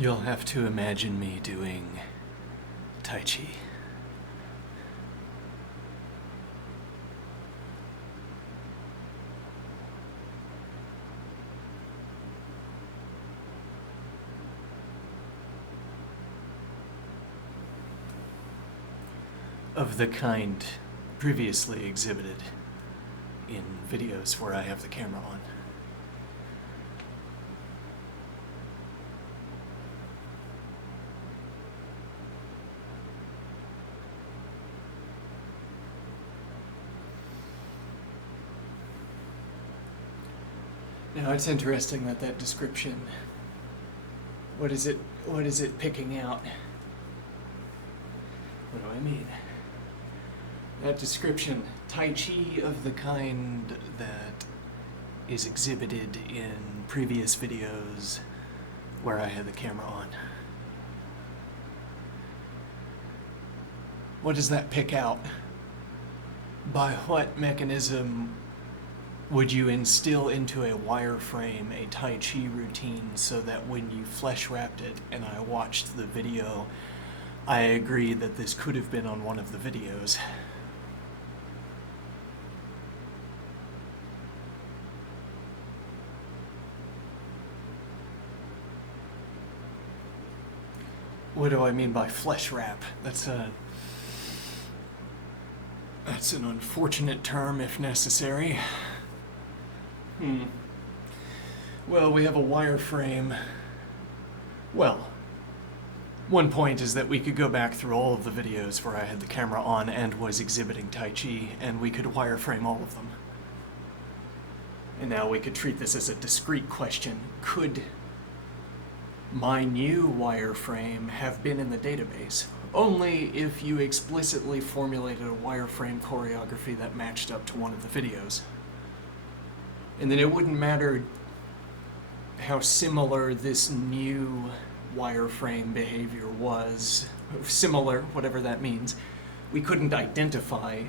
You'll have to imagine me doing Tai Chi. Of the kind previously exhibited in videos where I have the camera on. Now it's interesting that description, what is it picking out? What do I mean? That description, Tai Chi of the kind that is exhibited in previous videos where I had the camera on. What does that pick out? By what mechanism would you instill into a wireframe a Tai Chi routine so that when you flesh wrapped it and I watched the video, I agree that this could have been on one of the videos? What do I mean by flesh wrap? That's an unfortunate term if necessary. Well, we have a wireframe. Well, one point is that we could go back through all of the videos where I had the camera on and was exhibiting Tai Chi, and we could wireframe all of them. And now we could treat this as a discrete question. Could my new wireframe have been in the database? Only if you explicitly formulated a wireframe choreography that matched up to one of the videos. And then it wouldn't matter how similar this new wireframe behavior was. Similar, whatever that means. We couldn't identify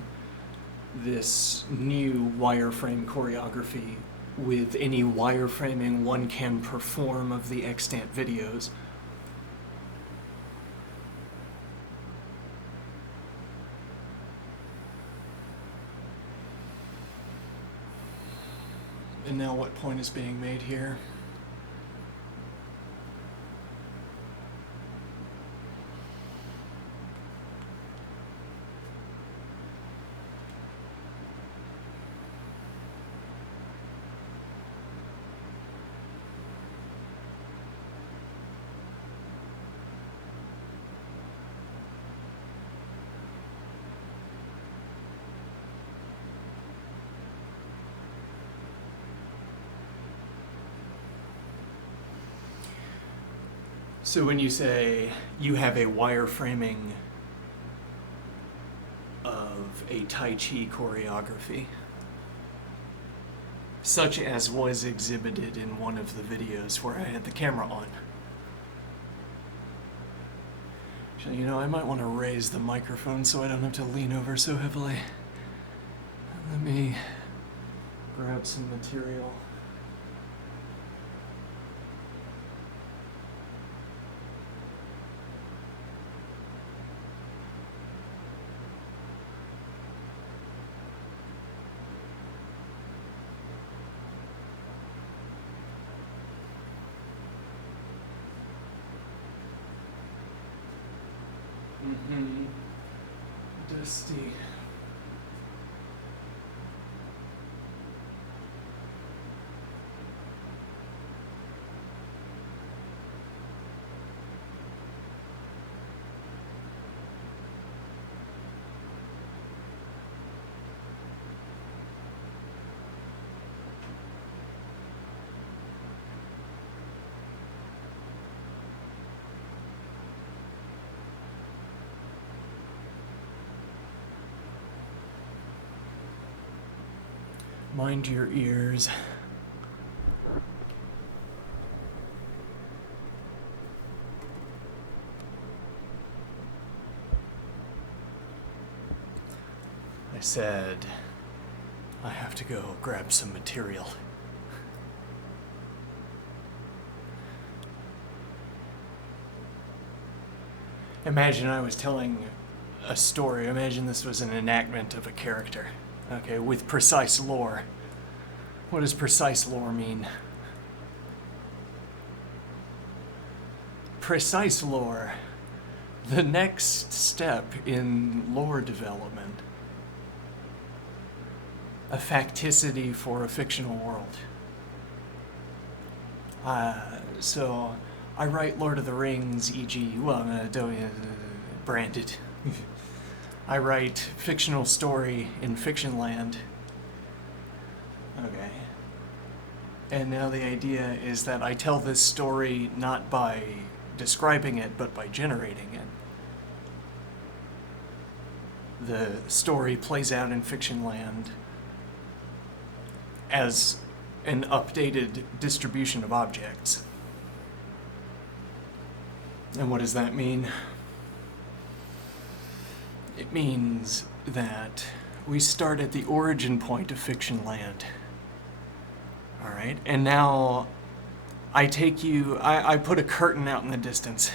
this new wireframe choreography with any wireframing one can perform of the extant videos. And now what point is being made here? So when you say you have a wireframing of a Tai Chi choreography, such as was exhibited in one of the videos where I had the camera on. Actually, you know, I might want to raise the microphone so I don't have to lean over so heavily. Let me grab some material. Dusty. Mind your ears. I said, I have to go grab some material. Imagine I was telling a story. Imagine this was an enactment of a character, okay, with precise lore. What does precise lore mean? Precise lore, the next step in lore development. A facticity for a fictional world. So I write Lord of the Rings, e.g., branded. I write fictional story in Fictionland. Okay. And now the idea is that I tell this story not by describing it, but by generating it. The story plays out in Fictionland as an updated distribution of objects. And what does that mean? It means that we start at the origin point of Fictionland. All right, and now I take you, I put a curtain out in the distance.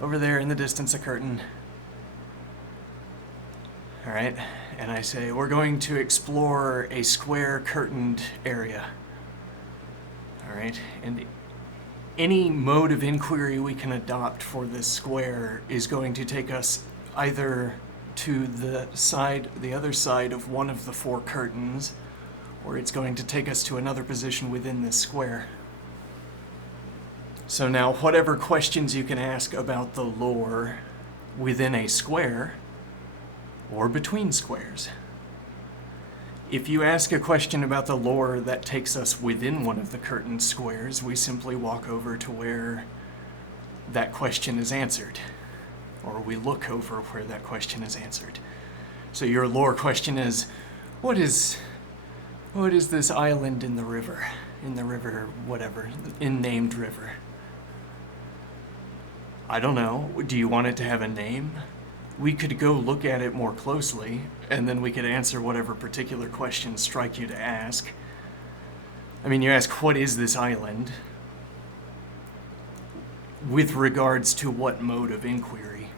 Over there in the distance, a curtain. All right, and I say, we're going to explore a square curtained area. All right, and any mode of inquiry we can adopt for this square is going to take us either to the other side of one of the four curtains, or it's going to take us to another position within this square. So now, whatever questions you can ask about the lore within a square, or between squares. If you ask a question about the lore that takes us within one of the curtained squares, we simply walk over to where that question is answered, or we look over where that question is answered. So your lore question is, what is this island in the river, whatever, named river? I don't know. Do you want it to have a name? We could go look at it more closely, and then we could answer whatever particular questions strike you to ask. I mean, you ask, what is this island? With regards to what mode of inquiry?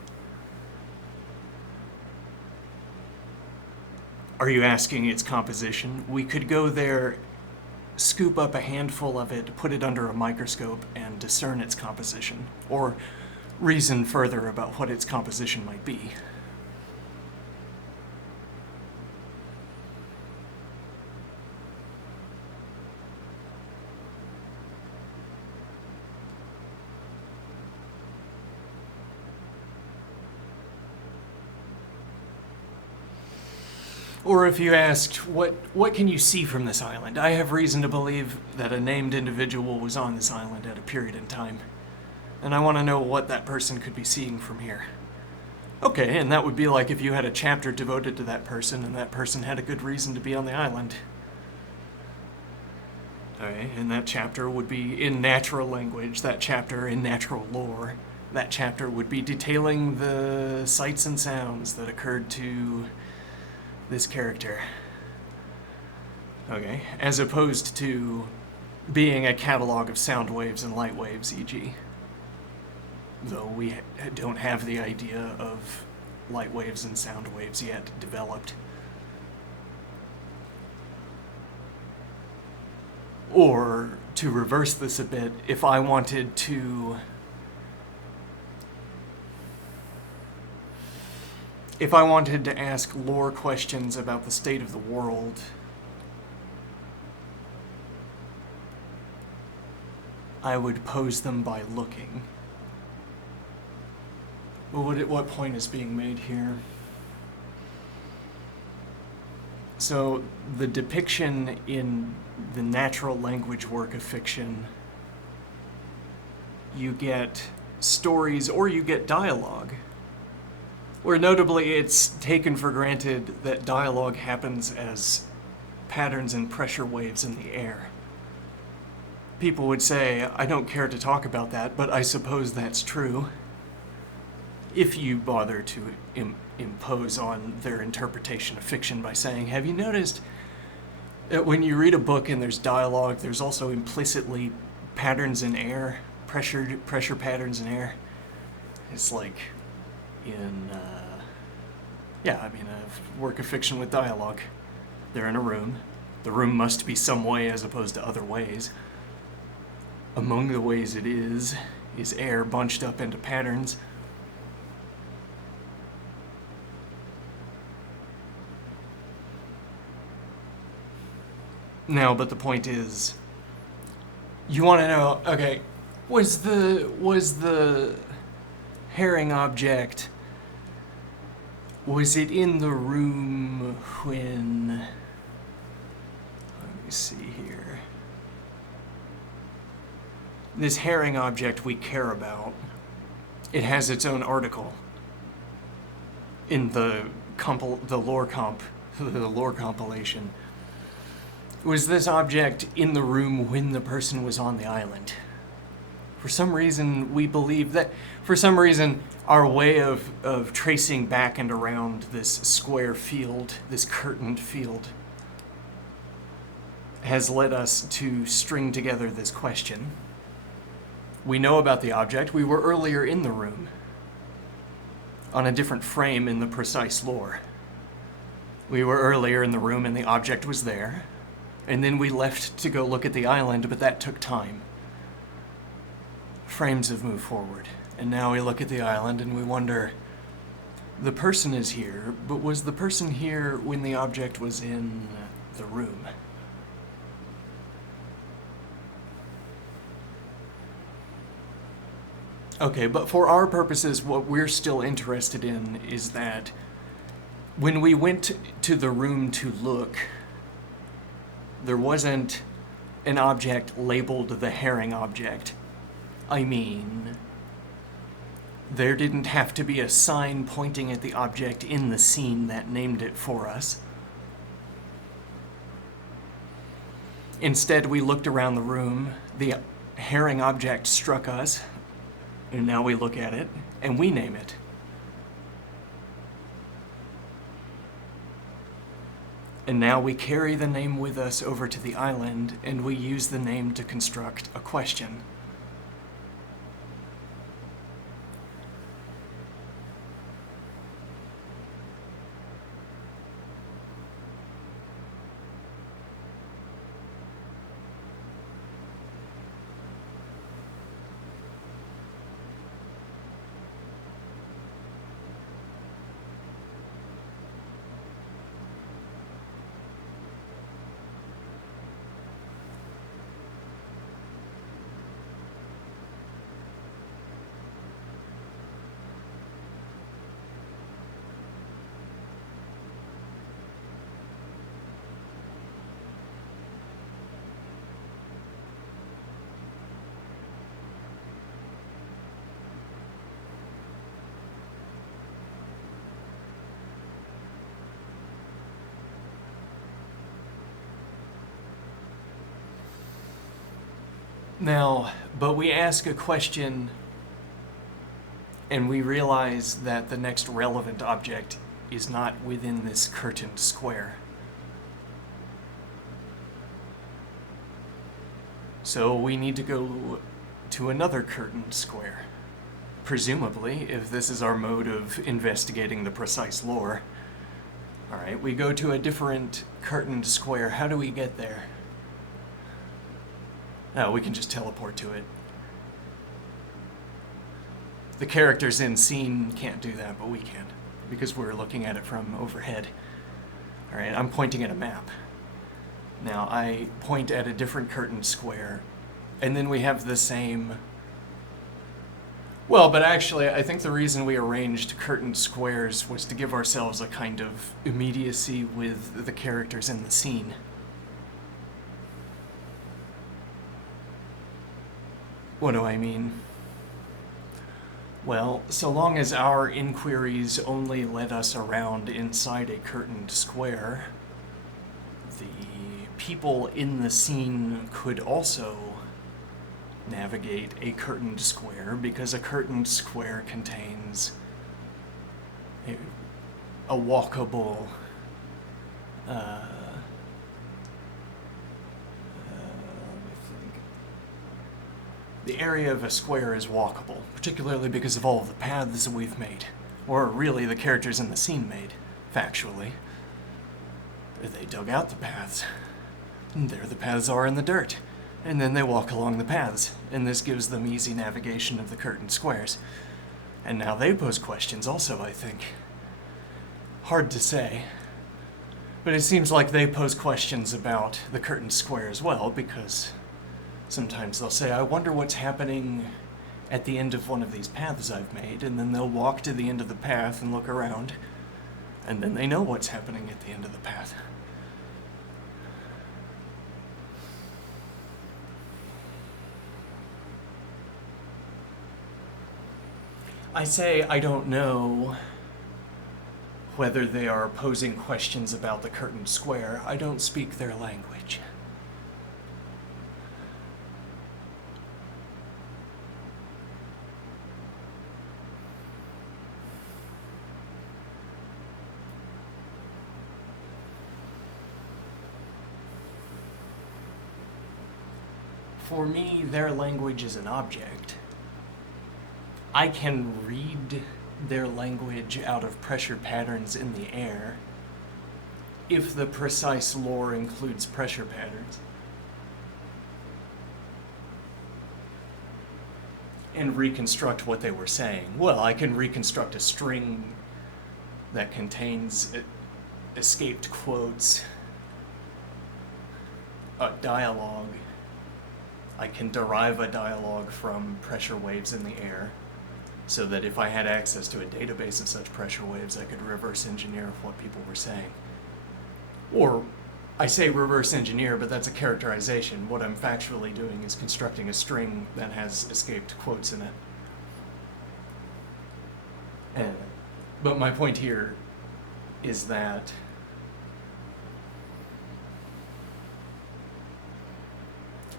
Are you asking its composition? We could go there, scoop up a handful of it, put it under a microscope, and discern its composition, or reason further about what its composition might be. Or if you asked, what can you see from this island? I have reason to believe that a named individual was on this island at a period in time, and I want to know what that person could be seeing from here. Okay, and that would be like if you had a chapter devoted to that person, and that person had a good reason to be on the island. Okay, and that chapter would be in natural language, that chapter in natural lore. That chapter would be detailing the sights and sounds that occurred to this character. Okay, as opposed to being a catalog of sound waves and light waves, e.g. Though we don't have the idea of light waves and sound waves yet developed. Or, to reverse this a bit, if I wanted to ask lore questions about the state of the world, I would pose them by looking. Well, what point is being made here? So, the depiction in the natural language work of fiction, you get stories or you get dialogue, where notably it's taken for granted that dialogue happens as patterns and pressure waves in the air. People would say, I don't care to talk about that, but I suppose that's true. If you bother to impose on their interpretation of fiction by saying, have you noticed that when you read a book and there's dialogue, there's also implicitly patterns in air, pressure patterns in air? It's like in, yeah, I mean, a work of fiction with dialogue. They're in a room. The room must be some way as opposed to other ways. Among the ways it is air bunched up into patterns. Now, but the point is, you want to know, okay, was the herring object, was it in the room when, let me see here. This herring object we care about, it has its own article in the lore compilation. Was this object in the room when the person was on the island? For some reason, we believe that, for some reason, our way of tracing back and around this square field, this curtained field, has led us to string together this question. We know about the object. We were earlier in the room, on a different frame in the precise lore. We were earlier in the room and the object was there. And then we left to go look at the island, but that took time. Frames have moved forward, and now we look at the island and we wonder, the person is here, but was the person here when the object was in the room? Okay, but for our purposes, what we're still interested in is that when we went to the room to look, there wasn't an object labeled the herring object. I mean, there didn't have to be a sign pointing at the object in the scene that named it for us. Instead, we looked around the room, the herring object struck us, and now we look at it, and we name it. And now we carry the name with us over to the island, and we use the name to construct a question. Now, but we ask a question and we realize that the next relevant object is not within this curtained square. So we need to go to another curtained square. Presumably, if this is our mode of investigating the precise lore. Alright, we go to a different curtained square. How do we get there? Oh, we can just teleport to it. The characters in scene can't do that, but we can, because we're looking at it from overhead. Alright, I'm pointing at a map. Now, I point at a different curtained square, and then we have the same... Well, but actually, I think the reason we arranged curtained squares was to give ourselves a kind of immediacy with the characters in the scene. What do I mean? Well, so long as our inquiries only led us around inside a curtained square, the people in the scene could also navigate a curtained square, because a curtained square contains a walkable The area of a square is walkable, particularly because of all of the paths that we've made. Or really, the characters in the scene made, factually. They dug out the paths. And there the paths are in the dirt. And then they walk along the paths, and this gives them easy navigation of the curtain squares. And now they pose questions also, I think. Hard to say. But it seems like they pose questions about the curtain square as well, because sometimes they'll say, I wonder what's happening at the end of one of these paths I've made, and then they'll walk to the end of the path and look around, and then they know what's happening at the end of the path. I say I don't know whether they are posing questions about the curtain square. I don't speak their language. For me, their language is an object. I can read their language out of pressure patterns in the air, if the precise lore includes pressure patterns, and reconstruct what they were saying. Well, I can reconstruct a string that contains escaped quotes, a dialogue. I can derive a dialogue from pressure waves in the air, so that if I had access to a database of such pressure waves, I could reverse engineer what people were saying. Or, I say reverse engineer, but that's a characterization. What I'm factually doing is constructing a string that has escaped quotes in it. But my point here is that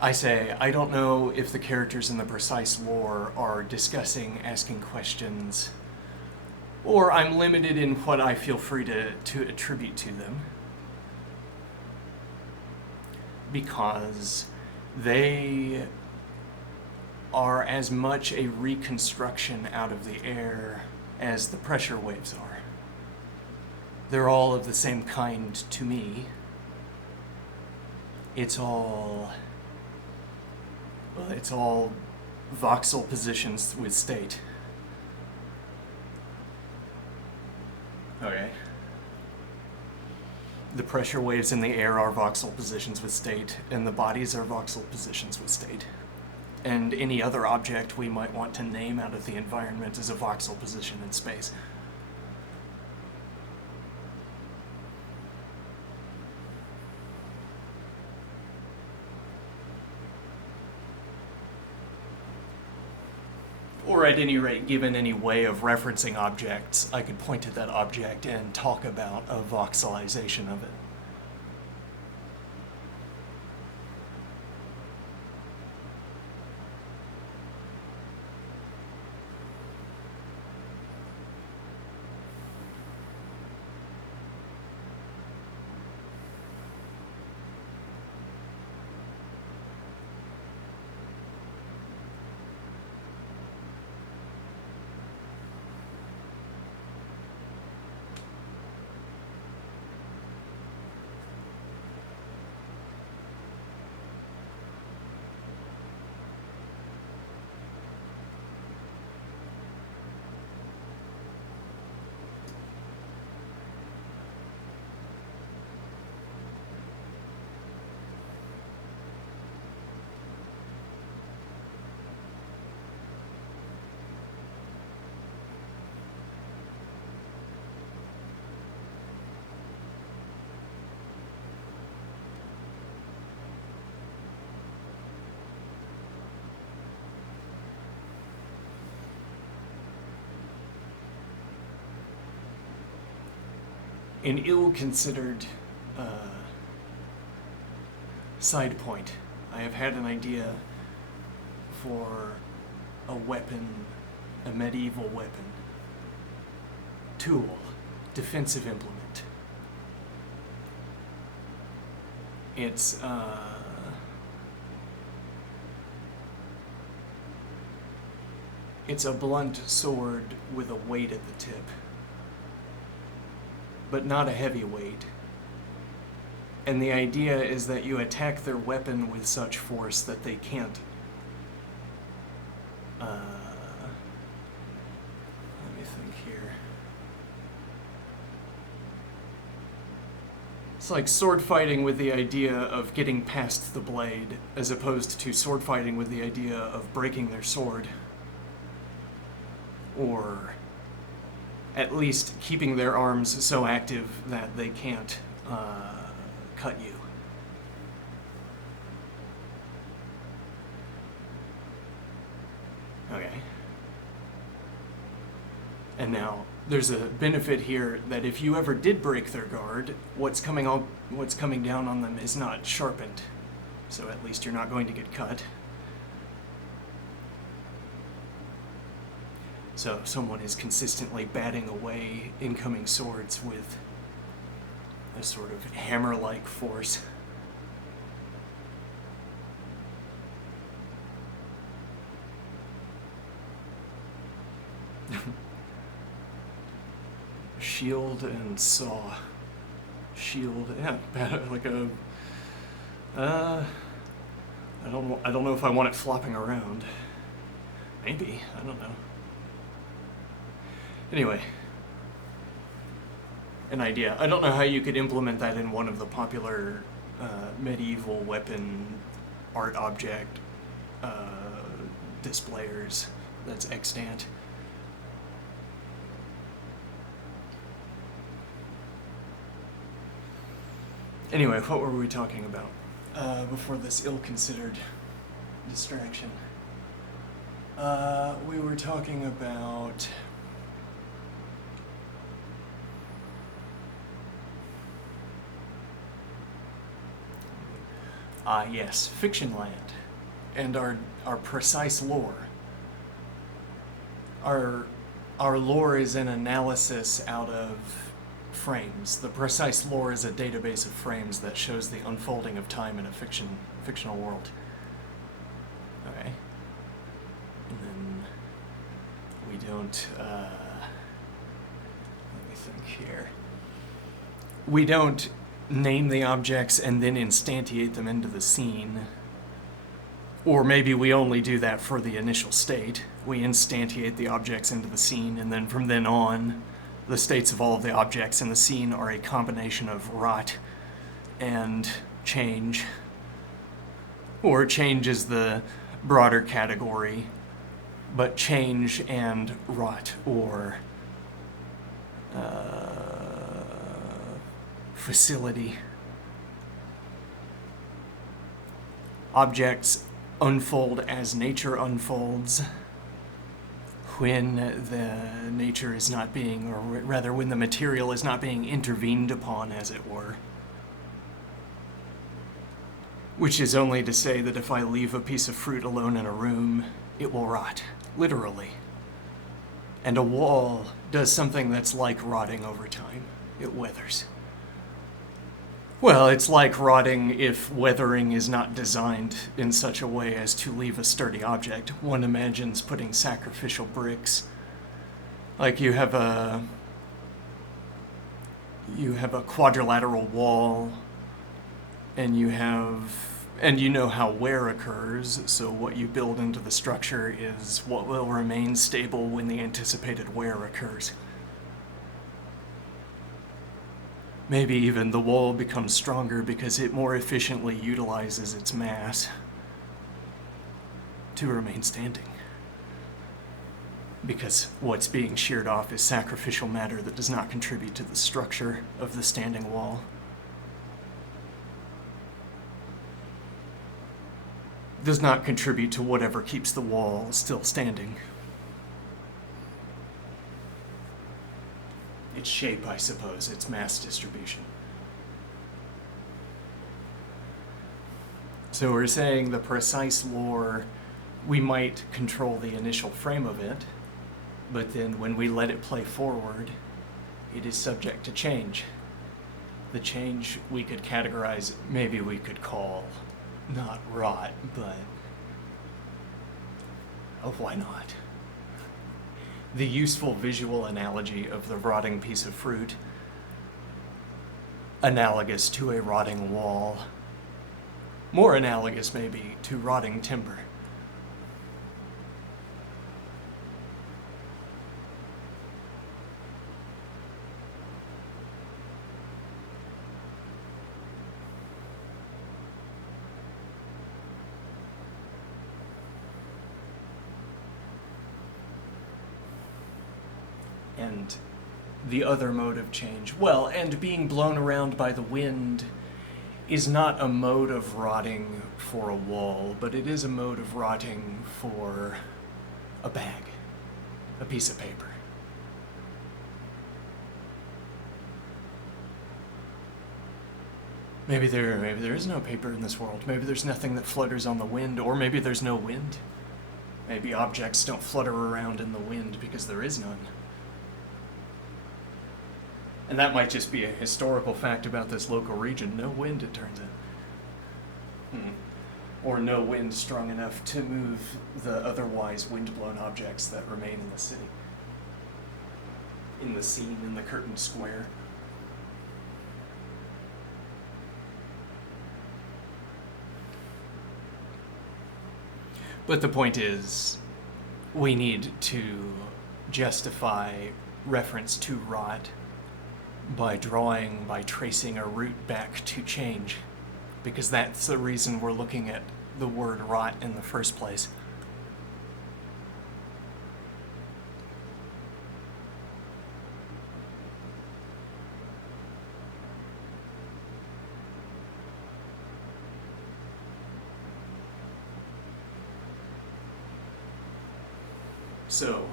I say, I don't know if the characters in the precise lore are discussing, asking questions, or I'm limited in what I feel free to attribute to them, because they are as much a reconstruction out of the air as the pressure waves are. They're all of the same kind to me. It's all voxel positions with state. Okay. The pressure waves in the air are voxel positions with state, and the bodies are voxel positions with state. And any other object we might want to name out of the environment is a voxel position in space. Or at any rate, given any way of referencing objects, I could point to that object and talk about a voxelization of it. An ill-considered side point. I have had an idea for a weapon, a medieval weapon, tool, defensive implement. It's It's a blunt sword with a weight at the tip, but not a heavy weight. And the idea is that you attack their weapon with such force that they can't let me think here. It's like sword fighting with the idea of getting past the blade, as opposed to sword fighting with the idea of breaking their sword. Or at least keeping their arms so active that they can't cut you. Okay. And now, there's a benefit here that if you ever did break their guard, what's coming down on them is not sharpened. So at least you're not going to get cut. So someone is consistently batting away incoming swords with a sort of hammer-like force. Shield and saw. Shield, yeah, like a. I don't know if I want it flopping around. Maybe, I don't know. Anyway, an idea. I don't know how you could implement that in one of the popular medieval weapon art object displayers that's extant. Anyway, what were we talking about before this ill-considered distraction? We were talking about... yes, fiction land, and our precise lore. Our lore is an analysis out of frames. The precise lore is a database of frames that shows the unfolding of time in a fictional world. Okay. And then we don't, let me think here. We don't name the objects and then instantiate them into the scene. Or maybe we only do that for the initial state. We instantiate the objects into the scene, and then from then on, the states of all of the objects in the scene are a combination of rot and change. Or change is the broader category, but change and rot, or facility. Objects unfold as nature unfolds when the nature is not being, or rather when the material is not being intervened upon, as it were. Which is only to say that if I leave a piece of fruit alone in a room, it will rot, literally. And a wall does something that's like rotting over time. It weathers. Well, it's like rotting if weathering is not designed in such a way as to leave a sturdy object. One imagines putting sacrificial bricks. Like you have a quadrilateral wall, and you know how wear occurs, so what you build into the structure is what will remain stable when the anticipated wear occurs. Maybe even the wall becomes stronger because it more efficiently utilizes its mass to remain standing. Because what's being sheared off is sacrificial matter that does not contribute to the structure of the standing wall. Does not contribute to whatever keeps the wall still standing. Its shape, I suppose, its mass distribution. So we're saying the precise lore, we might control the initial frame of it, but then when we let it play forward, it is subject to change. The change we could categorize, maybe we could call, not rot, but, oh, why not? the useful visual analogy of the rotting piece of fruit, analogous to a rotting wall, more analogous maybe to rotting timber. And the other mode of change, well, and being blown around by the wind is not a mode of rotting for a wall, but it is a mode of rotting for a bag, a piece of paper. Maybe there is no paper in this world. Maybe there's nothing that flutters on the wind, or maybe there's no wind. Maybe objects don't flutter around in the wind because there is none. And that might just be a historical fact about this local region. No wind, it turns out. Or no wind strong enough to move the otherwise wind-blown objects that remain in the city. In the scene, in the curtained square. But the point is, we need to justify reference to rot by tracing a root back to change, because that's the reason we're looking at the word rot in the first place. So,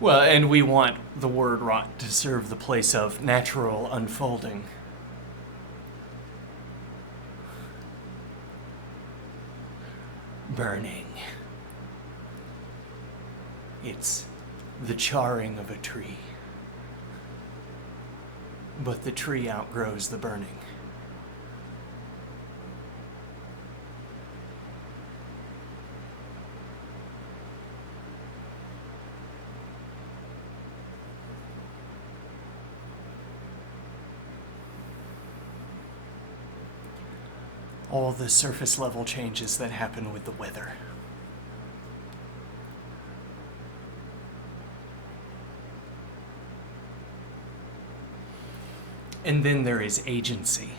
well, and we want the word rot to serve the place of natural unfolding. Burning. It's the charring of a tree. But the tree outgrows the burning. All the surface level changes that happen with the weather. And then there is agency.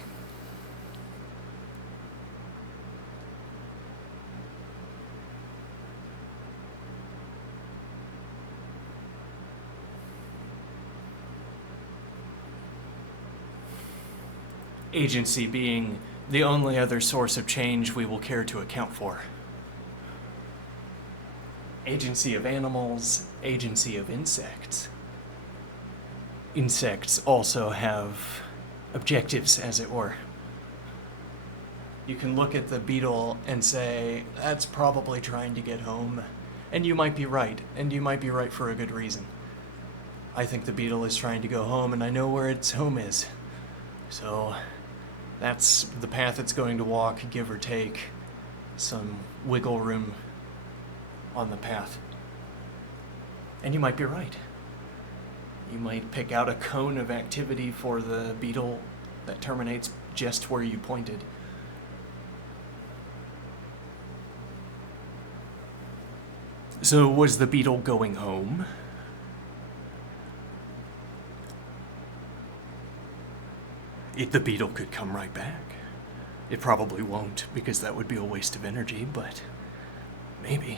Agency being the only other source of change we will care to account for. Agency of animals, agency of insects. Insects also have objectives, as it were. You can look at the beetle and say, that's probably trying to get home. And you might be right, and you might be right for a good reason. I think the beetle is trying to go home, and I know where its home is. So that's the path it's going to walk, give or take some wiggle room on the path. And you might be right. You might pick out a cone of activity for the beetle that terminates just where you pointed. So was the beetle going home? The beetle could come right back. It probably won't, because that would be a waste of energy, but maybe.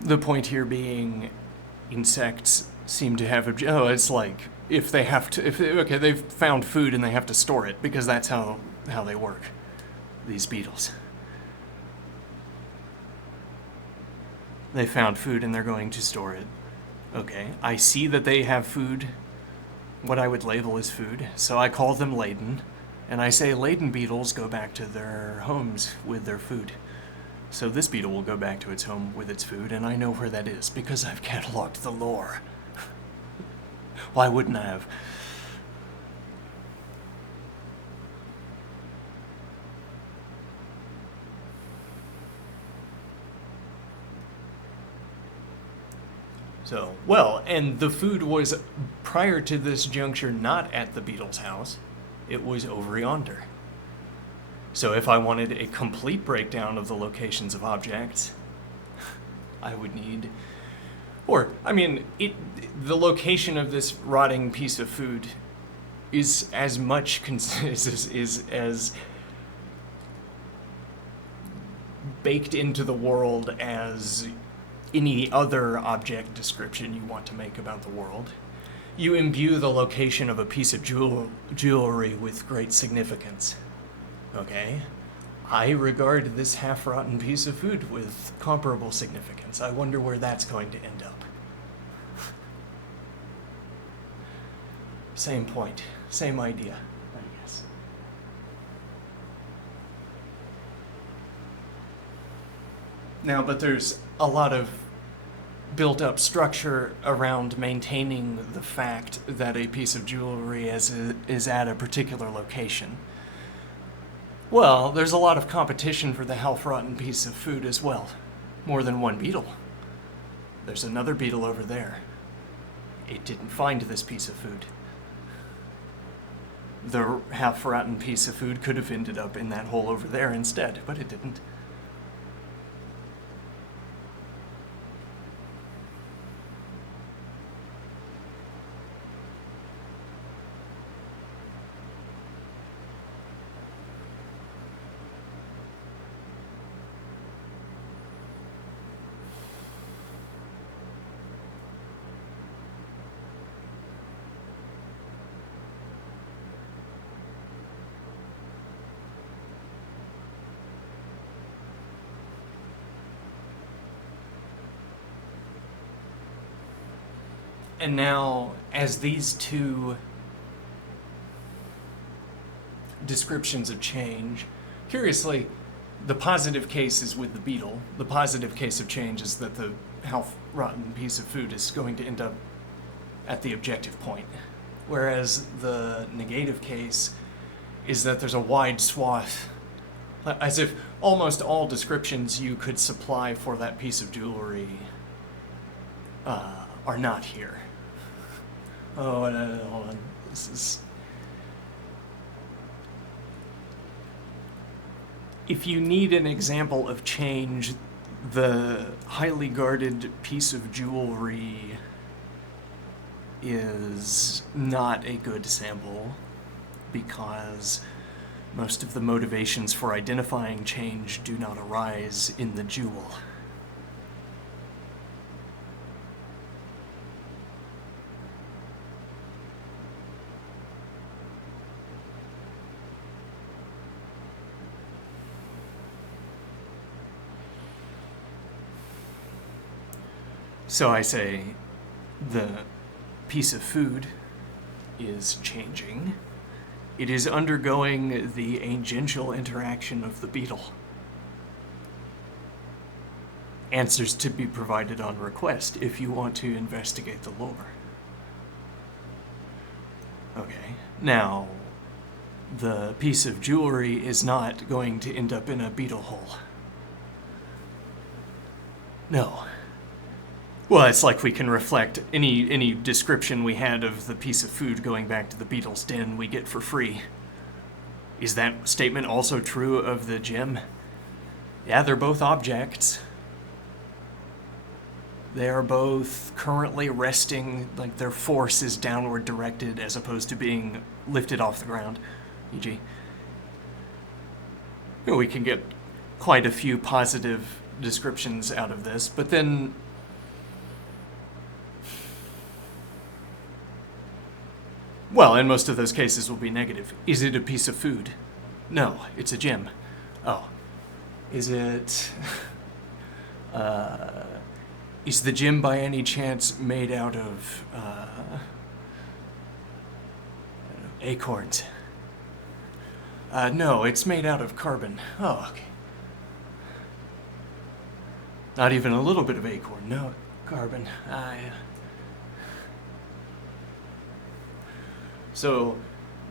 The point here being, insects seem to have it's like if they have to, they've found food and they have to store it, because that's how they work, these beetles. They found food and they're going to store it. Okay, I see that they have food, what I would label as food, so I call them laden, and I say laden beetles go back to their homes with their food. So this beetle will go back to its home with its food, and I know where that is because I've cataloged the lore. Why wouldn't I have? So, well, and the food was, prior to this juncture, not at the Beatles' house. It was over yonder. So if I wanted a complete breakdown of the locations of objects, I would need... Or, I mean, the location of this rotting piece of food is as much... is as baked into the world as any other object description you want to make about the world. You imbue the location of a piece of jewelry with great significance. Okay? I regard this half-rotten piece of food with comparable significance. I wonder where that's going to end up. Same point. Same idea, I guess. Now, but there's a lot of built-up structure around maintaining the fact that a piece of jewelry is at a particular location. Well, there's a lot of competition for the half-rotten piece of food as well. More than one beetle. There's another beetle over there. It didn't find this piece of food. The half-rotten piece of food could have ended up in that hole over there instead, but it didn't. And now, as these two descriptions of change, curiously, the positive case is with the beetle. The positive case of change is that the half-rotten piece of food is going to end up at the objective point. Whereas the negative case is that there's a wide swath, as if almost all descriptions you could supply for that piece of jewelry are not here. Oh, hold on. This is... If you need an example of change, the highly guarded piece of jewelry is not a good sample because most of the motivations for identifying change do not arise in the jewel. So I say the piece of food is changing. It is undergoing the agential interaction of the beetle. Answers to be provided on request if you want to investigate the lore. Okay, now the piece of jewelry is not going to end up in a beetle hole. No. Well, it's like we can reflect any description we had of the piece of food going back to the beetle's den we get for free. Is that statement also true of the gem? Yeah, they're both objects. They are both currently resting, like their force is downward directed as opposed to being lifted off the ground, e.g. We can get quite a few positive descriptions out of this, but then well, in most of those cases will be negative. Is it a piece of food? No, it's a gem. Oh. Is it... is the gem by any chance made out of... acorns? No, it's made out of carbon. Oh, okay. Not even a little bit of acorn. No, carbon. Yeah. So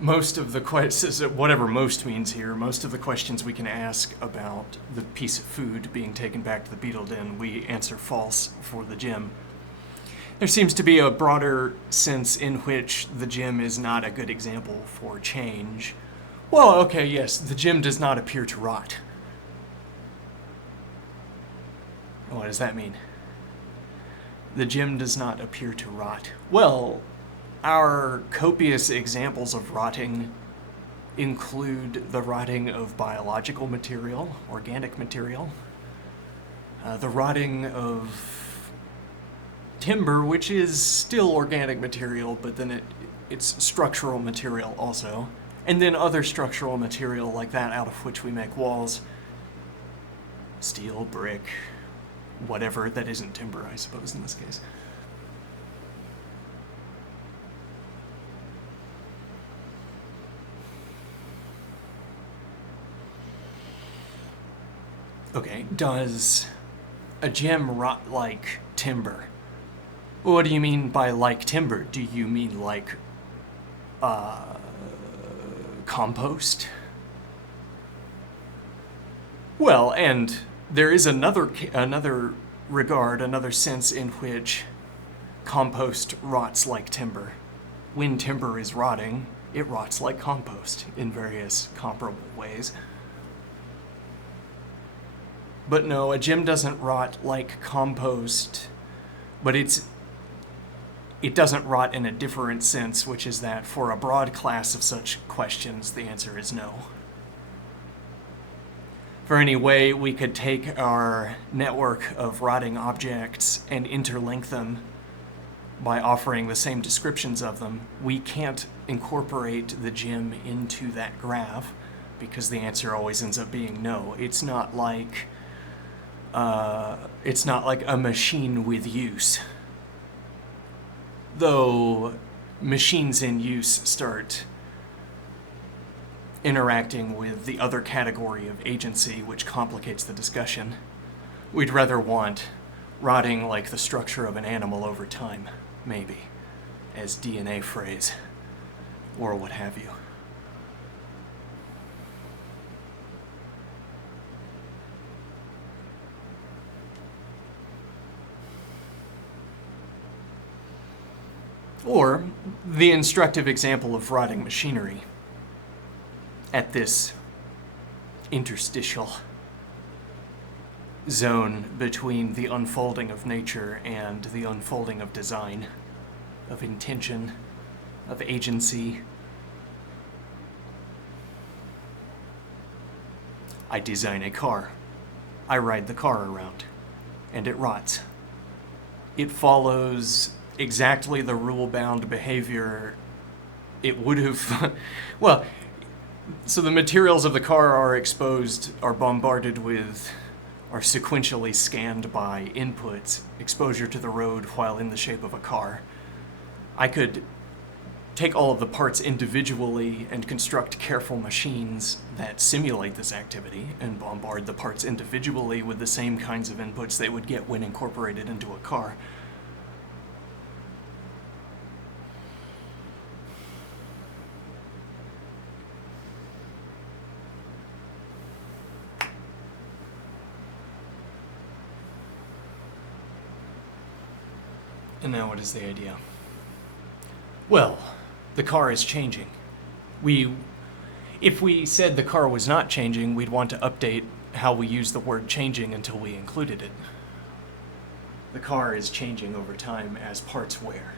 most of the questions, whatever most means here, most of the questions we can ask about the piece of food being taken back to the beetle den, we answer false for the gem. There seems to be a broader sense in which the gem is not a good example for change. Well, okay, yes, the gem does not appear to rot. What does that mean? The gem does not appear to rot. Well, our copious examples of rotting include the rotting of biological material, organic material, the rotting of timber, which is still organic material, but then it's structural material also, and then other structural material like that out of which we make walls, steel, brick, whatever that isn't timber, I suppose, in this case. Okay, does a gem rot like timber? What do you mean by like timber? Do you mean like compost? Well, and there is another regard, another sense in which compost rots like timber. When timber is rotting, it rots like compost in various comparable ways. But no, a gem doesn't rot like compost, but it doesn't rot in a different sense, which is that for a broad class of such questions, the answer is no. For any way we could take our network of rotting objects and interlink them by offering the same descriptions of them, we can't incorporate the gem into that graph because the answer always ends up being no. It's not like a machine with use. Though machines in use start interacting with the other category of agency, which complicates the discussion. We'd rather want rotting like the structure of an animal over time, maybe, as DNA phrase, or what have you. Or the instructive example of rotting machinery at this interstitial zone between the unfolding of nature and the unfolding of design, of intention, of agency. I design a car. I ride the car around, and it rots. It follows exactly the rule-bound behavior it would have... well, so the materials of the car are exposed, are bombarded with, are sequentially scanned by inputs, exposure to the road while in the shape of a car. I could take all of the parts individually and construct careful machines that simulate this activity and bombard the parts individually with the same kinds of inputs they would get when incorporated into a car. And now what is the idea? Well, the car is changing. If we said the car was not changing, we'd want to update how we use the word changing until we included it. The car is changing over time as parts wear.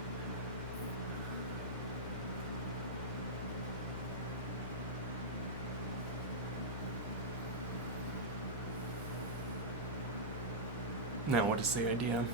Now what is the idea?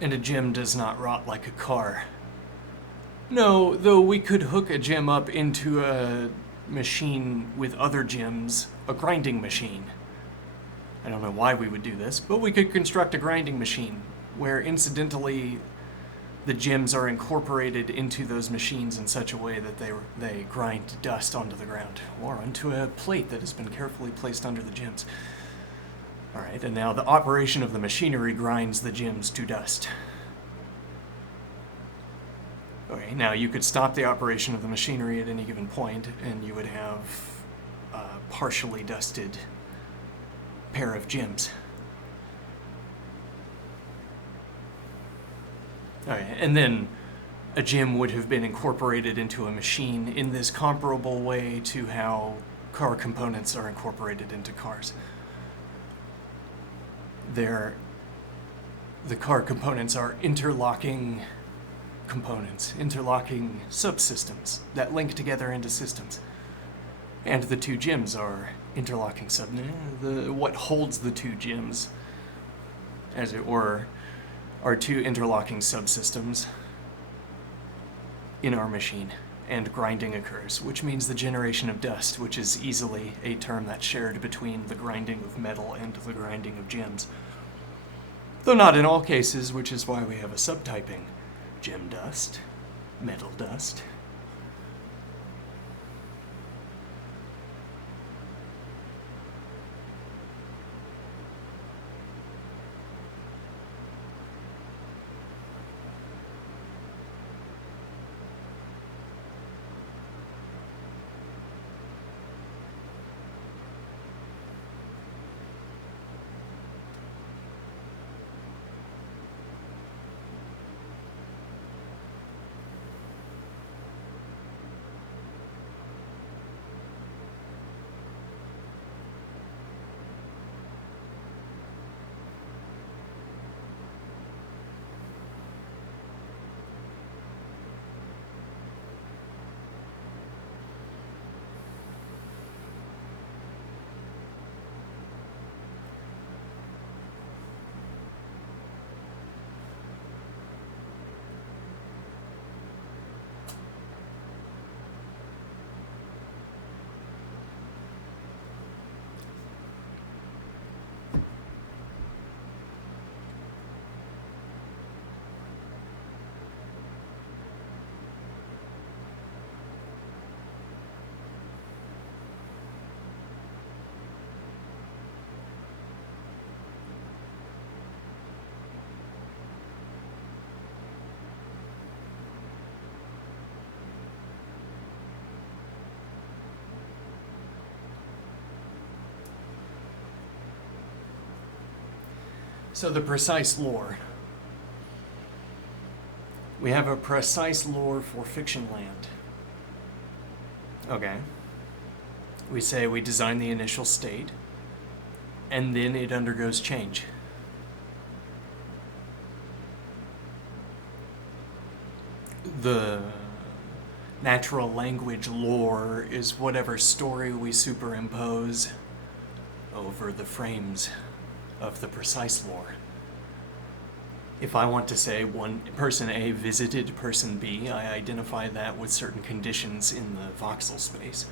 And a gym does not rot like a car. No, though we could hook a gym up into a machine with other gyms, a grinding machine. I don't know why we would do this, but we could construct a grinding machine where incidentally the gyms are incorporated into those machines in such a way that they grind dust onto the ground or onto a plate that has been carefully placed under the gyms. All right, and now the operation of the machinery grinds the gyms to dust. Okay, now you could stop the operation of the machinery at any given point, and you would have a partially dusted pair of gyms. Okay, and then a gym would have been incorporated into a machine in this comparable way to how car components are incorporated into cars. The car components are interlocking components, interlocking subsystems that link together into systems. And the two gyms are interlocking what holds the two gyms, as it were, are two interlocking subsystems in our machine, and grinding occurs, which means the generation of dust, which is easily a term that's shared between the grinding of metal and the grinding of gems. Though not in all cases, which is why we have a subtyping. Gem dust, metal dust. So the precise lore. We have a precise lore for fiction land. Okay. We say we design the initial state, and then it undergoes change. The natural language lore is whatever story we superimpose over the frames of the precise lore. If I want to say person A visited person B, I identify that with certain conditions in the voxel space.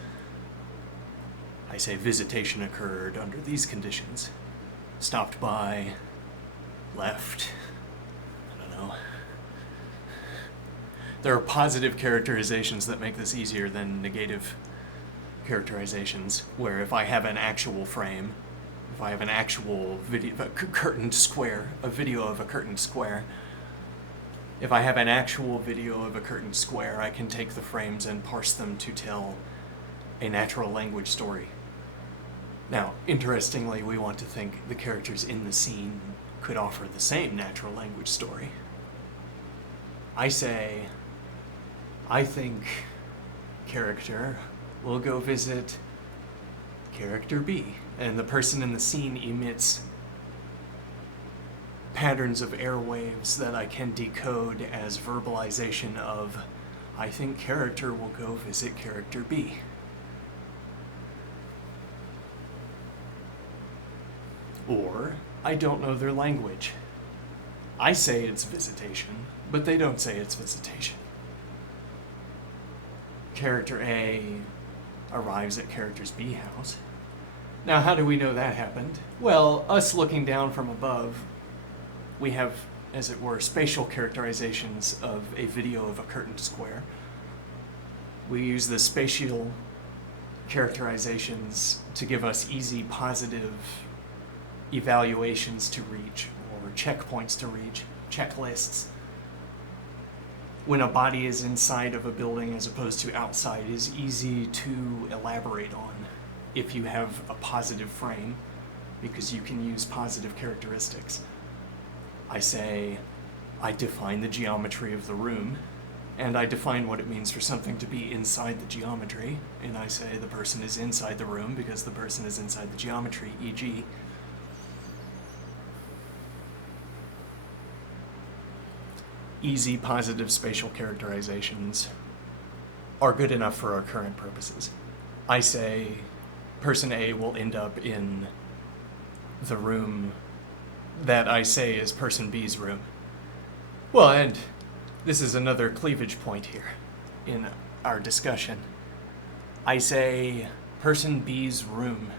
I say visitation occurred under these conditions. Stopped by, left, I don't know. There are positive characterizations that make this easier than negative characterizations, where if I have an actual frame, if I have an actual video, a curtained square, a video of a curtained square, if I have an actual video of a curtained square, I can take the frames and parse them to tell a natural language story. Now, interestingly, we want to think the characters in the scene could offer the same natural language story. I say, I think character will go visit character B, and the person in the scene emits patterns of airwaves that I can decode as verbalization of, I think character will go visit character B. Or, I don't know their language. I say it's visitation, but they don't say it's visitation. Character A arrives at character's B house. Now, how do we know that happened? Well, us looking down from above, we have, as it were, spatial characterizations of a video of a curtained square. We use the spatial characterizations to give us easy positive evaluations to reach, or checkpoints to reach, checklists. When a body is inside of a building as opposed to outside is easy to elaborate on if you have a positive frame, because you can use positive characteristics. I say, I define the geometry of the room, and I define what it means for something to be inside the geometry, and I say the person is inside the room because the person is inside the geometry, e.g. easy positive spatial characterizations are good enough for our current purposes. I say person A will end up in the room that I say is person B's room. Well, and this is another cleavage point here in our discussion. I say person B's room,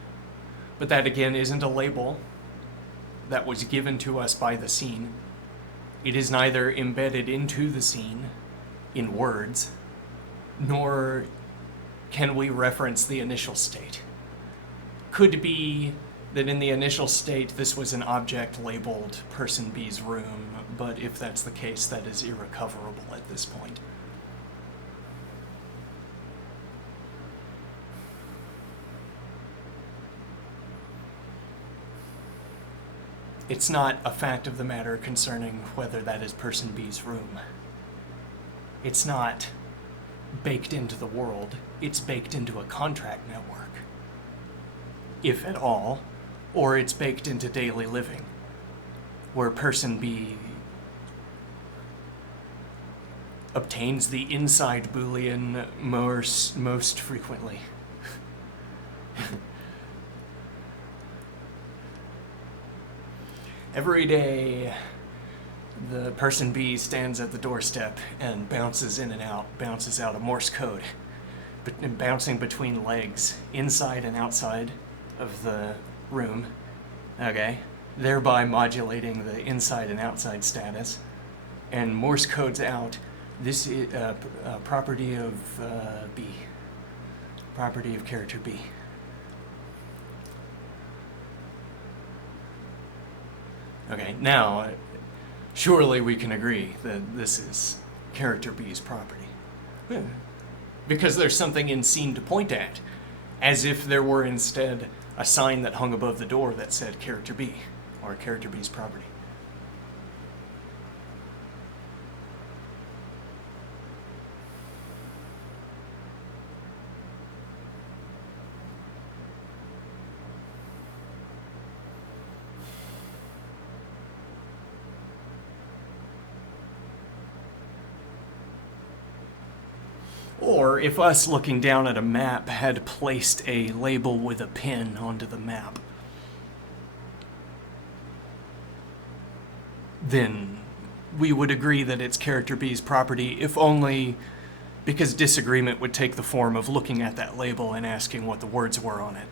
but that again isn't a label that was given to us by the scene. It is neither embedded into the scene in words, nor can we reference the initial state. Could be that in the initial state this was an object labeled person B's room, but if that's the case, that is irrecoverable at this point. It's not a fact of the matter concerning whether that is person B's room. It's not baked into the world, it's baked into a contract network, if at all, or it's baked into daily living, where person B obtains the inside Boolean most frequently. Every day, the person B stands at the doorstep and bounces in and out, bounces out a Morse code, bouncing between legs, inside and outside of the room, okay, thereby modulating the inside and outside status, and Morse codes out, this is a property of B, property of character B. Okay, now, surely we can agree that this is character B's property. Yeah. Because there's something in scene to point at, as if there were instead a sign that hung above the door that said character B, or character B's property. Or if us looking down at a map had placed a label with a pin onto the map, then we would agree that it's character B's property, if only because disagreement would take the form of looking at that label and asking what the words were on it.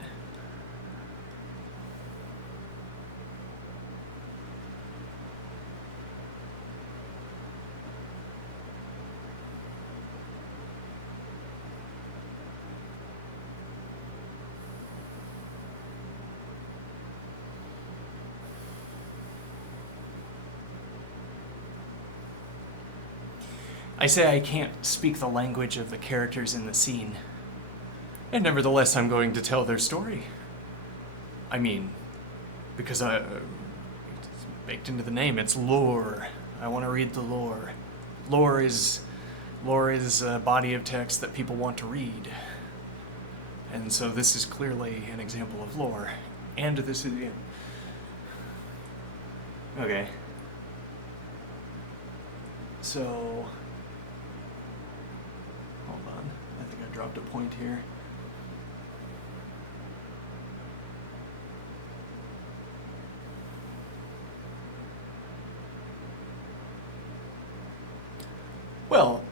I say I can't speak the language of the characters in the scene, and nevertheless I'm going to tell their story. I mean, because it's baked into the name, it's lore. I want to read the lore. Lore is a body of text that people want to read. And so this is clearly an example of lore. And this is... Okay. So... Hold on. I think I dropped a point here. Well,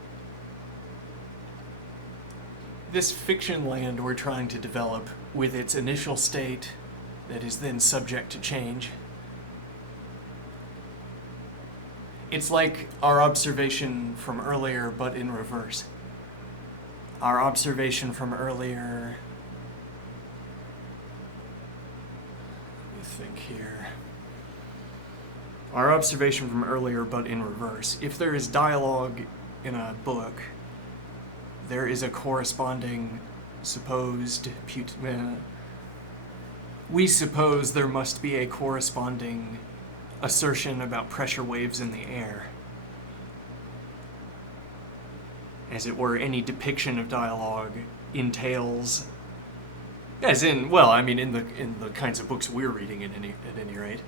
this fiction land we're trying to develop, with its initial state that is then subject to change, it's like our observation from earlier, but in reverse. Our observation from earlier... Let me think here. Our observation from earlier, but in reverse. If there is dialogue in a book, there is a corresponding supposed... we suppose there must be a corresponding assertion about pressure waves in the air. As it were, any depiction of dialogue entails, as in, well, I mean, in the kinds of books we're reading at any rate,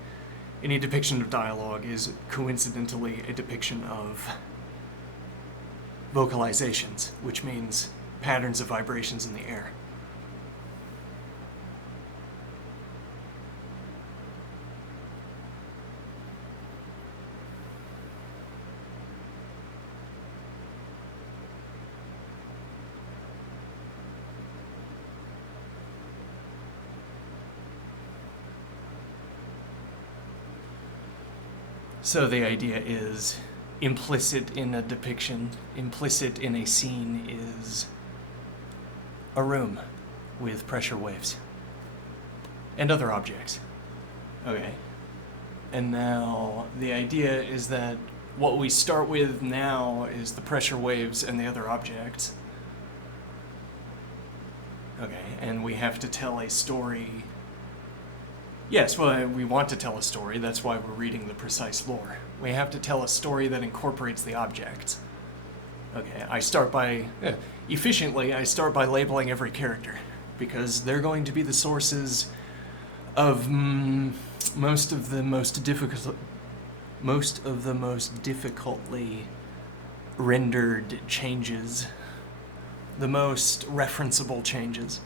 any depiction of dialogue is coincidentally a depiction of vocalizations, which means patterns of vibrations in the air. So the idea is, implicit in a depiction, implicit in a scene is a room with pressure waves and other objects. Okay. And now the idea is that what we start with now is the pressure waves and the other objects. Okay, and we have to tell a story. Yes, well, we want to tell a story. That's why we're reading the precise lore. We have to tell a story that incorporates the objects. Okay, I start by labeling every character, because they're going to be the sources of most of the most difficultly rendered changes, the most referenceable changes.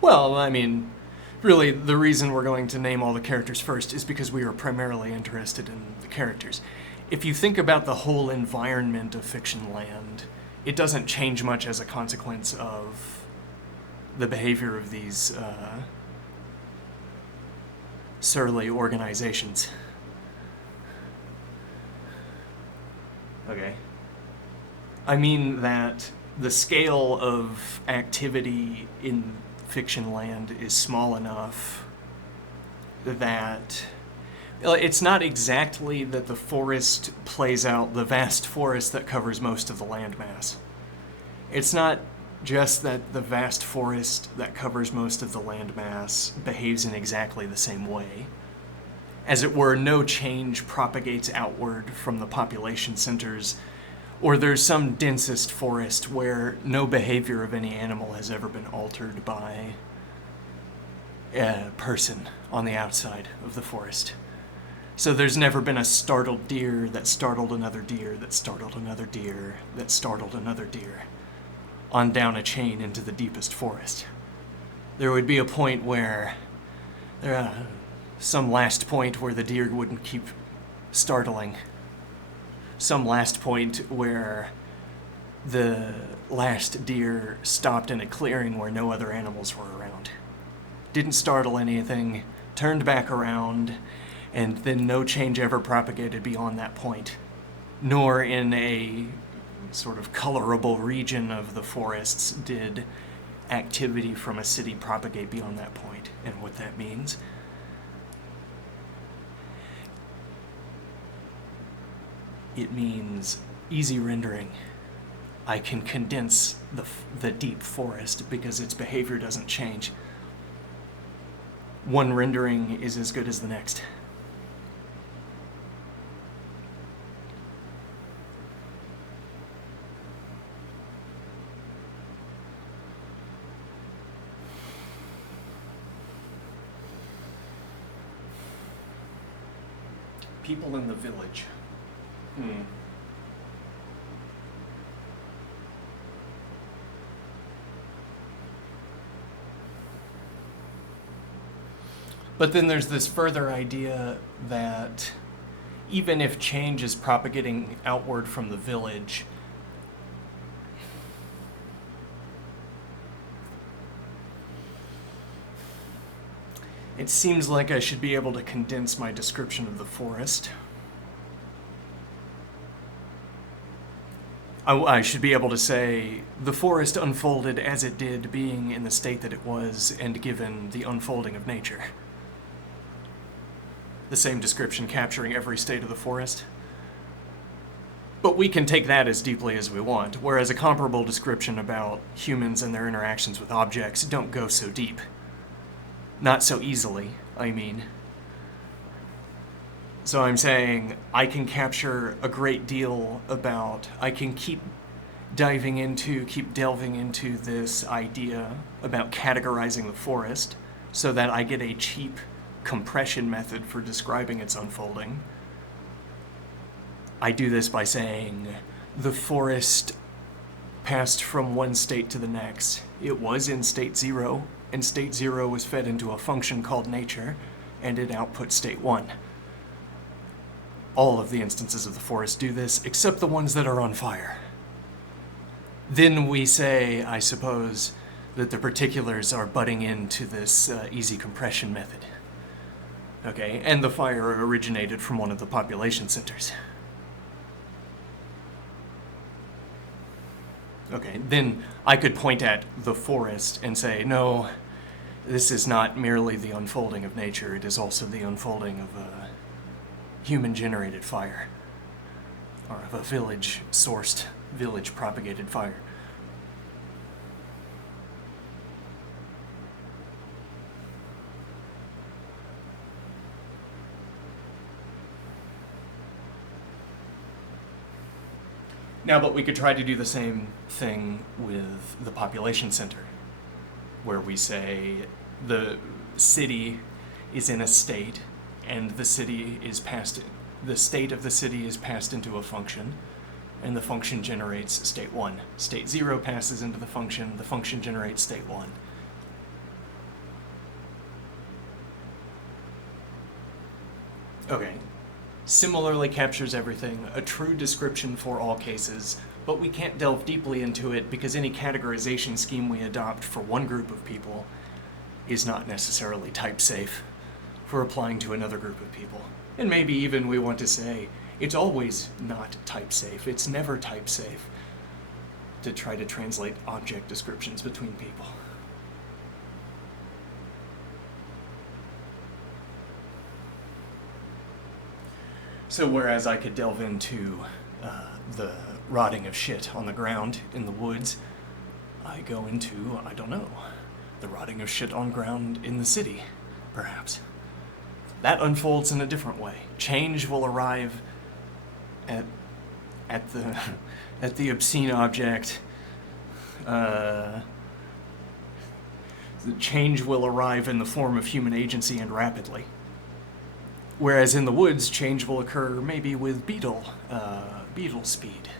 Well, I mean, really, the reason we're going to name all the characters first is because we are primarily interested in the characters. If you think about the whole environment of Fiction Land, it doesn't change much as a consequence of the behavior of these surly organizations. Okay. I mean that the scale of activity in Fiction Land is small enough that it's not exactly that the forest plays out, the vast forest that covers most of the landmass. It's not just that the vast forest that covers most of the landmass behaves in exactly the same way. As it were, no change propagates outward from the population centers, or there's some densest forest where no behavior of any animal has ever been altered by a person on the outside of the forest. So there's never been a startled deer that startled another deer that startled another deer that startled another deer on down a chain into the deepest forest. There would be a point where, some last point where the deer wouldn't keep startling. Some last point where the last deer stopped in a clearing where no other animals were around. Didn't startle anything, turned back around, and then no change ever propagated beyond that point. Nor in a sort of colorable region of the forests did activity from a city propagate beyond that point. And what that means, it means easy rendering. I can condense the deep forest because its behavior doesn't change. One rendering is as good as the next. People in the village. But then there's this further idea that even if change is propagating outward from the village, It seems like I should be able to condense my description of the forest. I should be able to say, the forest unfolded as it did, being in the state that it was, and given the unfolding of nature. The same description capturing every state of the forest. But we can take that as deeply as we want, whereas a comparable description about humans and their interactions with objects don't go so deep. Not so easily, I mean. So I'm saying I can capture a great deal about, I can keep delving into this idea about categorizing the forest so that I get a cheap compression method for describing its unfolding. I do this by saying the forest passed from one state to the next. It was in state 0, and state 0 was fed into a function called nature, and it outputs state 1. All of the instances of the forest do this, except the ones that are on fire. Then we say, I suppose, that the particulars are butting into this easy compression method. Okay, and the fire originated from one of the population centers. Okay, then I could point at the forest and say, no, this is not merely the unfolding of nature, it is also the unfolding of a human-generated fire, or of a village-sourced, village-propagated fire. Now, but we could try to do the same thing with the population center, where we say the city is in a state, and the state of the city is passed into a function, and the function generates state 1. State 0 passes into the function generates state 1. Okay. Similarly captures everything, a true description for all cases, but we can't delve deeply into it because any categorization scheme we adopt for one group of people is not necessarily type safe for applying to another group of people. And maybe even we want to say it's always not type safe, it's never type safe to try to translate object descriptions between people. So whereas I could delve into the rotting of shit on the ground in the woods, I go into, I don't know, the rotting of shit on ground in the city, perhaps. That unfolds in a different way. Change will arrive at the obscene object. The change will arrive in the form of human agency and rapidly. Whereas in the woods, change will occur maybe with beetle speed.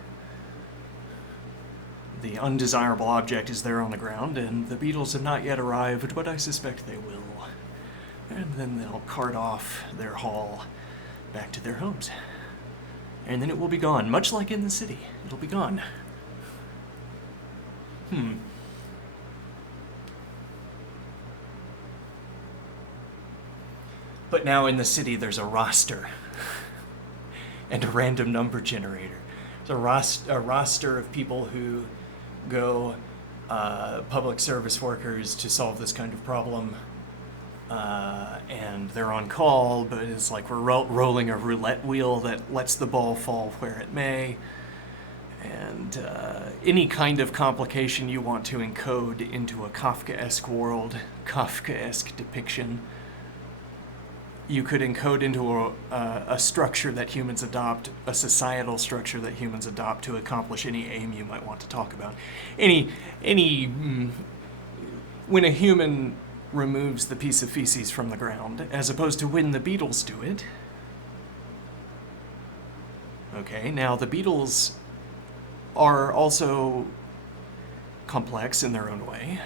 The undesirable object is there on the ground, and the beetles have not yet arrived, but I suspect they will. And then they'll cart off their haul back to their homes. And then it will be gone, much like in the city. It'll be gone. But now in the city there's a roster and a random number generator. There's a roster of people who go public service workers to solve this kind of problem. And they're on call, but it's like we're rolling a roulette wheel that lets the ball fall where it may. And any kind of complication you want to encode into a Kafkaesque world, Kafkaesque depiction, you could encode into a structure that humans adopt, a societal structure that humans adopt to accomplish any aim you might want to talk about. When a human removes the piece of feces from the ground, as opposed to when the beetles do it. Okay, now the beetles are also complex in their own way.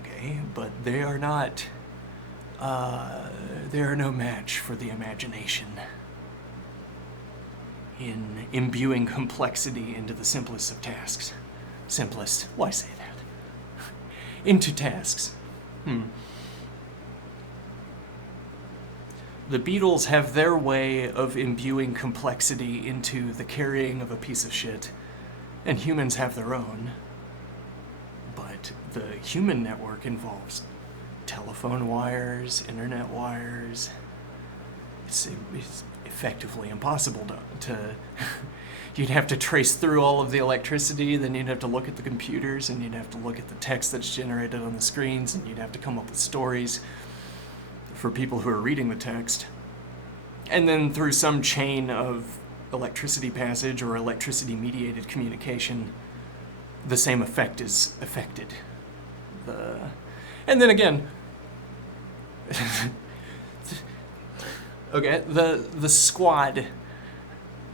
Okay, but they are not... they are no match for the imagination in imbuing complexity into the simplest of tasks. Simplest, why say that? Into tasks. The Beatles have their way of imbuing complexity into the carrying of a piece of shit, and humans have their own. But the human network involves telephone wires, internet wires. It's effectively impossible to you'd have to trace through all of the electricity, then you'd have to look at the computers, and you'd have to look at the text that's generated on the screens, and you'd have to come up with stories for people who are reading the text. And then through some chain of electricity passage or electricity mediated communication, the same effect is affected. And then again, okay, the squad,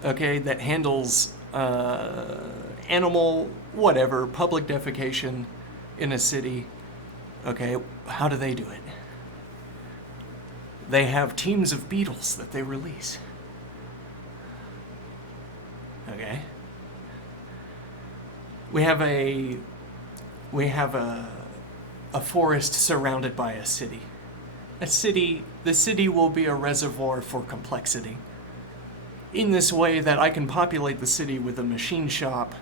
okay, that handles animal whatever public defecation in a city, okay, how do they do it? They have teams of beetles that they release. Okay. We have a forest surrounded by a city. The city will be a reservoir for complexity. In this way that I can populate the city with a machine shop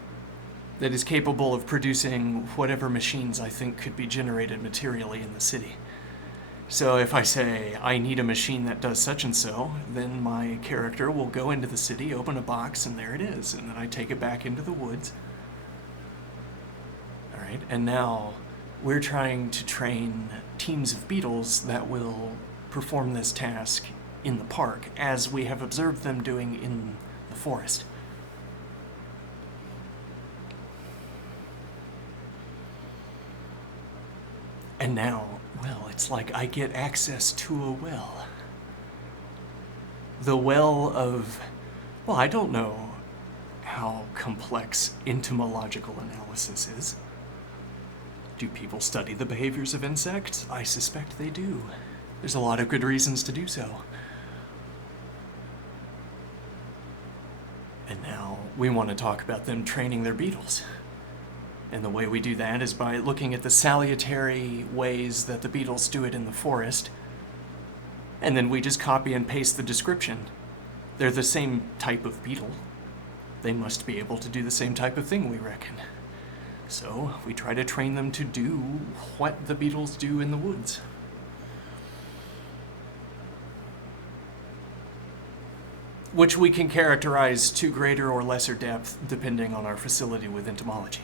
that is capable of producing whatever machines I think could be generated materially in the city. So if I say, I need a machine that does such and so, then my character will go into the city, open a box, and there it is. And then I take it back into the woods. All right, and now we're trying to train teams of beetles that will perform this task in the park, as we have observed them doing in the forest. And now, well, it's like I get access to a well. The well of, well, I don't know how complex entomological analysis is. Do people study the behaviors of insects? I suspect they do. There's a lot of good reasons to do so. And now we want to talk about them training their beetles. And the way we do that is by looking at the salutary ways that the beetles do it in the forest. And then we just copy and paste the description. They're the same type of beetle. They must be able to do the same type of thing, we reckon. So we try to train them to do what the beetles do in the woods. Which we can characterize to greater or lesser depth depending on our facility with entomology.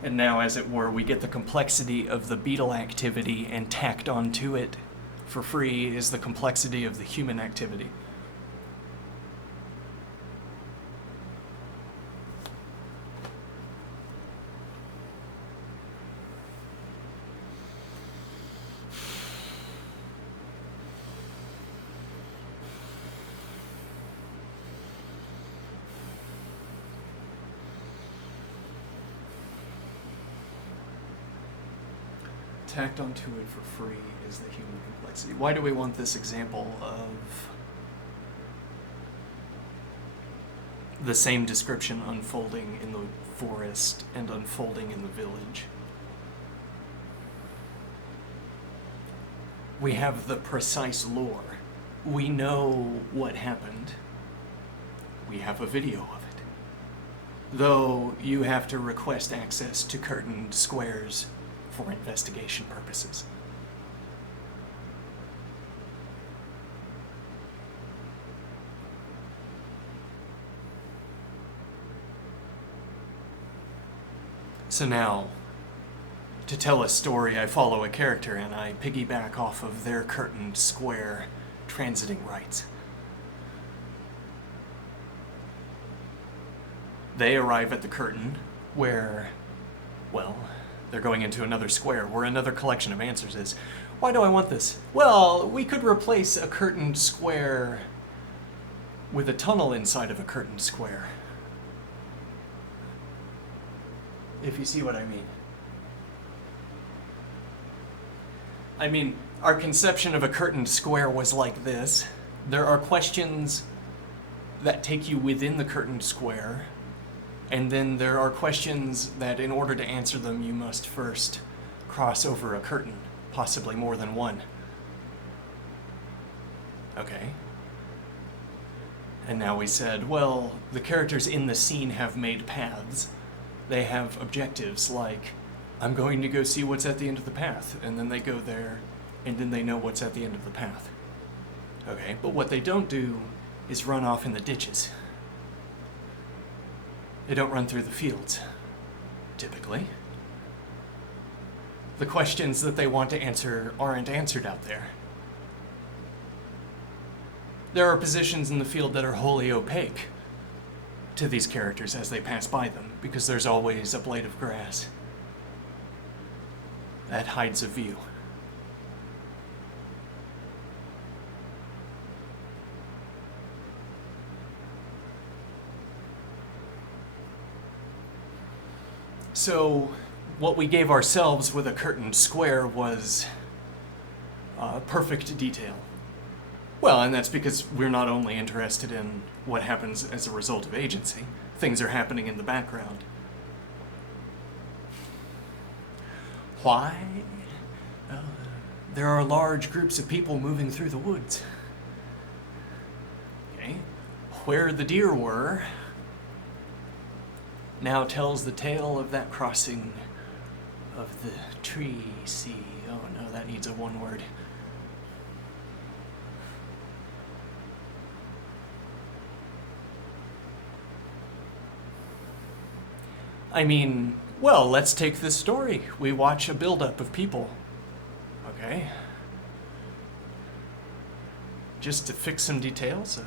And now, as it were, we get the complexity of the beetle activity, and tacked onto it for free is the complexity of the human activity. Tacked onto it for free is the human complexity. Why do we want this example of the same description unfolding in the forest and unfolding in the village? We have the precise lore. We know what happened. We have a video of it. Though you have to request access to curtained squares for investigation purposes. So now, to tell a story, I follow a character and I piggyback off of their curtained square transiting rights. They arrive at the curtain where, well, they're going into another square where another collection of answers is. Why do I want this? Well, we could replace a curtained square with a tunnel inside of a curtained square. If you see what I mean. I mean, our conception of a curtained square was like this. There are questions that take you within the curtained square, and then there are questions that in order to answer them you must first cross over a curtain, possibly more than one. Okay. And now we said, well, the characters in the scene have made paths. They have objectives like, I'm going to go see what's at the end of the path, and then they go there, and then they know what's at the end of the path. Okay, but what they don't do is run off in the ditches. They don't run through the fields, typically. The questions that they want to answer aren't answered out there. There are positions in the field that are wholly opaque to these characters as they pass by them, because there's always a blade of grass that hides a view. So, what we gave ourselves with a curtained square was perfect detail. Well, and that's because we're not only interested in what happens as a result of agency, things are happening in the background. Why? There are large groups of people moving through the woods. Okay. Where the deer were now tells the tale of that crossing of the tree sea. Oh no, that needs a one word. I mean, well, let's take this story. We watch a buildup of people. Okay. Just to fix some details,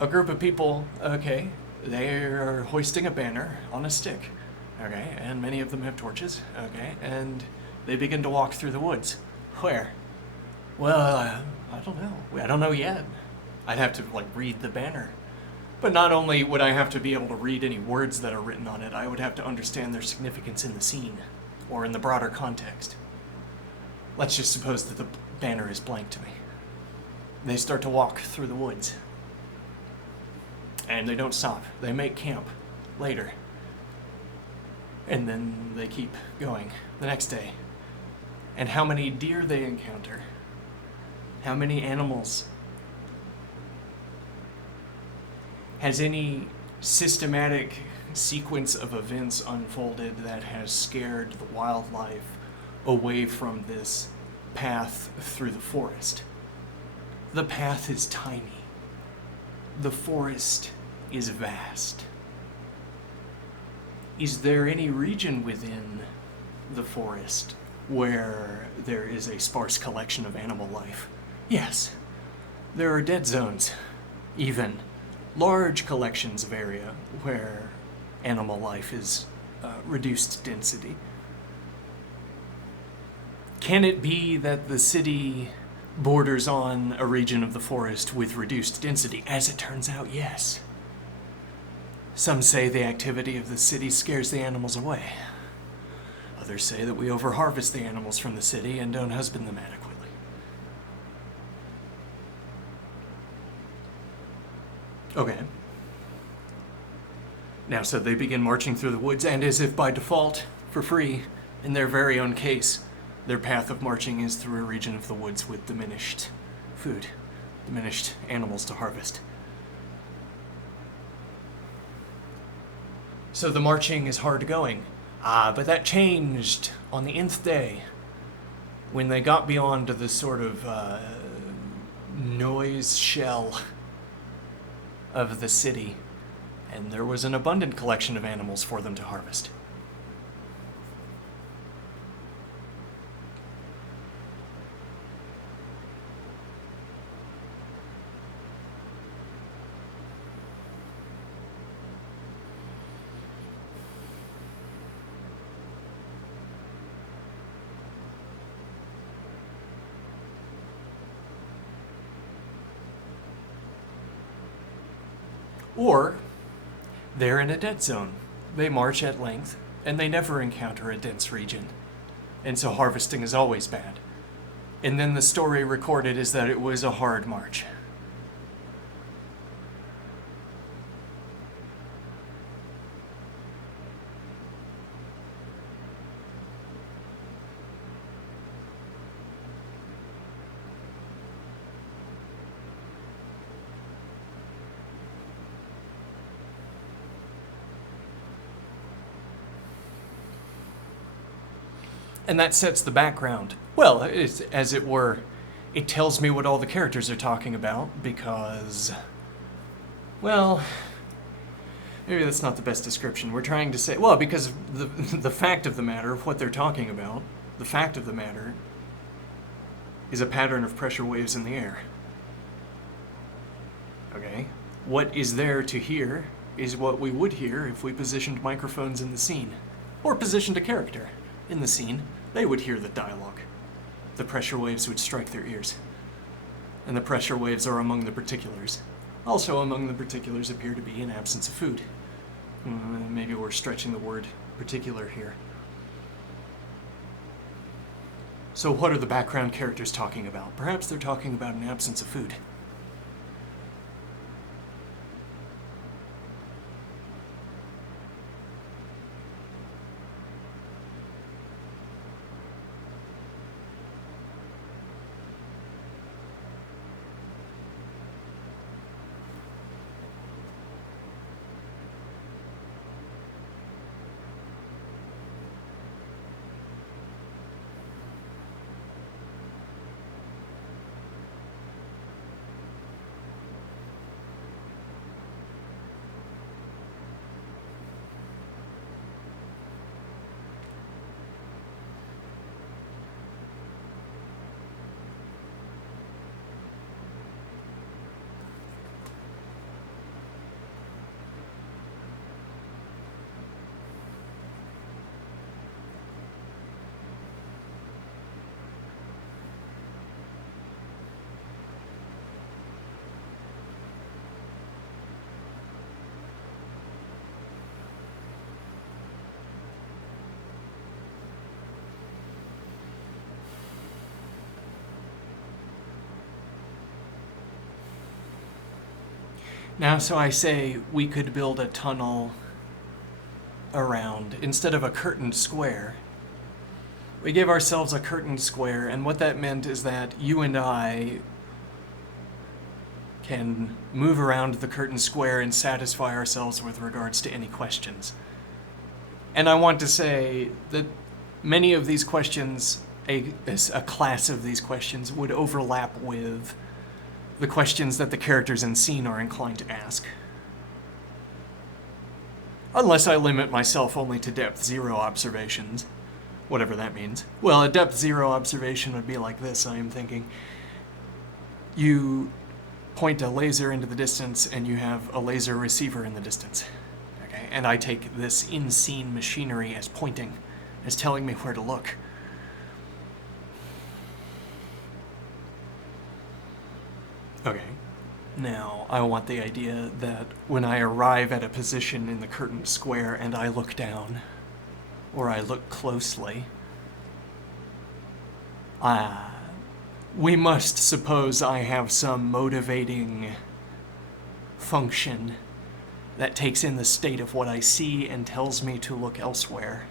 a group of people, okay, they're hoisting a banner on a stick, okay, and many of them have torches, okay, and they begin to walk through the woods. Where? Well, I don't know. I don't know yet. I'd have to, read the banner. But not only would I have to be able to read any words that are written on it, I would have to understand their significance in the scene, or in the broader context. Let's just suppose that the banner is blank to me. They start to walk through the woods. And they don't stop. They make camp later. And then they keep going the next day. And how many deer they encounter. How many animals. Has any systematic sequence of events unfolded that has scared the wildlife away from this path through the forest? The path is tiny. The forest is vast. Is there any region within the forest where there is a sparse collection of animal life? Yes. There are dead zones, even large collections of area where animal life is reduced density. Can it be that the city borders on a region of the forest with reduced density? As it turns out, yes. Some say the activity of the city scares the animals away. Others say that we overharvest the animals from the city and don't husband them adequately. Okay. Now, so they begin marching through the woods, and as if by default, for free, in their very own case, their path of marching is through a region of the woods with diminished food, diminished animals to harvest. So the marching is hard going. But that changed on the nth day when they got beyond the sort of noise shell of the city, and there was an abundant collection of animals for them to harvest. Or, they're in a dead zone. They march at length, and they never encounter a dense region. And so harvesting is always bad. And then the story recorded is that it was a hard march. And that sets the background. Well, it's, as it were, it tells me what all the characters are talking about because, well, maybe that's not the best description. We're trying to say, well, because the fact of the matter of what they're talking about, the fact of the matter is a pattern of pressure waves in the air. Okay? What is there to hear is what we would hear if we positioned microphones in the scene, or positioned a character in the scene. They would hear the dialogue. The pressure waves would strike their ears. And the pressure waves are among the particulars. Also among the particulars appear to be an absence of food. Maybe we're stretching the word particular here. So what are the background characters talking about? Perhaps they're talking about an absence of food. Now, so I say we could build a tunnel around, instead of a curtained square. We gave ourselves a curtained square, and what that meant is that you and I can move around the curtained square and satisfy ourselves with regards to any questions. And I want to say that many of these questions, a class of these questions, would overlap with the questions that the characters in scene are inclined to ask. Unless I limit myself only to depth 0 observations, whatever that means. Well, a depth 0 observation would be like this, I am thinking. You point a laser into the distance and you have a laser receiver in the distance. Okay? And I take this in-scene machinery as pointing, as telling me where to look. Okay. Now, I want the idea that when I arrive at a position in the curtained square and I look down, or I look closely, we must suppose I have some motivating function that takes in the state of what I see and tells me to look elsewhere.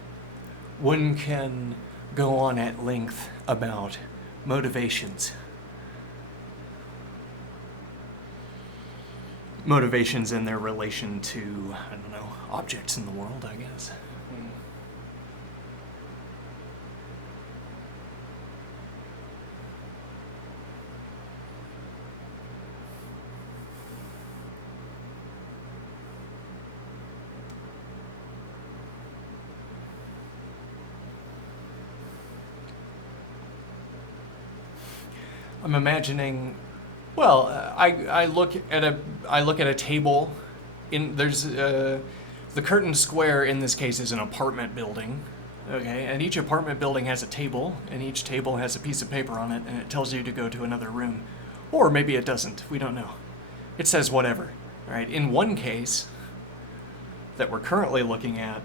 One can go on at length about motivations. Motivations in their relation to, I don't know, objects in the world, I guess. I'm imagining. Well, I look at a table. There's the curtained square in this case is an apartment building, okay, and each apartment building has a table, and each table has a piece of paper on it, and it tells you to go to another room, or maybe it doesn't. We don't know. It says whatever. All right. In one case that we're currently looking at,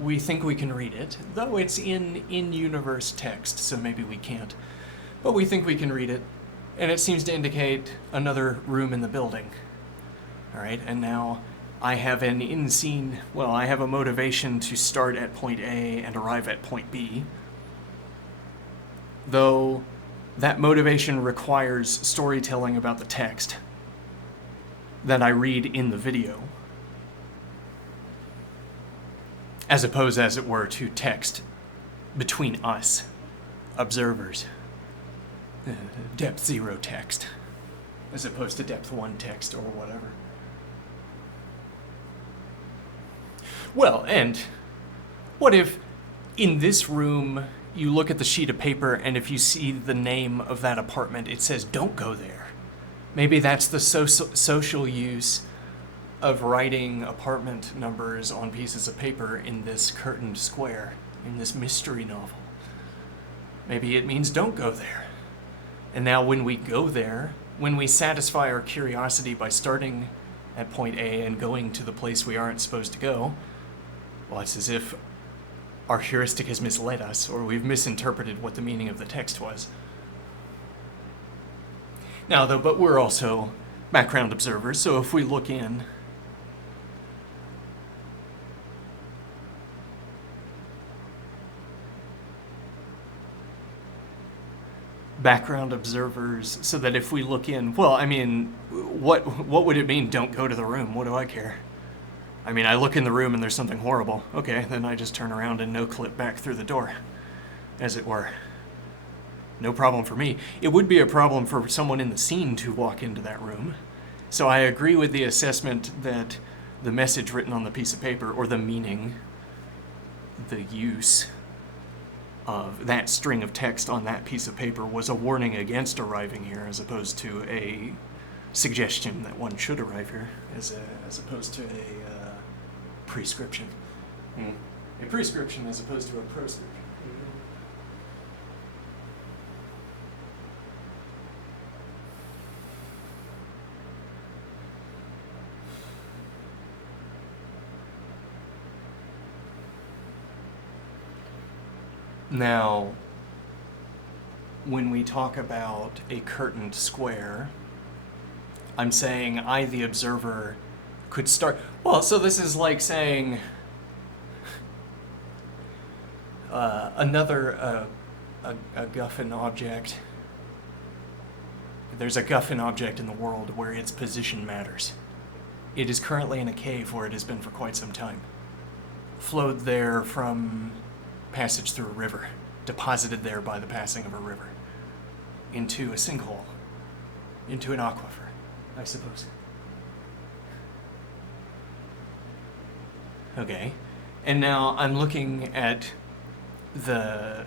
we think we can read it, though it's in universe text, so maybe we can't. but we think we can read it, and it seems to indicate another room in the building. All right, and now I have an in-scene, well, I have a motivation to start at point A and arrive at point B, though that motivation requires storytelling about the text that I read in the video, as opposed, as it were, to text between us, observers. Depth 0 text, as opposed to depth 1 text or whatever. Well, and what if in this room you look at the sheet of paper and if you see the name of that apartment, it says, "Don't go there." Maybe that's the social use of writing apartment numbers on pieces of paper in this curtained square, in this mystery novel. Maybe it means don't go there. And now when we go there, when we satisfy our curiosity by starting at point A and going to the place we aren't supposed to go, well, it's as if our heuristic has misled us, or we've misinterpreted what the meaning of the text was. Now, though, but we're also background observers, so if we look in, background observers, so that if we look in, well, I mean, what would it mean, don't go to the room? What do I care? I mean, I look in the room and there's something horrible. Okay, then I just turn around and no-clip back through the door, as it were. No problem for me. It would be a problem for someone in the scene to walk into that room. So I agree with the assessment that the message written on the piece of paper, or the meaning, the use of that string of text on that piece of paper was a warning against arriving here, as opposed to a suggestion that one should arrive here, as opposed to a prescription. A prescription as opposed to a proscription. Now, when we talk about a curtained square, I'm saying I, the observer, could start... Well, so this is like saying another Guffin object. There's a Guffin object in the world where its position matters. It is currently in a cave where it has been for quite some time. Flowed there from passage through a river, deposited there by the passing of a river, into a sinkhole, into an aquifer, I suppose. Okay, and now I'm looking at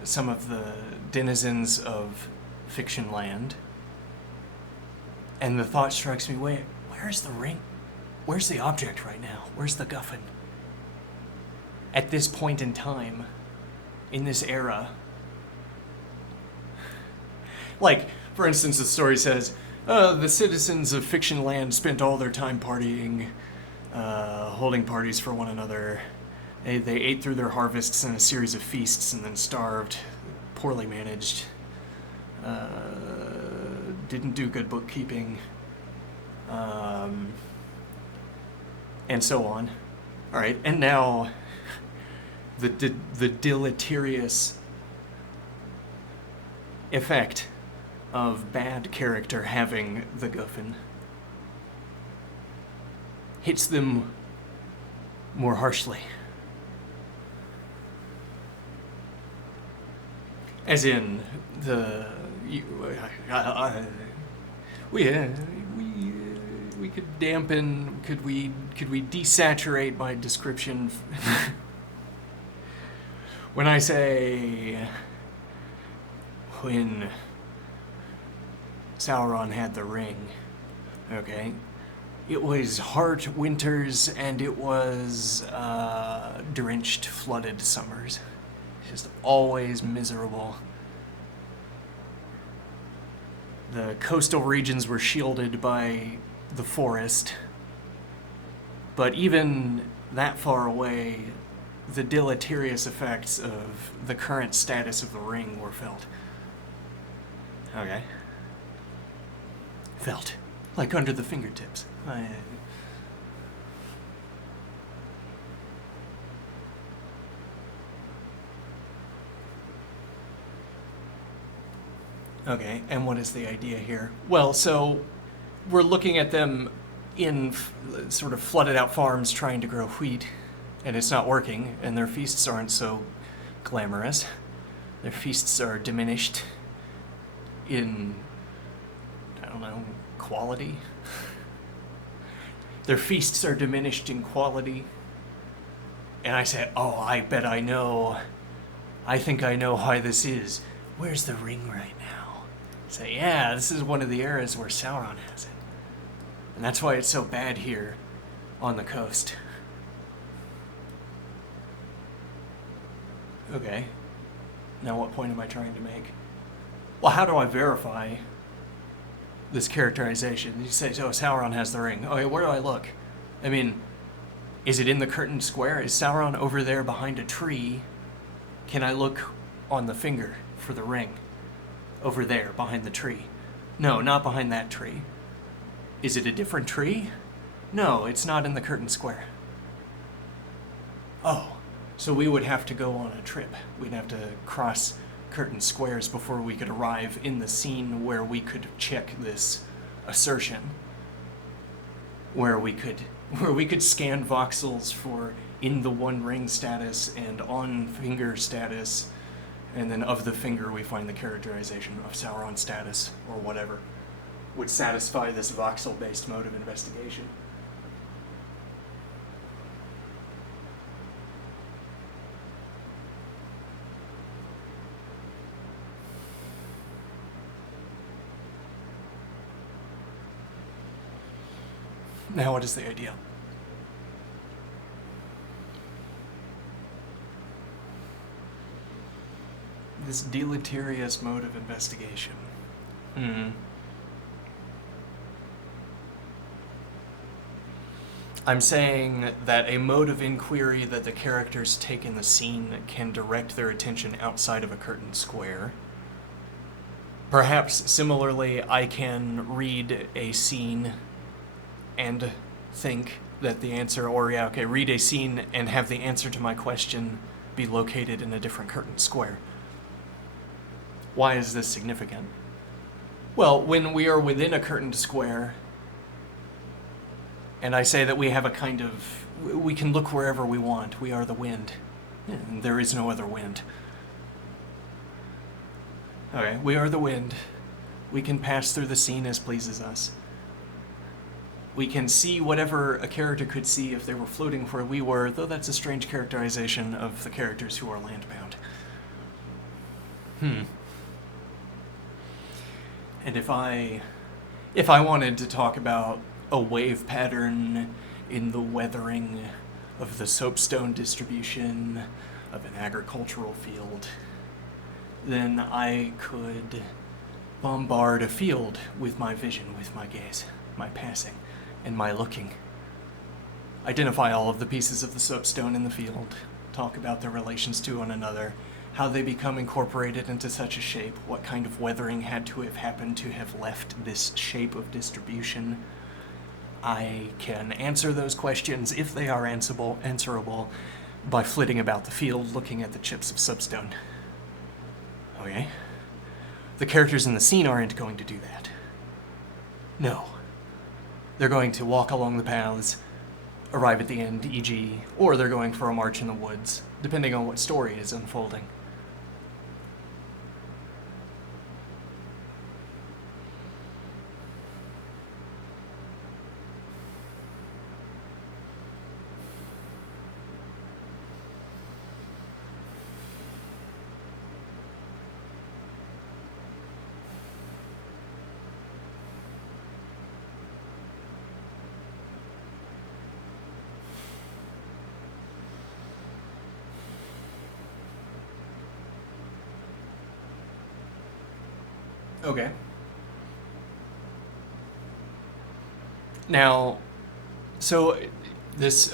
some of the denizens of fiction land, and the thought strikes me, wait, where's the ring? Where's the object right now? Where's the Guffin? At this point in time, in this era. Like, for instance, the story says, the citizens of fiction land spent all their time partying, holding parties for one another. They ate through their harvests in a series of feasts and then starved, poorly managed, didn't do good bookkeeping, and so on. All right, and now the deleterious effect of bad character having the Guffin hits them more harshly. As in, we could dampen, could we desaturate my description? When I say, when Sauron had the ring, okay, it was hard winters and it was drenched, flooded summers. Just always miserable. The coastal regions were shielded by the forest, but even that far away, the deleterious effects of the current status of the ring were felt. Okay. Felt. Like under the fingertips. Okay, and what is the idea here? Well, so we're looking at them in sort of flooded out farms trying to grow wheat, and it's not working, and their feasts aren't so glamorous. Their feasts are diminished in, I don't know, quality. Their feasts are diminished in quality. And I say, oh, I bet I know. I think I know why this is. Where's the ring right now? Say, yeah, this is one of the areas where Sauron has it. And that's why it's so bad here on the coast. Okay. Now what point am I trying to make? Well, how do I verify this characterization? You say, oh, Sauron has the ring. Okay, where do I look? I mean, is it in the curtain square? Is Sauron over there behind a tree? Can I look on the finger for the ring? Over there, behind the tree. No, not behind that tree. Is it a different tree? No, it's not in the curtain square. Oh, so we would have to go on a trip. We'd have to cross curtain squares before we could arrive in the scene where we could check this assertion. Where we could scan voxels for in the One Ring status and on finger status, and then of the finger we find the characterization of Sauron status, or whatever would satisfy this voxel-based mode of investigation. Now what is the idea? This deleterious mode of investigation. I'm saying that a mode of inquiry that the characters take in the scene can direct their attention outside of a curtain square. Perhaps similarly, I can read a scene and think that the answer, or read a scene and have the answer to my question be located in a different curtain square. Why is this significant? Well, when we are within a curtained square, and I say that we have a kind of, we can look wherever we want. We are the wind. And there is no other wind. Okay, we are the wind. We can pass through the scene as pleases us. We can see whatever a character could see if they were floating where we were, though that's a strange characterization of the characters who are landbound. And if I wanted to talk about a wave pattern in the weathering of the soapstone distribution of an agricultural field, then I could bombard a field with my vision, with my gaze, my passing, and my looking. Identify all of the pieces of the soapstone in the field, talk about their relations to one another, how they become incorporated into such a shape, what kind of weathering had to have happened to have left this shape of distribution. I can answer those questions, if they are answerable, by flitting about the field looking at the chips of soapstone. Okay? The characters in the scene aren't going to do that. No. They're going to walk along the paths, arrive at the end, e.g., or they're going for a march in the woods, depending on what story is unfolding. Okay. Now, so this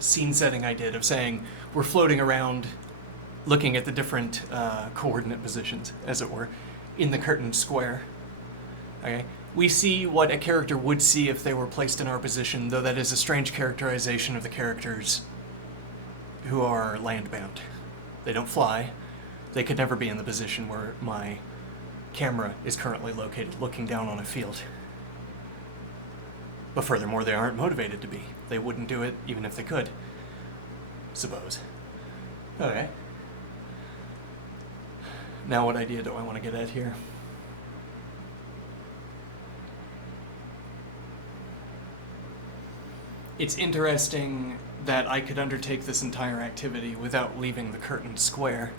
scene setting I did of saying we're floating around, looking at the different coordinate positions, as it were, in the curtain square. Okay? We see what a character would see if they were placed in our position, though that is a strange characterization of the characters who are land-bound. They don't fly. They could never be in the position where my camera is currently located, looking down on a field. But furthermore, they aren't motivated to be. They wouldn't do it even if they could. Suppose. Okay. Now what idea do I want to get at here? It's interesting that I could undertake this entire activity without leaving the curtained square.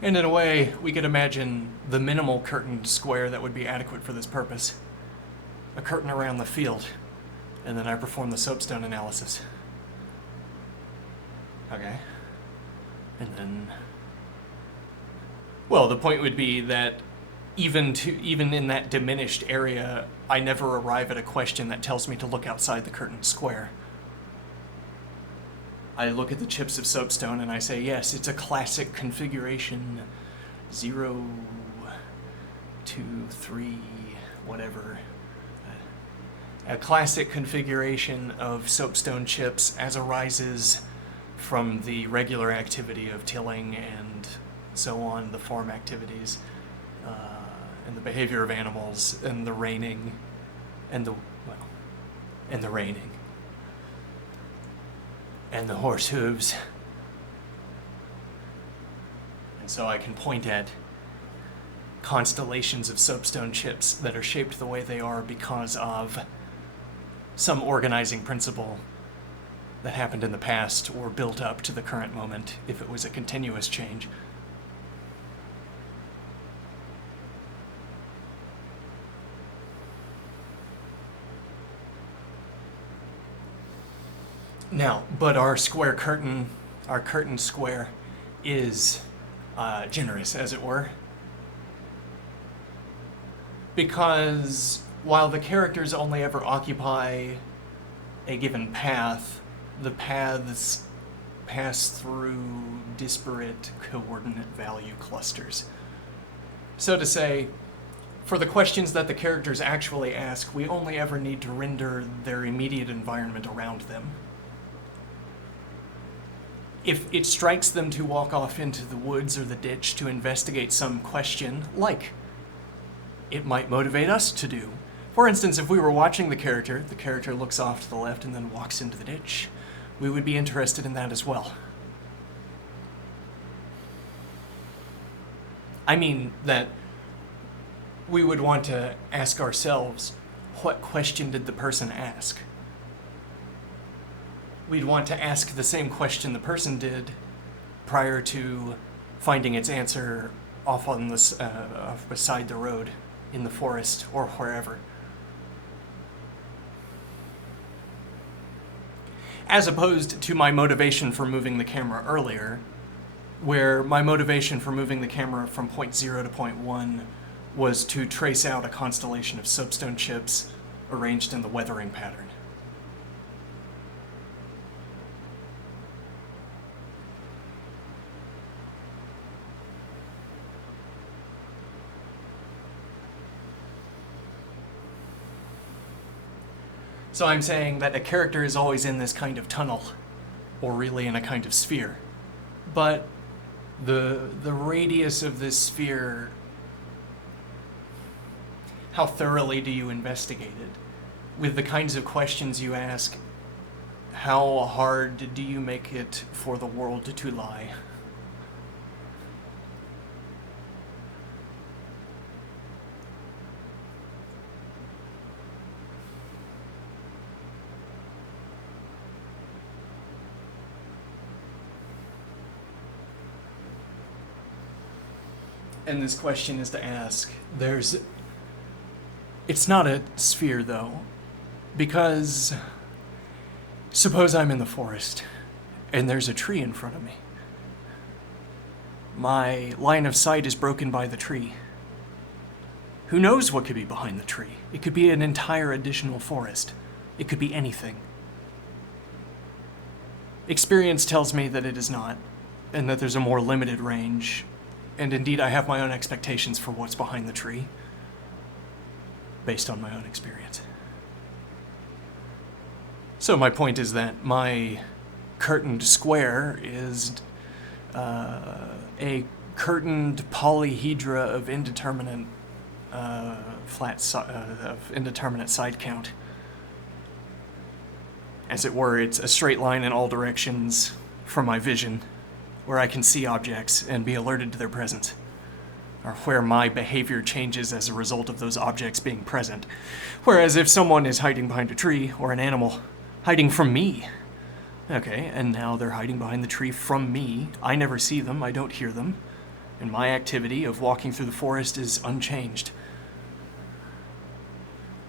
And in a way, we could imagine the minimal curtained square that would be adequate for this purpose. A curtain around the field, and then I perform the soapstone analysis. Okay. And then... Well, the point would be that even in that diminished area, I never arrive at a question that tells me to look outside the curtained square. I look at the chips of soapstone and I say, yes, it's a classic configuration 0, 2, 3, whatever. A classic configuration of soapstone chips as arises from the regular activity of tilling and so on, the farm activities, and the behavior of animals, and the raining, and the raining, and the horse hooves. And so I can point at constellations of soapstone chips that are shaped the way they are because of some organizing principle that happened in the past or built up to the current moment if it was a continuous change. Now, but our curtain square is generous, as it were, because while the characters only ever occupy a given path, the paths pass through disparate coordinate value clusters. So to say, for the questions that the characters actually ask, we only ever need to render their immediate environment around them. If it strikes them to walk off into the woods or the ditch to investigate some question, like it might motivate us to do. For instance, if we were watching the character looks off to the left and then walks into the ditch, we would be interested in that as well. I mean that we would want to ask ourselves, what question did the person ask? We'd want to ask the same question the person did prior to finding its answer off on this off beside the road in the forest or wherever. As opposed to my motivation for moving the camera earlier, where my motivation for moving the camera from point 0 to point 1 was to trace out a constellation of soapstone chips arranged in the weathering pattern. So I'm saying that a character is always in this kind of tunnel, or really in a kind of sphere. But the radius of this sphere, how thoroughly do you investigate it? With the kinds of questions you ask, how hard do you make it for the world to lie? And this question is to ask, it's not a sphere though, because suppose I'm in the forest and there's a tree in front of me. My line of sight is broken by the tree. Who knows what could be behind the tree? It could be an entire additional forest. It could be anything. Experience tells me that it is not, and that there's a more limited range And indeed, I have my own expectations for what's behind the tree, based on my own experience. So my point is that my curtained square is a curtained polyhedra of indeterminate indeterminate side count. As it were, it's a straight line in all directions from my vision, where I can see objects and be alerted to their presence, or where my behavior changes as a result of those objects being present. Whereas if someone is hiding behind a tree, or an animal hiding from me, okay, and now they're hiding behind the tree from me, I never see them, I don't hear them, and my activity of walking through the forest is unchanged.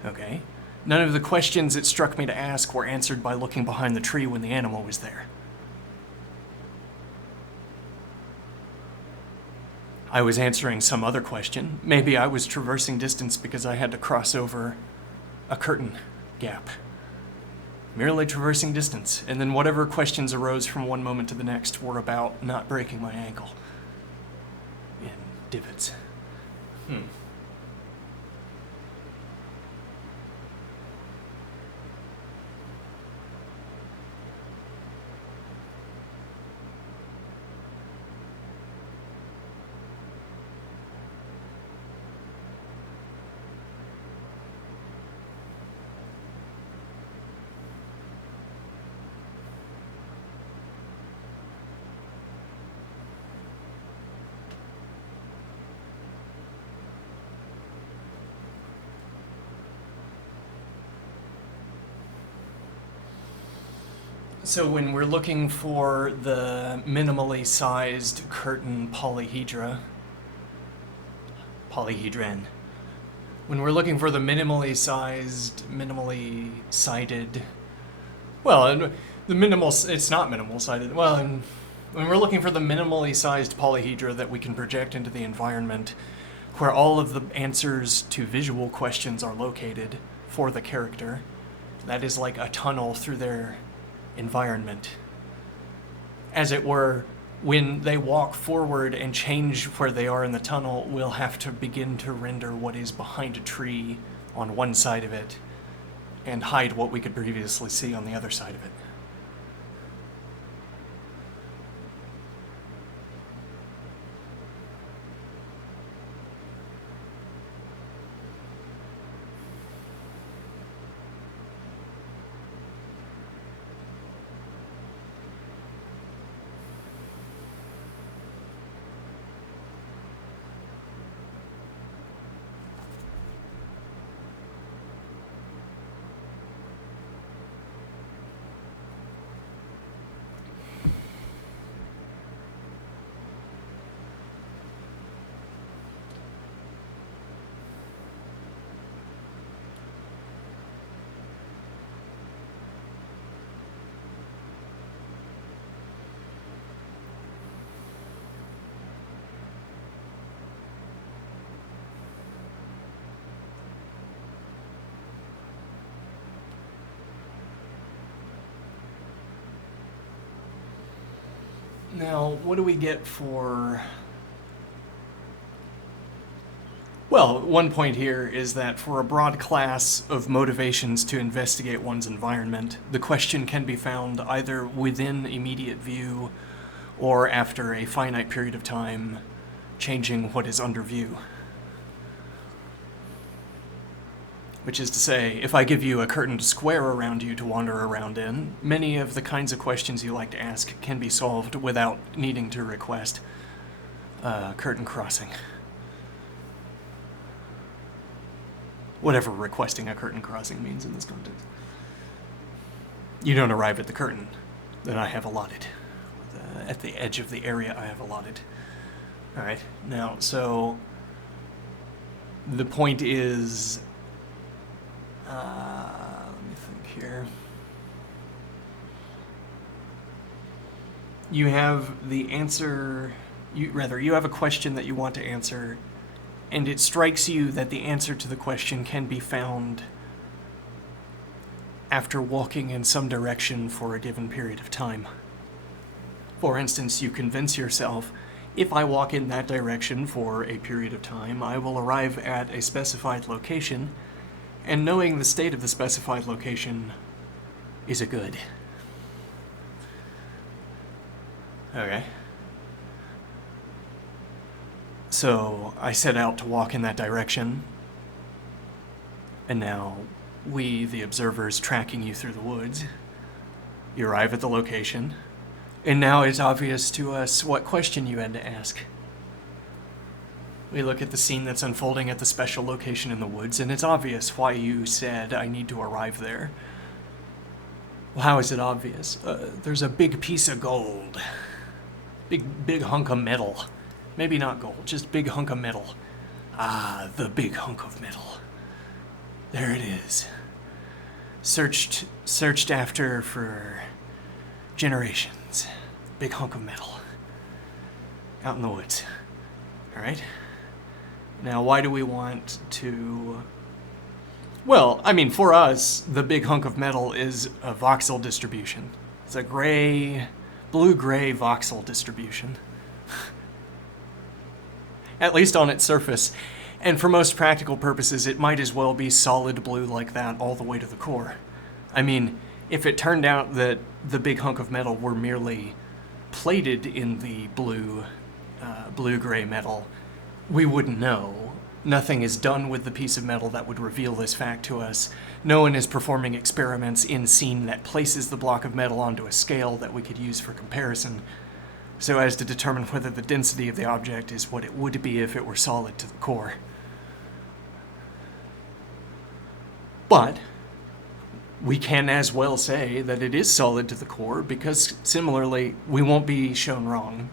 Okay? None of the questions it struck me to ask were answered by looking behind the tree when the animal was there. I was answering some other question. Maybe I was traversing distance because I had to cross over a curtain gap. Merely traversing distance, and then whatever questions arose from one moment to the next were about not breaking my ankle in divots. So when we're looking for the minimally sized curtain polyhedron, when we're looking for the minimally sided, well, it's not minimal sided, well, and when we're looking for the minimally sized polyhedra that we can project into the environment, where all of the answers to visual questions are located for the character, that is like a tunnel through their environment. As it were, when they walk forward and change where they are in the tunnel, we'll have to begin to render what is behind a tree on one side of it and hide what we could previously see on the other side of it. Now, what do we get for... Well, one point here is that for a broad class of motivations to investigate one's environment, the question can be found either within immediate view or after a finite period of time, changing what is under view. Which is to say, if I give you a curtained square around you to wander around in, many of the kinds of questions you like to ask can be solved without needing to request curtain crossing. Whatever requesting a curtain crossing means in this context. You don't arrive at the curtain that I have allotted, at the edge of the area I have allotted. Alright, now, so the point is... let me think here. You have the answer, you have a question that you want to answer, and it strikes you that the answer to the question can be found after walking in some direction for a given period of time. For instance, you convince yourself, If I walk in that direction for a period of time, I will arrive at a specified location, and knowing the state of the specified location is a good. Okay. So I set out to walk in that direction, and now we, the observers, tracking you through the woods. You arrive at the location, and now it's obvious to us what question you had to ask. We look at the scene that's unfolding at the special location in the woods, and it's obvious why you said, I need to arrive there. Well, how is it obvious? There's a big piece of gold. Big hunk of metal. Maybe not gold, just big hunk of metal. Ah, the big hunk of metal. There it is. Searched after for generations. Big hunk of metal. Out in the woods. Alright? Now, why do we want to... Well, I mean, for us, the big hunk of metal is a voxel distribution. It's a blue-gray voxel distribution. At least on its surface. And for most practical purposes, it might as well be solid blue like that all the way to the core. I mean, if it turned out that the big hunk of metal were merely plated in the blue-gray metal, we wouldn't know. Nothing is done with the piece of metal that would reveal this fact to us. No one is performing experiments in scene that places the block of metal onto a scale that we could use for comparison, so as to determine whether the density of the object is what it would be if it were solid to the core. But we can as well say that it is solid to the core, because similarly, we won't be shown wrong.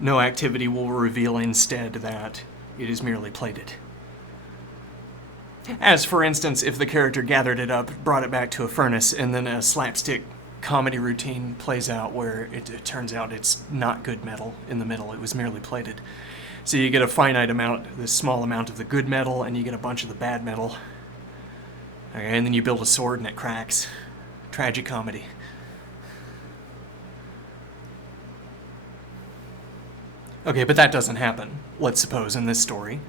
No activity will reveal instead that it is merely plated. As, for instance, if the character gathered it up, brought it back to a furnace, and then a slapstick comedy routine plays out where it turns out it's not good metal in the middle, it was merely plated. So you get a finite amount, this small amount of the good metal, and you get a bunch of the bad metal. Okay, and then you build a sword and it cracks. Tragicomedy. Okay, but that doesn't happen, let's suppose, in this story.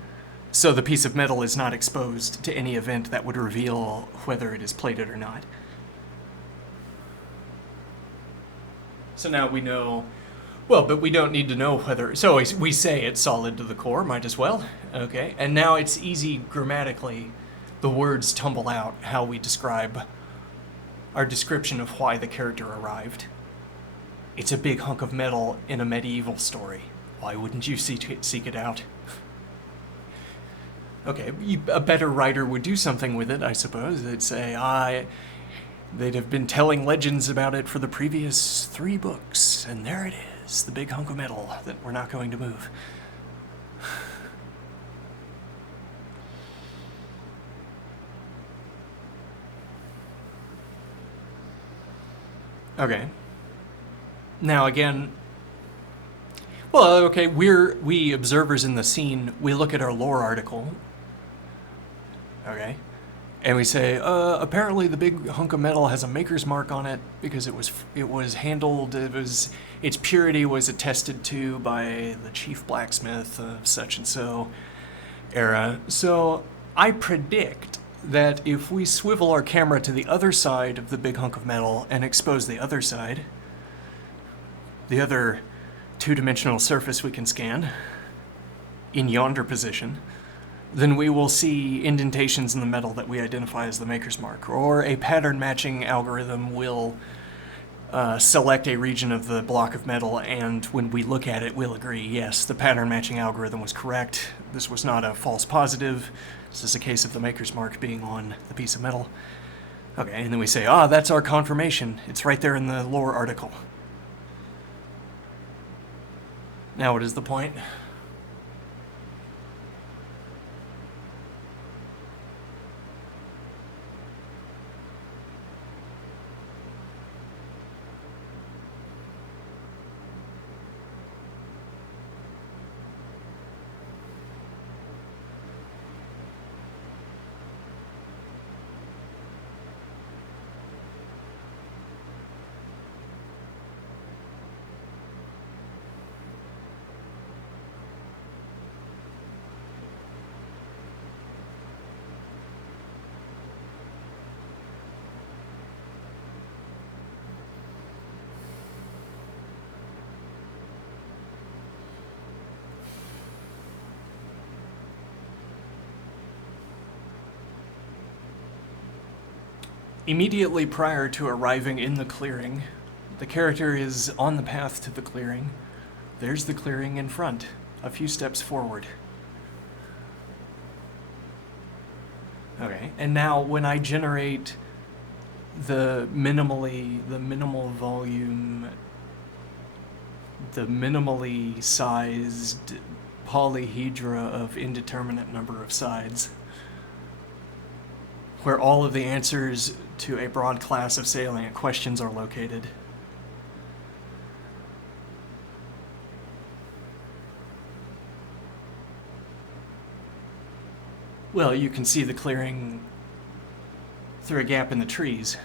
So the piece of metal is not exposed to any event that would reveal whether it is plated or not. So now we know, well, but we don't need to know whether, so we say it's solid to the core, might as well, okay? And now it's easy grammatically, the words tumble out how we describe our description of why the character arrived. It's a big hunk of metal in a medieval story. Why wouldn't you seek it out? Okay, a better writer would do something with it, I suppose. They'd say, they'd have been telling legends about it for the previous 3 books, and there it is, the big hunk of metal that we're not going to move. Okay. Now again, well, okay, we observers in the scene, we look at our lore article, okay, and we say, apparently the big hunk of metal has a maker's mark on it because it was handled, its purity was attested to by the chief blacksmith of such and so era. So I predict that if we swivel our camera to the other side of the big hunk of metal and expose the other side, the other two-dimensional surface we can scan, in yonder position, then we will see indentations in the metal that we identify as the maker's mark, or a pattern matching algorithm will select a region of the block of metal, and when we look at it, we'll agree, yes, the pattern matching algorithm was correct. This was not a false positive. This is a case of the maker's mark being on the piece of metal. Okay, and then we say, that's our confirmation. It's right there in the lore article. Now what is the point? Immediately prior to arriving in the clearing, the character is on the path to the clearing. There's the clearing in front, a few steps forward. Okay, and now when I generate the minimal volume, the minimally sized polyhedra of indeterminate number of sides, where all of the answers to a broad class of salient questions are located. Well, you can see the clearing through a gap in the trees.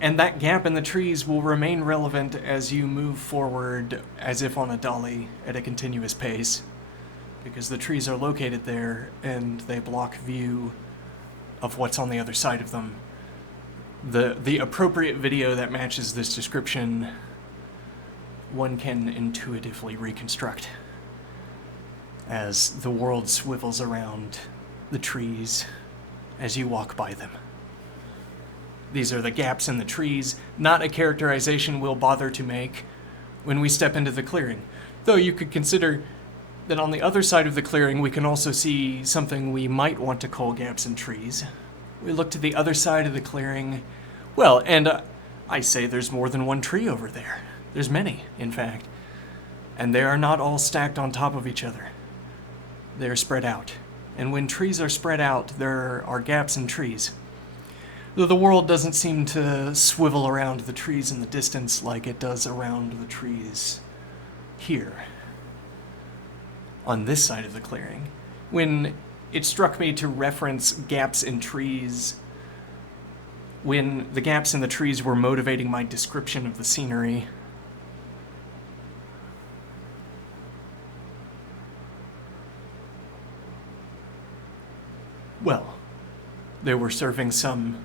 And that gap in the trees will remain relevant as you move forward as if on a dolly at a continuous pace, because the trees are located there and they block view of what's on the other side of them. The appropriate video that matches this description, one can intuitively reconstruct as the world swivels around the trees as you walk by them. These are the gaps in the trees, not a characterization we'll bother to make when we step into the clearing. Though you could consider that on the other side of the clearing we can also see something we might want to call gaps in trees. We look to the other side of the clearing. Well, and I say there's more than one tree over there. There's many, in fact. And they are not all stacked on top of each other. They are spread out. And when trees are spread out, there are gaps in trees. Though the world doesn't seem to swivel around the trees in the distance like it does around the trees here, on this side of the clearing. When it struck me to reference gaps in trees, when the gaps in the trees were motivating my description of the scenery, well, they were serving some...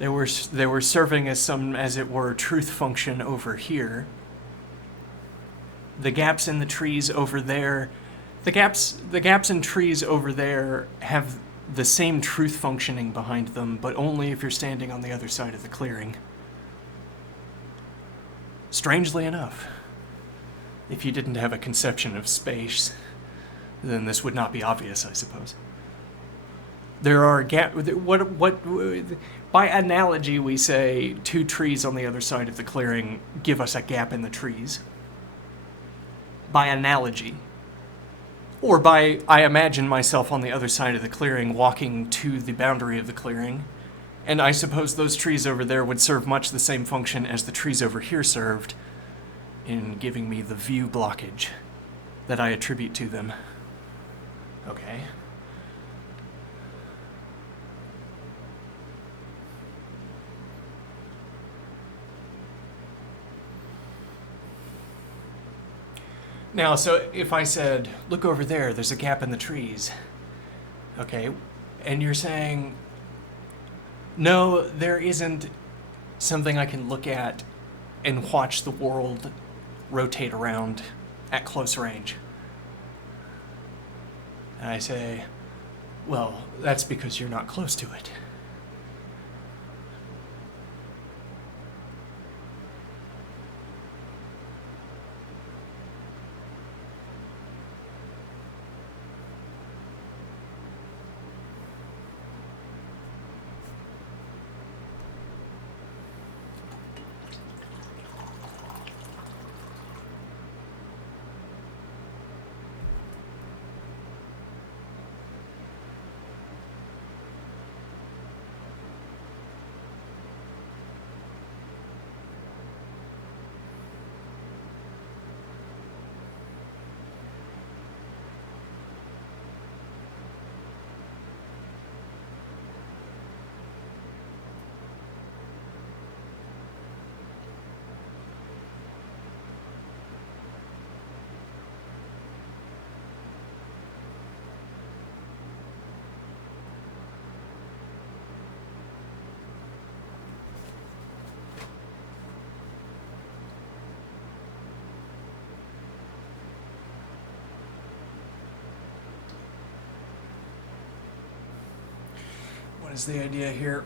They were serving as some, as it were, truth function over here. The gaps in the trees over there, the gaps in trees over there have the same truth functioning behind them, but only if you're standing on the other side of the clearing. Strangely enough, if you didn't have a conception of space, then this would not be obvious, I suppose. There are by analogy we say two trees on the other side of the clearing give us a gap in the trees. By analogy. Or by, I imagine myself on the other side of the clearing walking to the boundary of the clearing, and I suppose those trees over there would serve much the same function as the trees over here served in giving me the view blockage that I attribute to them. Okay. Now, so if I said, look over there, there's a gap in the trees, okay, and you're saying, no, there isn't something I can look at and watch the world rotate around at close range. And I say, well, that's because you're not close to it. is the idea here.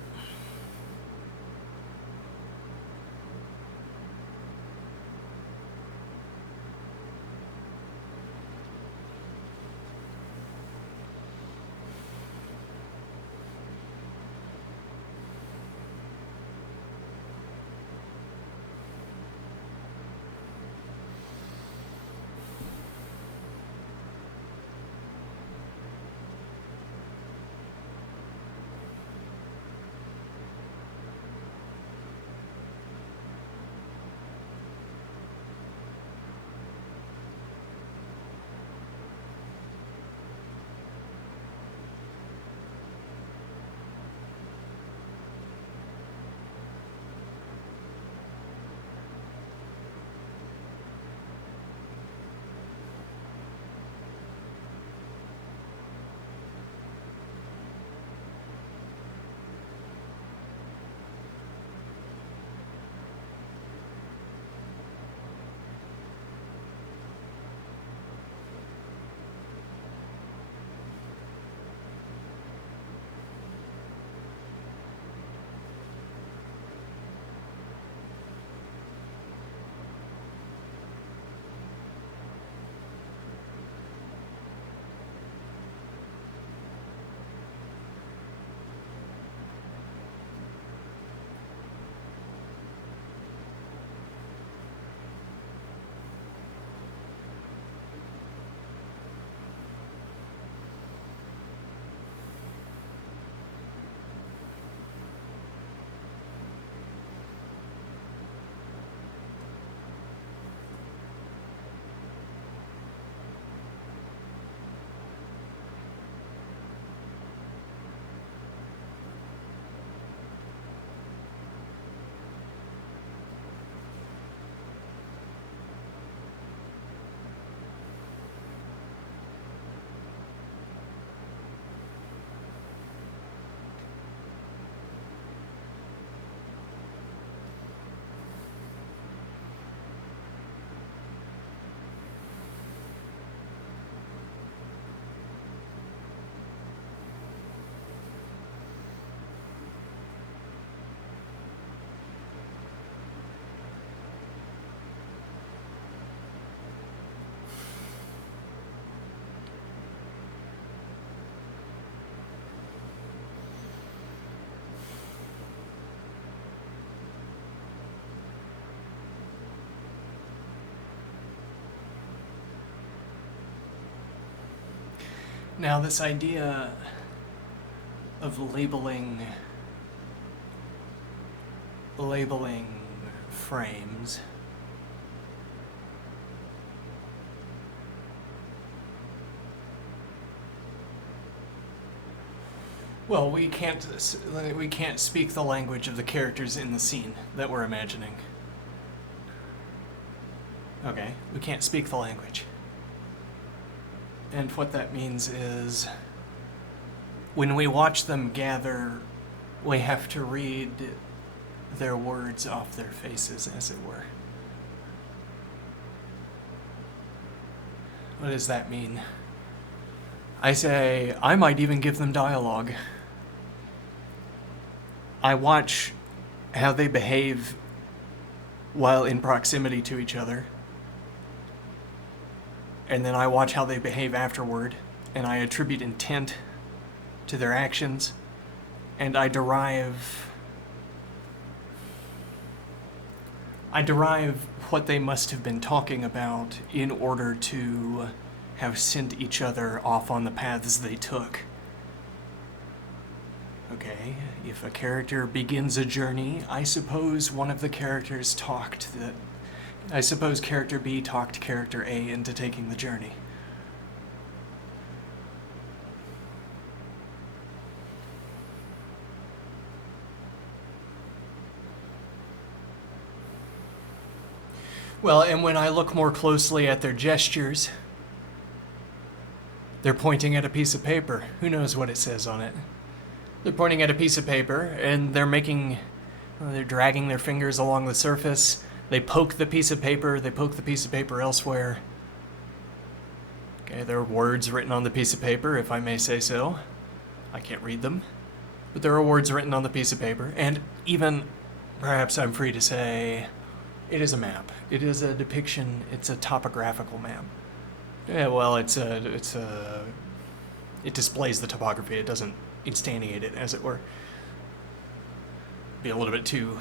Now, this idea of labeling frames well, we can't speak the language of the characters in the scene that we're imagining. Okay, we can't speak the language. And what that means is, when we watch them gather, we have to read their words off their faces, as it were. What does that mean? I say, I might even give them dialogue. I watch how they behave while in proximity to each other. And then I watch how they behave afterward, and I attribute intent to their actions, and I derive what they must have been talking about in order to have sent each other off on the paths they took. Okay, if a character begins a journey, I suppose one of the characters I suppose character B talked character A into taking the journey. Well, and when I look more closely at their gestures, they're pointing at a piece of paper. Who knows what it says on it? They're pointing at a piece of paper, and they're dragging their fingers along the surface. They poke the piece of paper elsewhere. Okay, there are words written on the piece of paper, if I may say so. I can't read them. But there are words written on the piece of paper, and even, perhaps I'm free to say, it is a map. It is a depiction. It's a topographical map. Yeah, well, it displays the topography. It doesn't instantiate it, as it were. Be a little bit too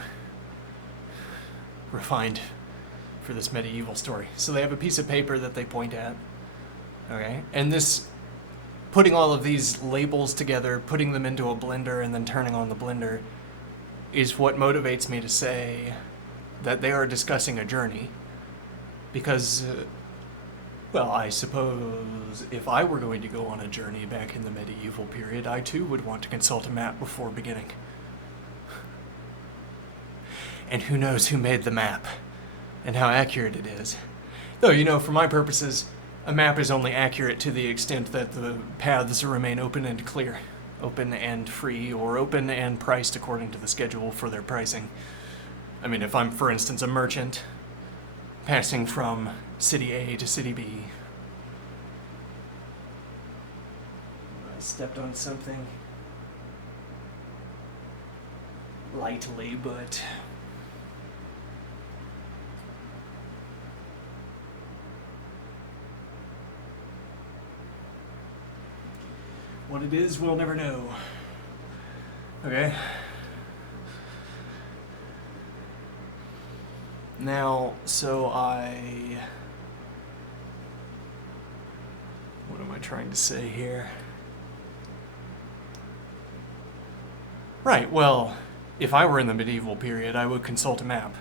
refined for this medieval story. So they have a piece of paper that they point at, okay? And this, putting all of these labels together, putting them into a blender, and then turning on the blender is what motivates me to say that they are discussing a journey. Because, well, I suppose if I were going to go on a journey back in the medieval period, I too would want to consult a map before beginning. And who knows who made the map and how accurate it is. Though, you know, for my purposes, a map is only accurate to the extent that the paths remain open and clear, open and free, or open and priced according to the schedule for their pricing. I mean, if I'm, for instance, a merchant passing from city A to city B. I stepped on something lightly, but what it is, we'll never know. Okay. Now, so what am I trying to say here? Right, well, if I were in the medieval period, I would consult a map.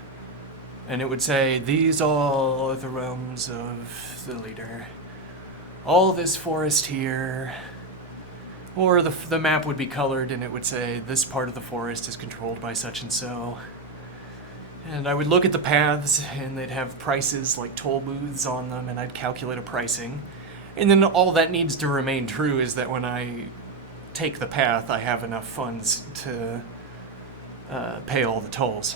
And it would say, these are the realms of the leader. All this forest here. Or the map would be colored and it would say, this part of the forest is controlled by such and so. And I would look at the paths, and they'd have prices like toll booths on them, and I'd calculate a pricing. And then all that needs to remain true is that when I take the path, I have enough funds to pay all the tolls.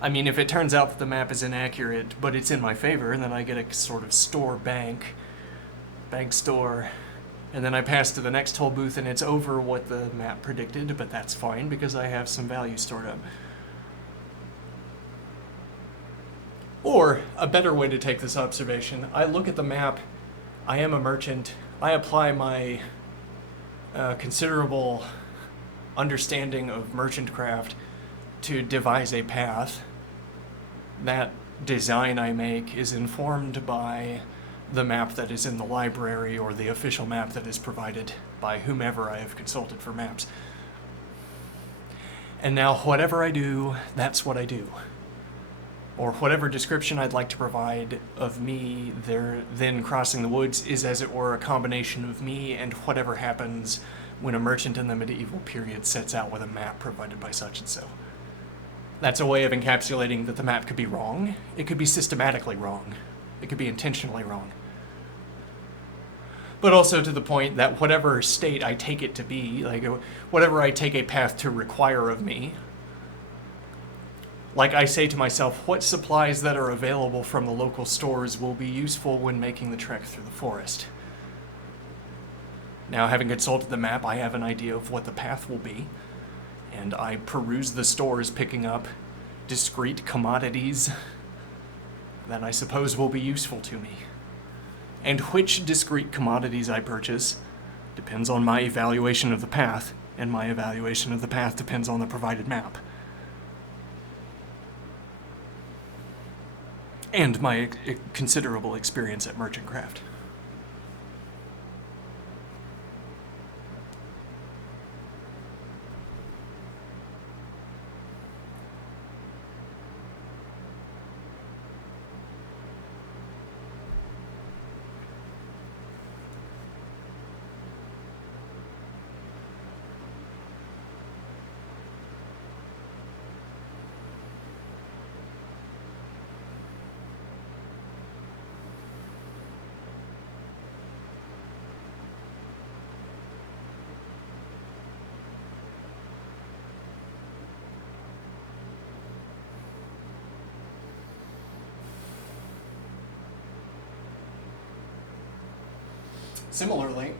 I mean, if it turns out that the map is inaccurate, but it's in my favor, then I get a sort of bank store, and then I pass to the next toll booth, and it's over what the map predicted, but that's fine because I have some value stored up. Or, a better way to take this observation, I look at the map, I am a merchant, I apply my considerable understanding of merchant craft to devise a path. That design I make is informed by the map that is in the library or the official map that is provided by whomever I have consulted for maps. And now, whatever I do, that's what I do. Or whatever description I'd like to provide of me there then crossing the woods is, as it were, a combination of me and whatever happens when a merchant in the medieval period sets out with a map provided by such and so. That's a way of encapsulating that the map could be wrong. It could be systematically wrong. It could be intentionally wrong. But also to the point that whatever state I take it to be, like whatever I take a path to require of me, like I say to myself, what supplies that are available from the local stores will be useful when making the trek through the forest? Now, having consulted the map, I have an idea of what the path will be, and I peruse the stores, picking up discrete commodities that I suppose will be useful to me. And which discrete commodities I purchase depends on my evaluation of the path, and my evaluation of the path depends on the provided map. And my considerable experience at merchant craft. Similarly,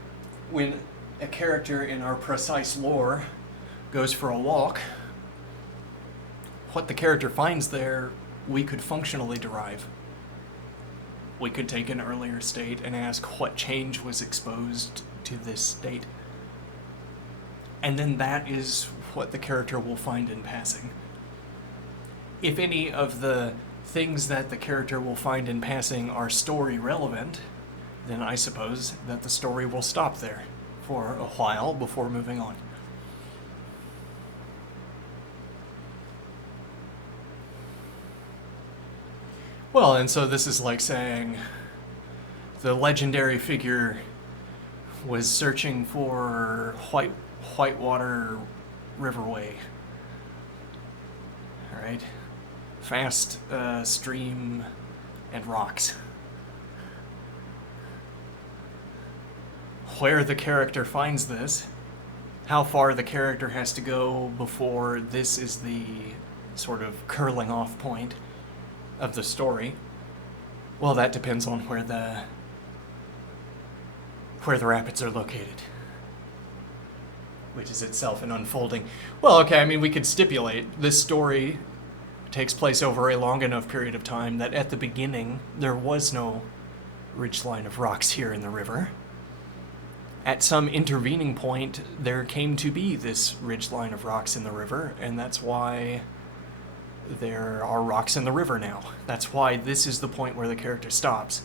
when a character in our precise lore goes for a walk, what the character finds there, we could functionally derive. We could take an earlier state and ask what change was exposed to this state. And then that is what the character will find in passing. If any of the things that the character will find in passing are story relevant, then I suppose that the story will stop there for a while before moving on. Well, and so this is like saying the legendary figure was searching for Whitewater Riverway. All right, fast stream and rocks. Where the character finds this, how far the character has to go before this is the sort of curling off point of the story, well, that depends on where the rapids are located, which is itself an unfolding. Well, okay, I mean, we could stipulate this story takes place over a long enough period of time that at the beginning there was no ridgeline of rocks here in the river. At some intervening point, there came to be this ridgeline of rocks in the river, and that's why there are rocks in the river now. That's why this is the point where the character stops.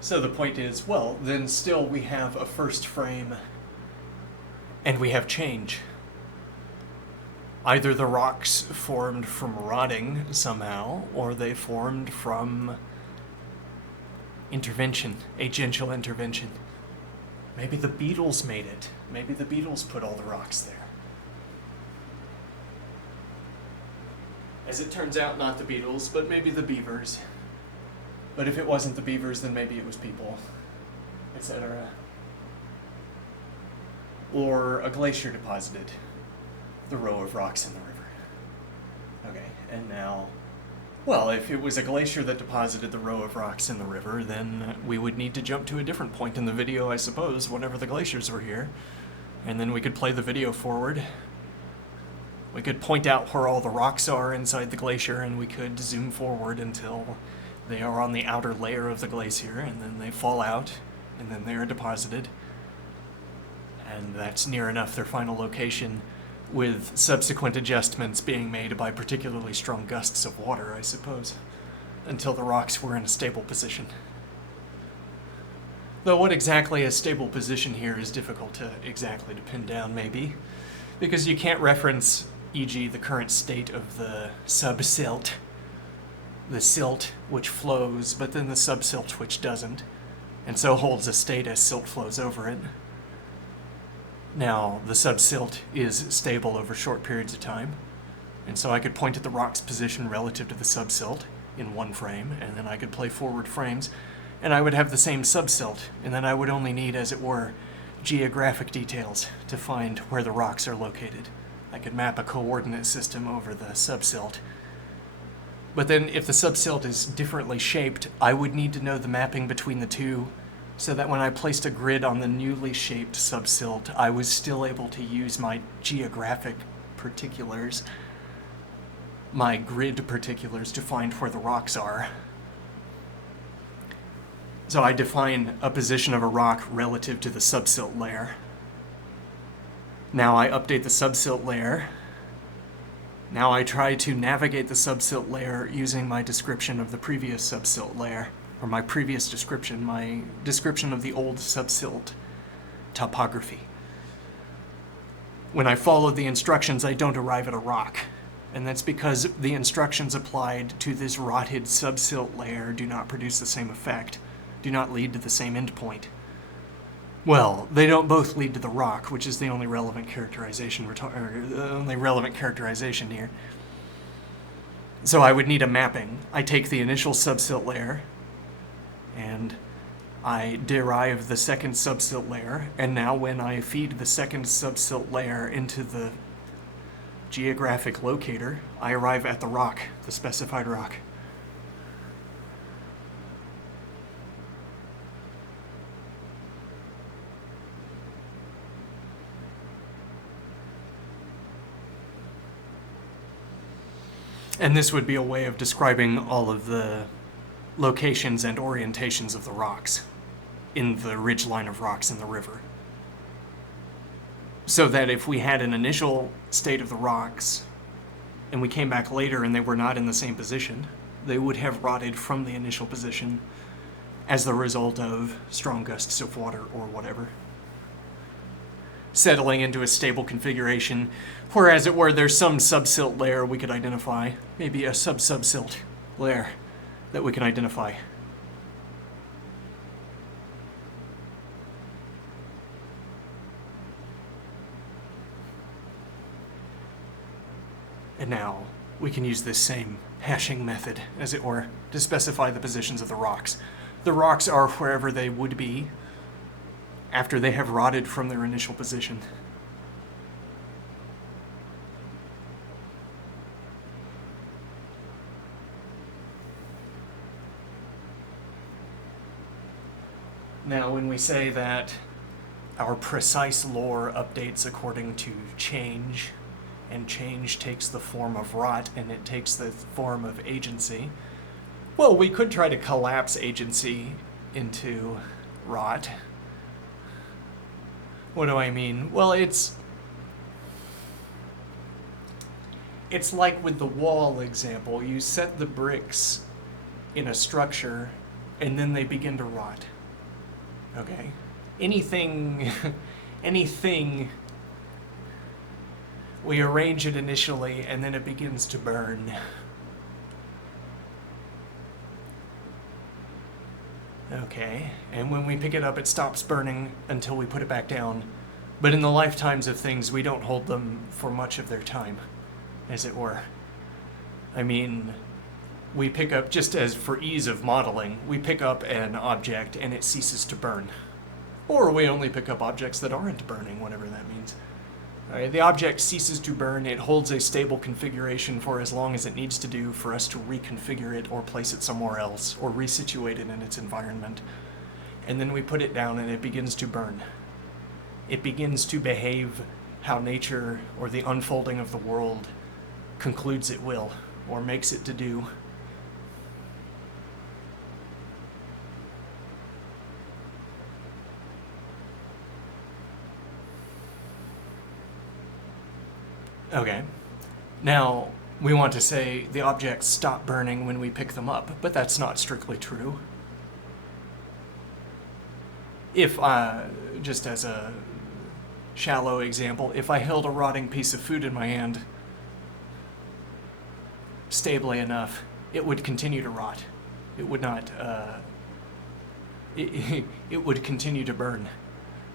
So the point is, well, then still we have a first frame and we have change. Either the rocks formed from rotting somehow, or they formed from intervention, agential intervention. Maybe the beetles made it. Maybe the beetles put all the rocks there. As it turns out, not the beetles, but maybe the beavers. But if it wasn't the beavers, then maybe it was people, etc. Or a glacier deposited the row of rocks in the river. Okay, and now, well, if it was a glacier that deposited the row of rocks in the river, then we would need to jump to a different point in the video, I suppose, whenever the glaciers were here. And then we could play the video forward. We could point out where all the rocks are inside the glacier, and we could zoom forward until they are on the outer layer of the glacier, and then they fall out, and then they are deposited. And that's near enough their final location, with subsequent adjustments being made by particularly strong gusts of water, I suppose, until the rocks were in a stable position. Though what exactly a stable position here is difficult to exactly to pin down, maybe, because you can't reference, e.g., the current state of the subsilt, the silt which flows, but then the subsilt which doesn't, and so holds a state as silt flows over it. Now, the subsilt is stable over short periods of time, and so I could point at the rock's position relative to the subsilt in one frame, and then I could play forward frames, and I would have the same subsilt, and then I would only need, as it were, geographic details to find where the rocks are located. I could map a coordinate system over the subsilt. But then if the subsilt is differently shaped, I would need to know the mapping between the two, so that when I placed a grid on the newly shaped subsilt, I was still able to use my geographic particulars, my grid particulars, to find where the rocks are. So I define a position of a rock relative to the subsilt layer. Now I update the subsilt layer. Now I try to navigate the subsilt layer using my description of the previous subsilt layer, or my previous description, my description of the old subsilt topography. When I follow the instructions, I don't arrive at a rock, and that's because the instructions applied to this rotted subsilt layer do not produce the same effect, do not lead to the same endpoint. Well, they don't both lead to the rock, which is the only relevant characterization the only relevant characterization here. So I would need a mapping. I take the initial subsilt layer, and I derive the second subsilt layer, and now when I feed the second subsilt layer into the geographic locator, I arrive at the rock, the specified rock. And this would be a way of describing all of the locations and orientations of the rocks in the ridge line of rocks in the river. So that if we had an initial state of the rocks and we came back later and they were not in the same position, they would have rotted from the initial position as the result of strong gusts of water or whatever, settling into a stable configuration, where, as it were, there's some subsilt layer we could identify, maybe a sub-subsilt layer that we can identify. And now we can use this same hashing method, as it were, to specify the positions of the rocks. The rocks are wherever they would be after they have rotted from their initial position. Now, when we say that our precise lore updates according to change, and change takes the form of rot, and it takes the form of agency, well, we could try to collapse agency into rot. What do I mean? Well, it's like with the wall example. You set the bricks in a structure, and then they begin to rot. Okay? Anything, we arrange it initially, and then it begins to burn. Okay, and when we pick it up, it stops burning until we put it back down. But in the lifetimes of things, we don't hold them for much of their time, as it were. I mean, we pick up, just as for ease of modeling, we pick up an object and it ceases to burn. Or we only pick up objects that aren't burning, whatever that means. Alright, the object ceases to burn, it holds a stable configuration for as long as it needs to do for us to reconfigure it or place it somewhere else, or resituate it in its environment. And then we put it down and it begins to burn. It begins to behave how nature or the unfolding of the world concludes it will, or makes it to do. Okay. Now, we want to say the objects stop burning when we pick them up, but that's not strictly true. If, just as a shallow example, if I held a rotting piece of food in my hand stably enough, it would continue to rot. It would not, it would continue to burn.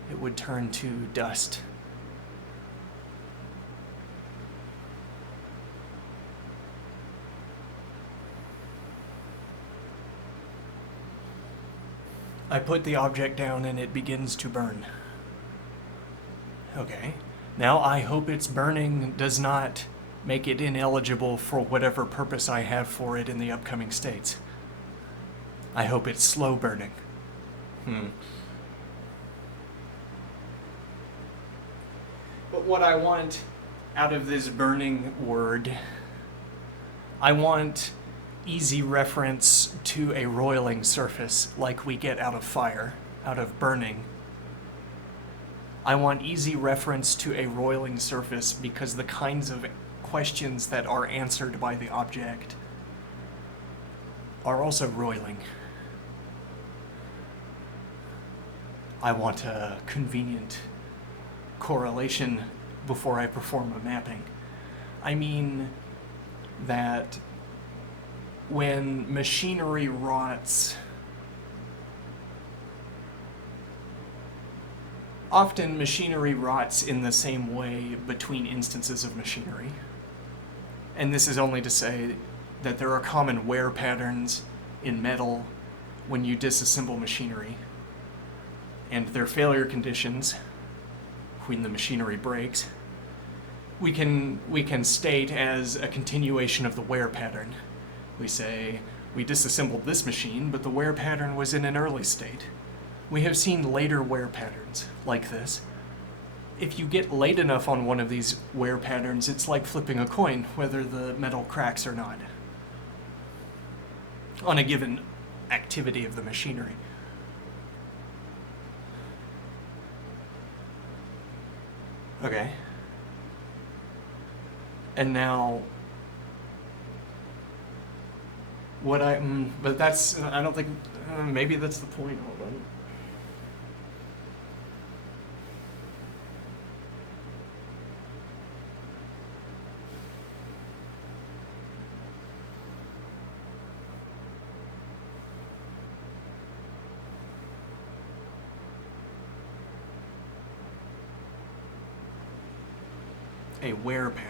It would turn to dust. I put the object down and it begins to burn. Okay. Now I hope its burning does not make it ineligible for whatever purpose I have for it in the upcoming states. I hope it's slow burning. But what I want out of this burning word, I want easy reference to a roiling surface like we get out of fire, out of burning. I want easy reference to a roiling surface because the kinds of questions that are answered by the object are also roiling. I want a convenient correlation before I perform a mapping. I mean that when machinery rots, Often machinery rots in the same way between instances of machinery. And this is only to say that there are common wear patterns in metal when you disassemble machinery, and their failure conditions when the machinery breaks, we can state as a continuation of the wear pattern. We say, we disassembled this machine, but the wear pattern was in an early state. We have seen later wear patterns like this. If you get late enough on one of these wear patterns, it's like flipping a coin, whether the metal cracks or not, on a given activity of the machinery. Okay. And now, but that's, I don't think, maybe that's the point. Hold on. A wear pattern.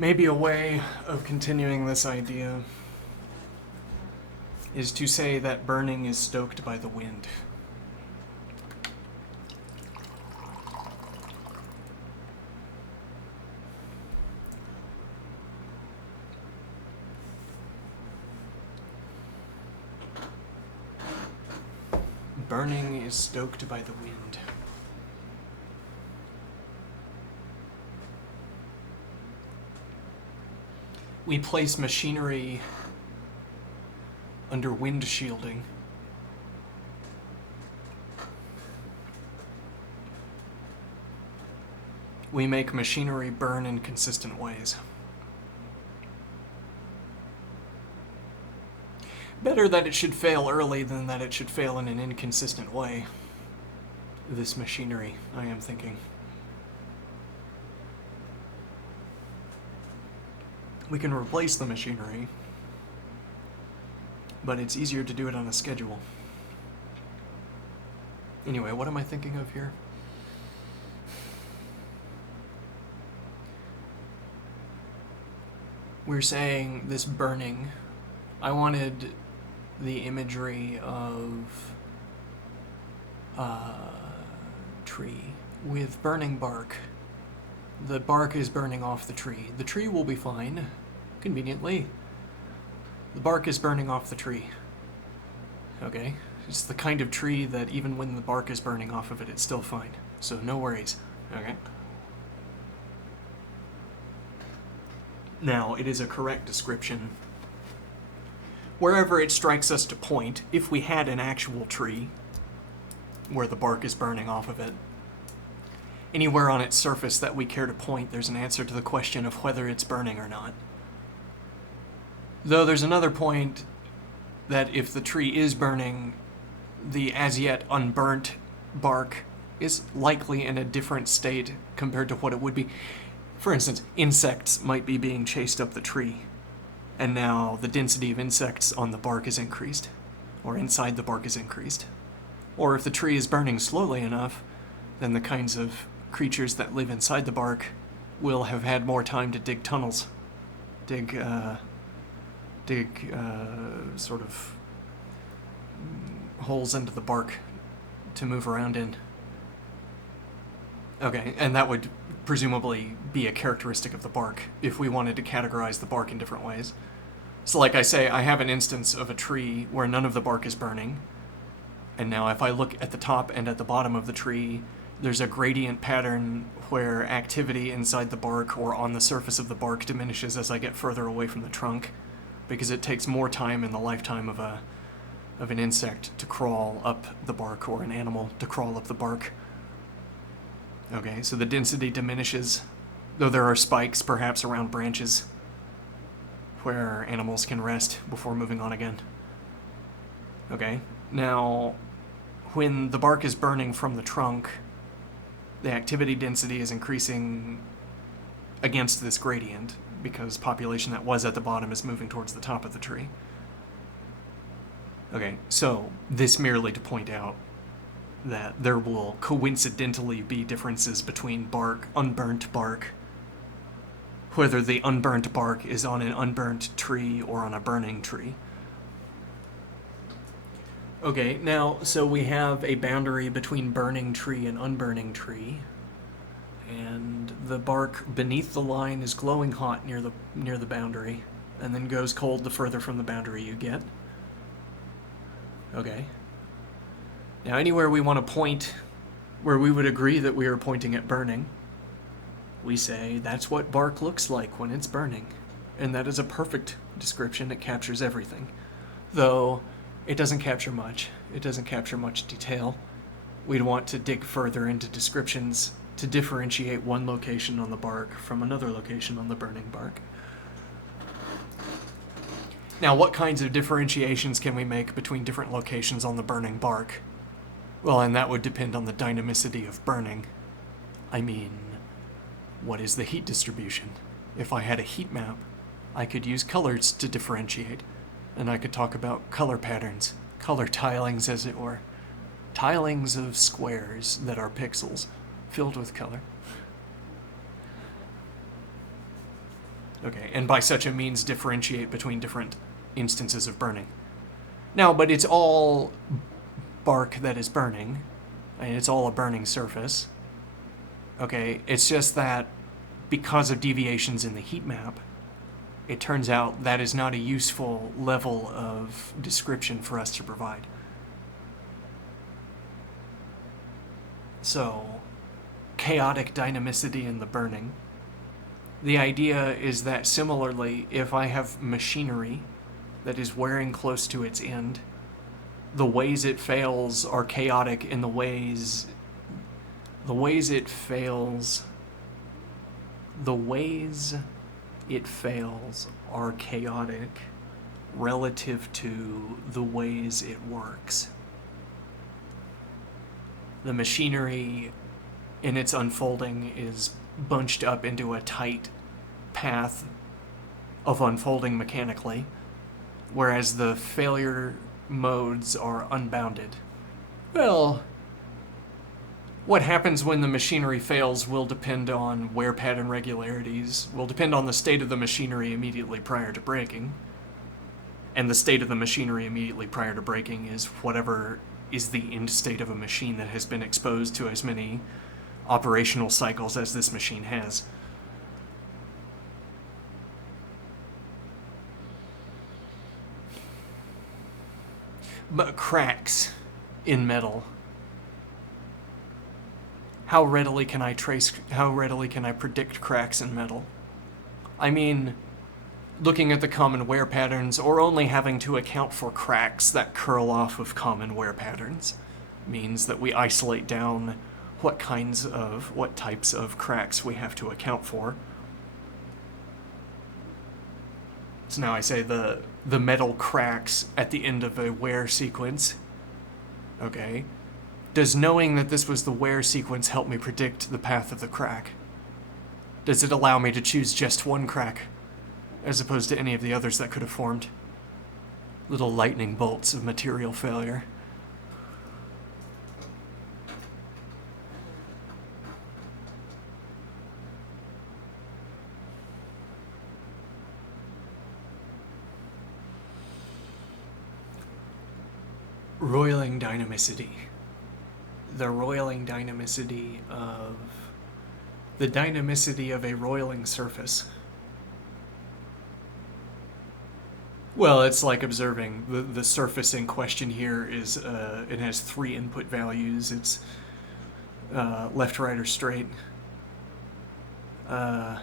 Maybe a way of continuing this idea is to say that burning is stoked by the wind. Burning is stoked by the wind. We place machinery under wind shielding. We make machinery burn in consistent ways. Better that it should fail early than that it should fail in an inconsistent way. This machinery, I am thinking. We can replace the machinery, but it's easier to do it on a schedule. Anyway, what am I thinking of here? We're saying this burning. I wanted the imagery of tree with burning bark. The bark is burning off the tree. The tree will be fine, conveniently. The bark is burning off the tree. Okay? It's the kind of tree that even when the bark is burning off of it, it's still fine. So no worries. Okay? Now, it is a correct description. Wherever it strikes us to point, if we had an actual tree where the bark is burning off of it, anywhere on its surface that we care to point, there's an answer to the question of whether it's burning or not. Though there's another point that if the tree is burning, the as yet unburnt bark is likely in a different state compared to what it would be. For instance, insects might be being chased up the tree, and now the density of insects on the bark is increased, or inside the bark is increased. Or if the tree is burning slowly enough, then the kinds of creatures that live inside the bark will have had more time to dig tunnels, dig sort of holes into the bark to move around in. Okay, and that would presumably be a characteristic of the bark if we wanted to categorize the bark in different ways. So like I say, I have an instance of a tree where none of the bark is burning, and now if I look at the top and at the bottom of the tree, there's a gradient pattern where activity inside the bark or on the surface of the bark diminishes as I get further away from the trunk, because it takes more time in the lifetime of an insect to crawl up the bark, or an animal to crawl up the bark. Okay, so the density diminishes, though there are spikes perhaps around branches where animals can rest before moving on again. Okay, now when the bark is burning from the trunk, the activity density is increasing against this gradient because population that was at the bottom is moving towards the top of the tree. Okay, so this merely to point out that there will coincidentally be differences between bark, unburnt bark, whether the unburnt bark is on an unburnt tree or on a burning tree. Okay, now, so we have a boundary between burning tree and unburning tree, and the bark beneath the line is glowing hot near the boundary, and then goes cold the further from the boundary you get. Okay. Now, anywhere we want to point where we would agree that we are pointing at burning, we say that's what bark looks like when it's burning, and that is a perfect description. It captures everything, though it doesn't capture much. It doesn't capture much detail. We'd want to dig further into descriptions to differentiate one location on the bark from another location on the burning bark. Now, what kinds of differentiations can we make between different locations on the burning bark? Well, and that would depend on the dynamicity of burning. I mean, what is the heat distribution? If I had a heat map, I could use colors to differentiate, and I could talk about color patterns, color tilings as it were. Tilings of squares that are pixels filled with color. Okay, and by such a means differentiate between different instances of burning. Now, but it's all bark that is burning, and it's all a burning surface. Okay, it's just that because of deviations in the heat map, it turns out that is not a useful level of description for us to provide. So, chaotic dynamicity in the burning. The idea is that similarly, if I have machinery that is wearing close to its end, the ways it fails are chaotic in the ways it fails are chaotic relative to the ways it works. The machinery in its unfolding is bunched up into a tight path of unfolding mechanically, whereas the failure modes are unbounded. Well, what happens when the machinery fails will depend on wear pattern regularities, will depend on the state of the machinery immediately prior to breaking. And the state of the machinery immediately prior to breaking is whatever is the end state of a machine that has been exposed to as many operational cycles as this machine has. But cracks in metal. How readily can I predict cracks in metal? I mean, looking at the common wear patterns, or only having to account for cracks that curl off of common wear patterns, means that we isolate down what types of cracks we have to account for. So now I say the metal cracks at the end of a wear sequence. Okay. Does knowing that this was the wear sequence help me predict the path of the crack? Does it allow me to choose just one crack, as opposed to any of the others that could have formed? Little lightning bolts of material failure. Roiling dynamicity. The roiling dynamicity of a roiling surface. Well, it's like observing the surface in question here is it has 3 input values. It's left, right, or straight. A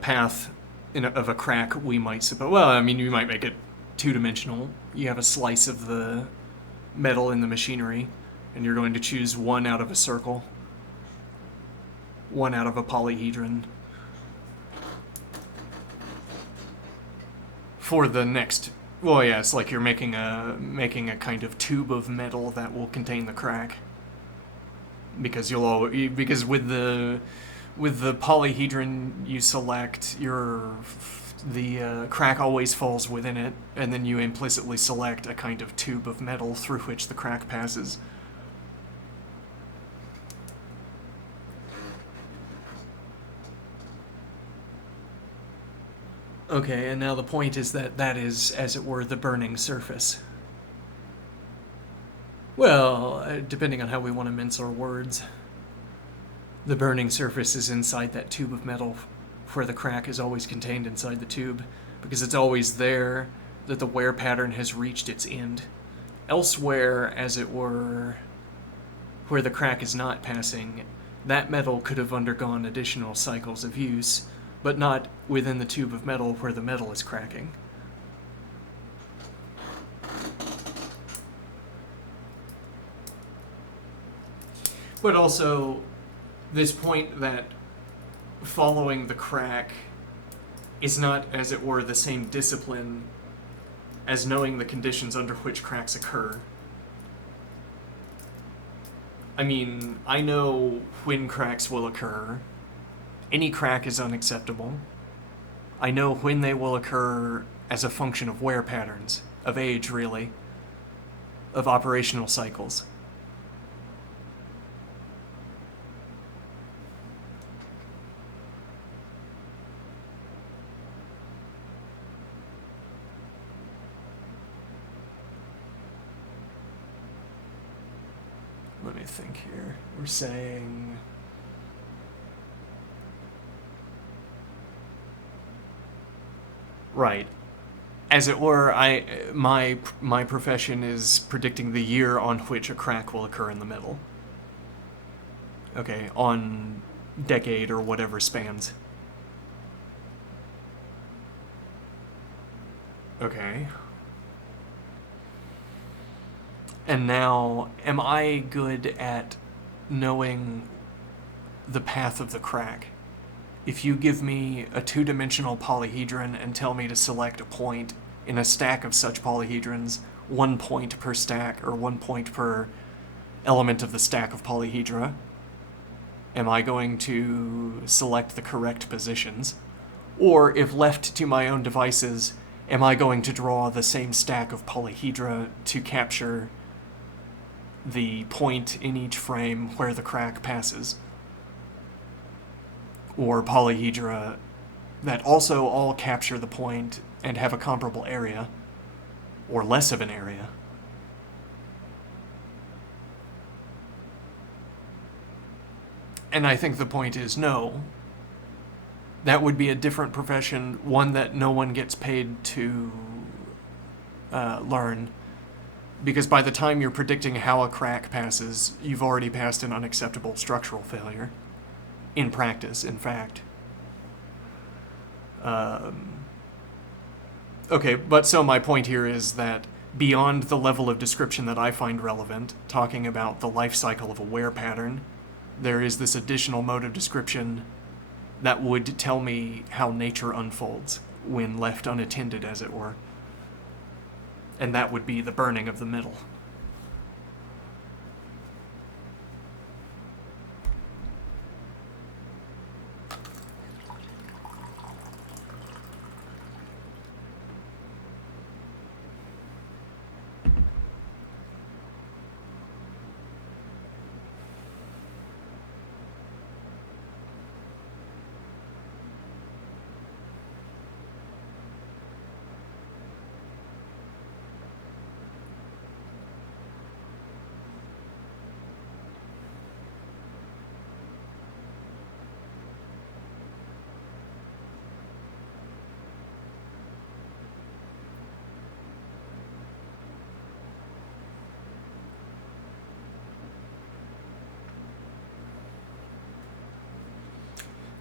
path of a crack, we might suppose. Well, I mean, you might make it two-dimensional. You have a slice of the metal in the machinery, and you're going to choose one out of a circle, one out of a polyhedron. For the next, well, yeah, it's like you're making a kind of tube of metal that will contain the crack. Because because with the polyhedron you select, the crack always falls within it, and then you implicitly select a kind of tube of metal through which the crack passes. Okay, and now the point is that is, as it were, the burning surface. Well, depending on how we want to mince our words. The burning surface is inside that tube of metal, where the crack is always contained inside the tube, because it's always there that the wear pattern has reached its end. Elsewhere, as it were, where the crack is not passing, that metal could have undergone additional cycles of use, but not within the tube of metal where the metal is cracking. But also, this point that following the crack is not, as it were, the same discipline as knowing the conditions under which cracks occur. I mean, I know when cracks will occur. Any crack is unacceptable. I know when they will occur as a function of wear patterns, of age, really, of operational cycles. Let me think here. We're saying... Right. As it were, my profession is predicting the year on which a crack will occur in the metal. Okay, on decade or whatever spans. Okay. And now, am I good at knowing the path of the crack? If you give me a two-dimensional polyhedron and tell me to select a point in a stack of such polyhedrons, 1 point per stack, or 1 point per element of the stack of polyhedra, am I going to select the correct positions? Or, if left to my own devices, am I going to draw the same stack of polyhedra to capture the point in each frame where the crack passes? Or polyhedra that also all capture the point and have a comparable area, or less of an area. And I think the point is no. That would be a different profession, one that no one gets paid to learn. Because by the time you're predicting how a crack passes, you've already passed an unacceptable structural failure. In practice, in fact. Okay, but so my point here is that beyond the level of description that I find relevant, talking about the life cycle of a wear pattern, there is this additional mode of description that would tell me how nature unfolds when left unattended, as it were. And that would be the burning of the metal.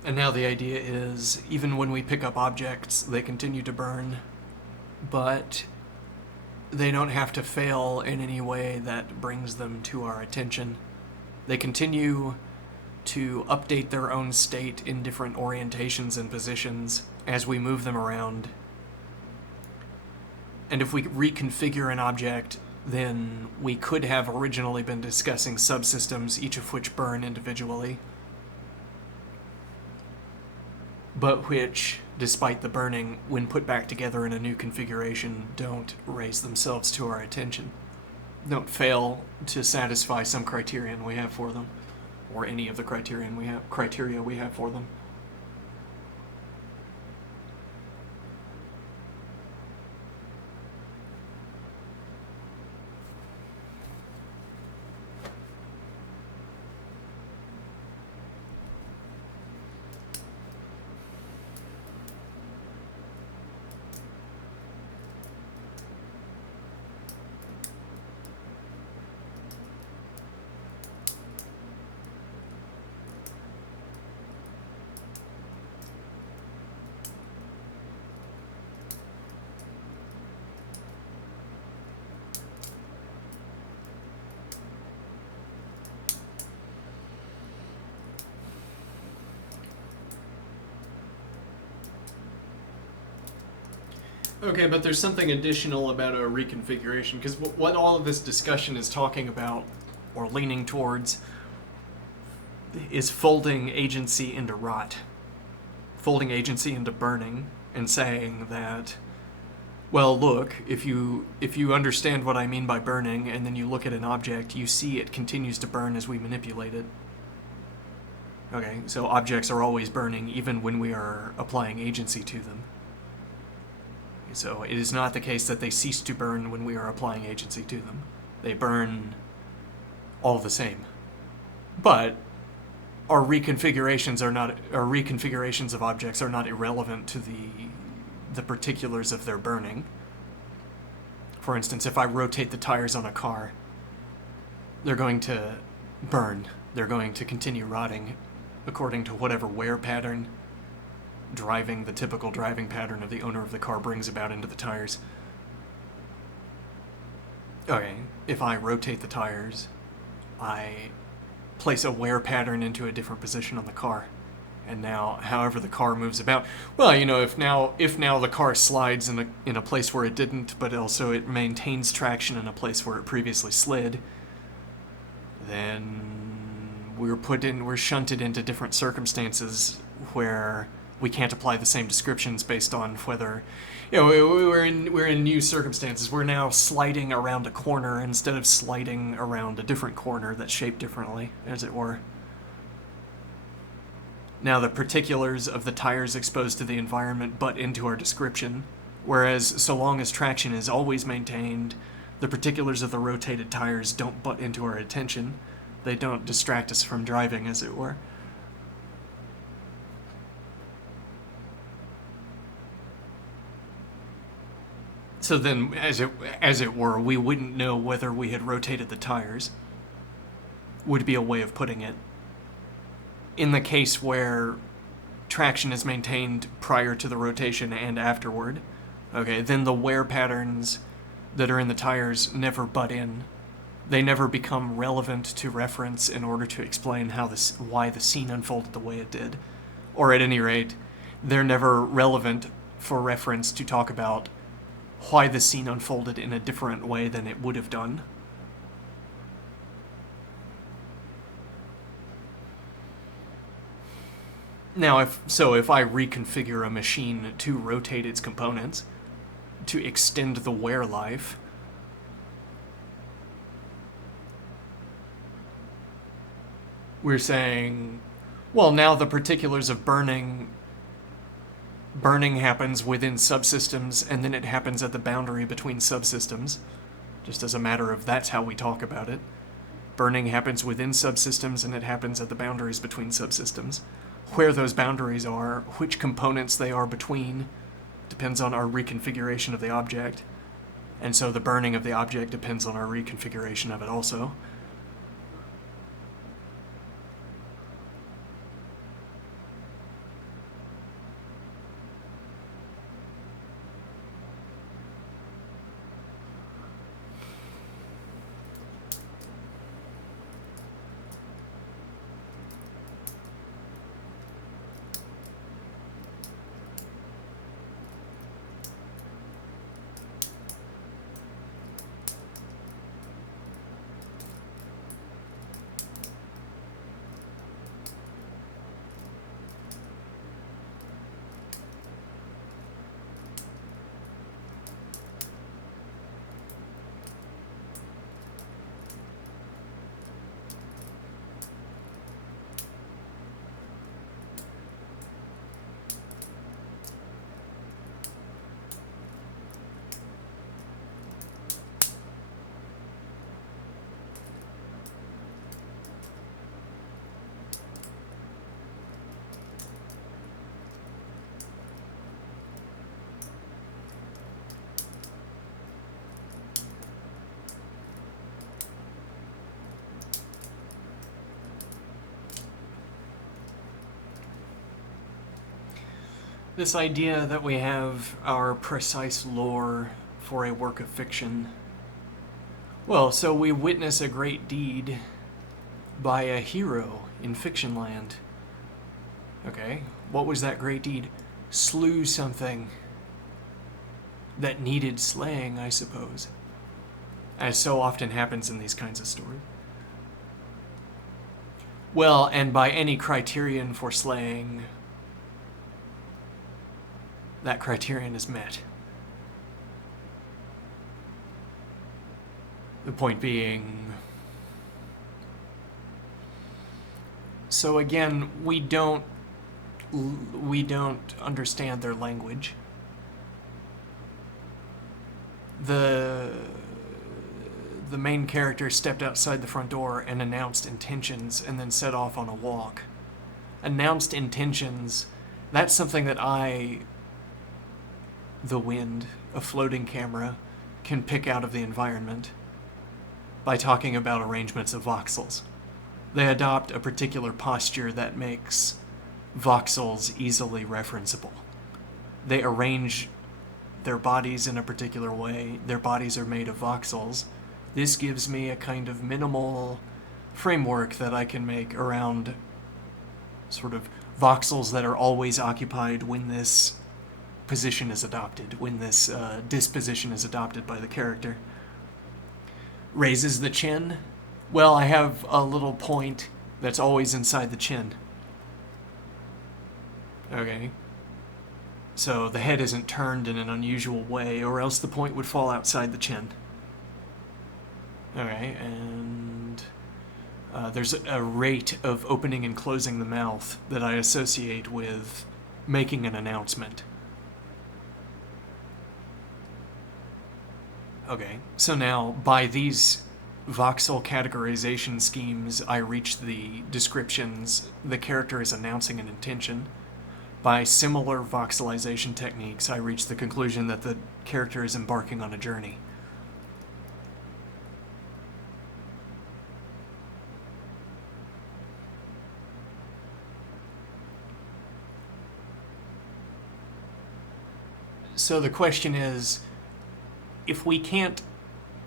And now the idea is, even when we pick up objects, they continue to burn, but they don't have to fail in any way that brings them to our attention. They continue to update their own state in different orientations and positions as we move them around. And if we reconfigure an object, then we could have originally been discussing subsystems, each of which burn individually, but which, despite the burning, when put back together in a new configuration, don't raise themselves to our attention. Don't fail to satisfy some criterion we have for them, or any of the criteria we have for them. Okay, but there's something additional about a reconfiguration, because what all of this discussion is talking about, or leaning towards, is folding agency into rot. Folding agency into burning, and saying that, well, look, if you understand what I mean by burning, and then you look at an object, you see it continues to burn as we manipulate it. Okay, so objects are always burning, even when we are applying agency to them. So it is not the case that they cease to burn when we are applying agency to them. They burn all the same. But our reconfigurations of objects are not irrelevant to the particulars of their burning. For instance, if I rotate the tires on a car, they're going to burn. They're going to continue rotting according to whatever wear pattern the typical driving pattern of the owner of the car brings about into the tires. Okay, if I rotate the tires, I place a wear pattern into a different position on the car. And now, however the car moves about, well, if now the car slides in a place where it didn't, but also it maintains traction in a place where it previously slid, then we're shunted into different circumstances where we can't apply the same descriptions based on whether, we're in new circumstances. We're now sliding around a corner instead of sliding around a different corner that's shaped differently, as it were. Now the particulars of the tires exposed to the environment butt into our description, whereas so long as traction is always maintained, the particulars of the rotated tires don't butt into our attention. They don't distract us from driving, as it were. So then, as it were, we wouldn't know whether we had rotated the tires, would be a way of putting it. In the case where traction is maintained prior to the rotation and afterward, okay, then the wear patterns that are in the tires never butt in. They never become relevant to reference in order to explain why the scene unfolded the way it did. Or at any rate, they're never relevant for reference to talk about why the scene unfolded in a different way than it would have done. Now, if I reconfigure a machine to rotate its components, to extend the wear life, we're saying, well, now the particulars of burning happens within subsystems, and then it happens at the boundary between subsystems, just as a matter of that's how we talk about it. Burning happens within subsystems, and it happens at the boundaries between subsystems. Where those boundaries are, which components they are between, depends on our reconfiguration of the object. And so the burning of the object depends on our reconfiguration of it also. This idea that we have our precise lore for a work of fiction. Well, so we witness a great deed by a hero in fiction land. Okay, what was that great deed? Slew something that needed slaying, I suppose. As so often happens in these kinds of stories. Well, and by any criterion for slaying, that criterion is met. The point being... So again, we don't understand their language. The main character stepped outside the front door and announced intentions and then set off on a walk. Announced intentions, that's something that the wind, a floating camera, can pick out of the environment by talking about arrangements of voxels. They adopt a particular posture that makes voxels easily referenceable. They arrange their bodies in a particular way. Their bodies are made of voxels. This gives me a kind of minimal framework that I can make around sort of voxels that are always occupied when this position is adopted, when this disposition is adopted by the character. Raises the chin. Well, I have a little point that's always inside the chin. Okay. So the head isn't turned in an unusual way, or else the point would fall outside the chin. Okay, and there's a rate of opening and closing the mouth that I associate with making an announcement. Okay, so now by these voxel categorization schemes, I reach the descriptions. The character is announcing an intention. By similar voxelization techniques, I reach the conclusion that the character is embarking on a journey. So the question is, if we can't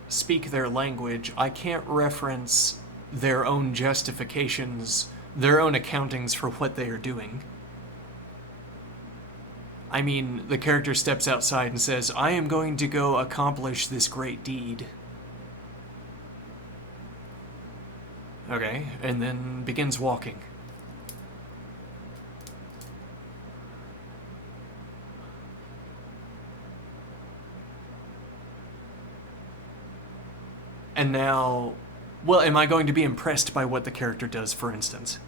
speak their language, I can't reference their own justifications, their own accountings for what they are doing. I mean, the character steps outside and says, I am going to go accomplish this great deed. Okay, and then begins walking. And now, well, am I going to be impressed by what the character does, for instance?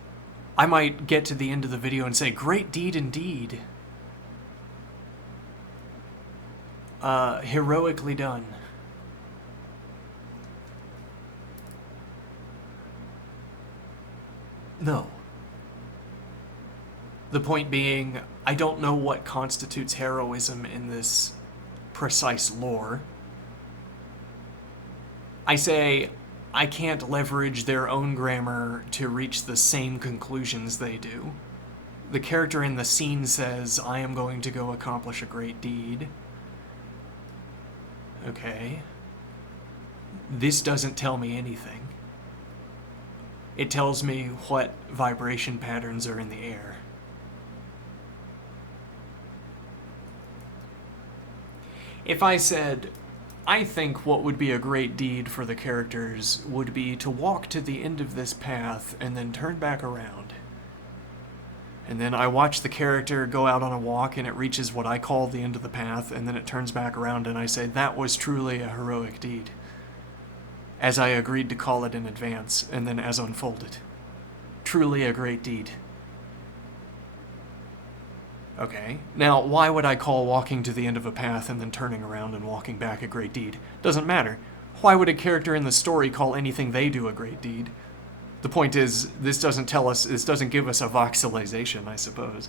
I might get to the end of the video and say, great deed indeed. Heroically done. No. The point being, I don't know what constitutes heroism in this precise lore. I say, I can't leverage their own grammar to reach the same conclusions they do. The character in the scene says, I am going to go accomplish a great deed. Okay. This doesn't tell me anything. It tells me what vibration patterns are in the air. If I said, I think what would be a great deed for the characters would be to walk to the end of this path and then turn back around. And then I watch the character go out on a walk and it reaches what I call the end of the path, and then it turns back around and I say, that was truly a heroic deed. As I agreed to call it in advance, and then as unfolded. Truly a great deed. Okay, now why would I call walking to the end of a path and then turning around and walking back a great deed? Doesn't matter. Why would a character in the story call anything they do a great deed? The point is, this doesn't give us a voxelization, I suppose.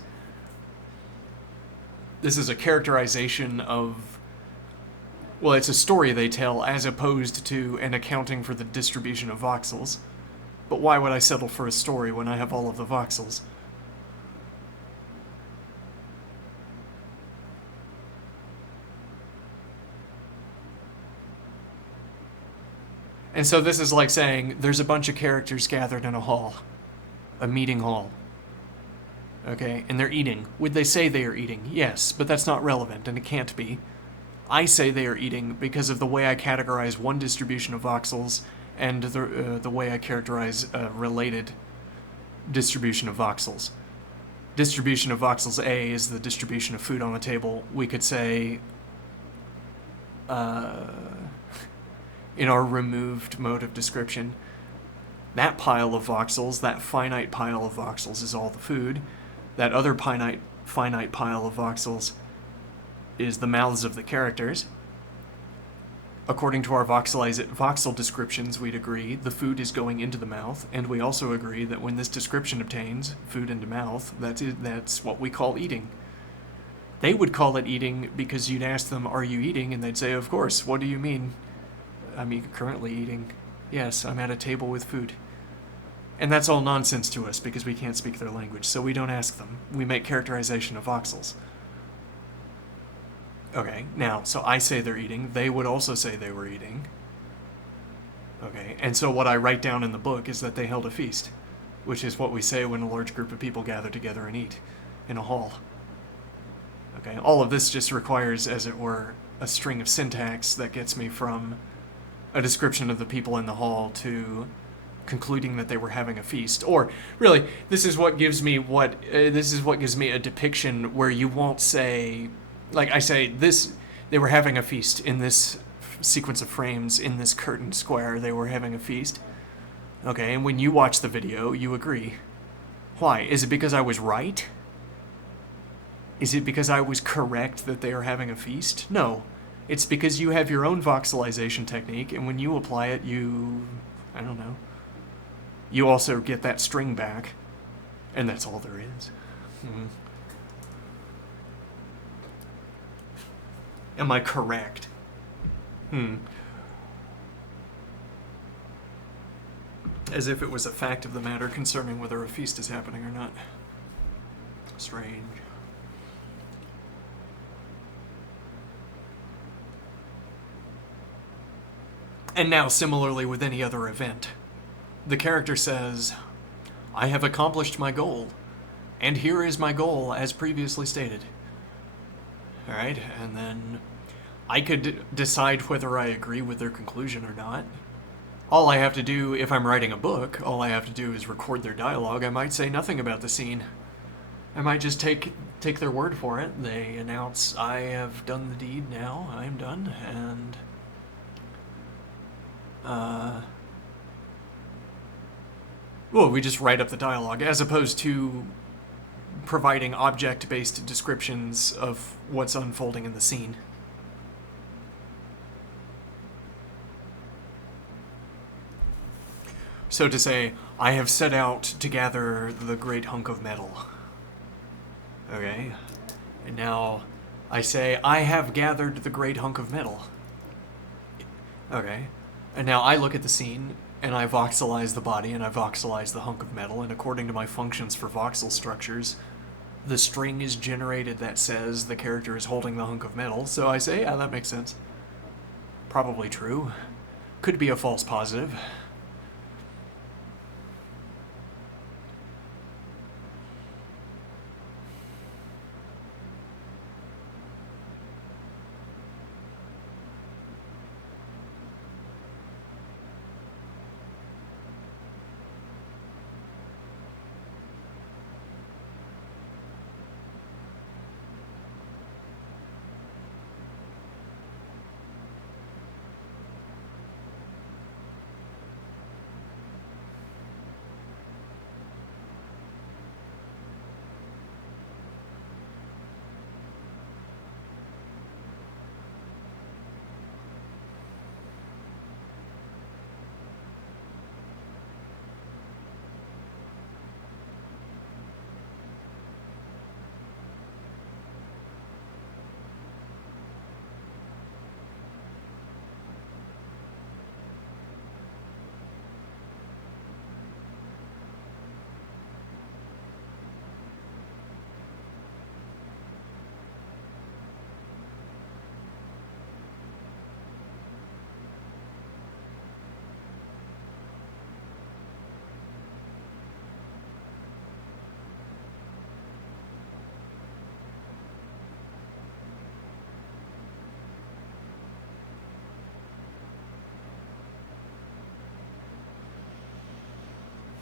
This is a characterization of, well, it's a story they tell as opposed to an accounting for the distribution of voxels. But why would I settle for a story when I have all of the voxels? And so this is like saying there's a bunch of characters gathered in a hall, a meeting hall. Okay, and they're eating. Would they say they are eating? Yes, but that's not relevant, and it can't be. I say they are eating because of the way I categorize one distribution of voxels and the way I characterize a related distribution of voxels. Distribution of voxels A is the distribution of food on the table. We could say, in our removed mode of description, that pile of voxels, that finite pile of voxels, is all the food. That other finite pile of voxels is the mouths of the characters. According to our voxel descriptions, we'd agree the food is going into the mouth, and we also agree that when this description obtains, food into mouth, that's what we call eating. They would call it eating because you'd ask them, are you eating? And they'd say, of course. What do you mean? I'm currently eating. Yes, I'm at a table with food. And that's all nonsense to us because we can't speak their language, so we don't ask them. We make characterization of voxels. Okay, now, so I say they're eating. They would also say they were eating. Okay, and so what I write down in the book is that they held a feast, which is what we say when a large group of people gather together and eat in a hall. Okay, all of this just requires, as it were, a string of syntax that gets me from a description of the people in the hall to concluding that they were having a feast. Or really, this is what gives me a depiction where you won't say, like I say, they were having a feast in this sequence of frames, in this curtain square, they were having a feast. Okay, and when you watch the video, you agree. Why? Is it because I was right? Is it because I was correct that they are having a feast? No. It's because you have your own voxelization technique, and when you apply it, I don't know, you also get that string back, and that's all there is. Mm-hmm. Am I correct? As if it was a fact of the matter concerning whether a feast is happening or not. Strange. And now, similarly with any other event, the character says, I have accomplished my goal, and here is my goal as previously stated. Alright, and then I could decide whether I agree with their conclusion or not. All I have to do, if I'm writing a book, all I have to do is record their dialogue. I might say nothing about the scene. I might just take their word for it. They announce, I have done the deed now, I am done, and well, we just write up the dialogue, as opposed to providing object-based descriptions of what's unfolding in the scene. So to say, I have set out to gather the great hunk of metal. Okay? And now I say, I have gathered the great hunk of metal. Okay? And now I look at the scene, and I voxelize the body, and I voxelize the hunk of metal, and according to my functions for voxel structures, the string is generated that says the character is holding the hunk of metal, so I say, yeah, that makes sense. Probably true. Could be a false positive.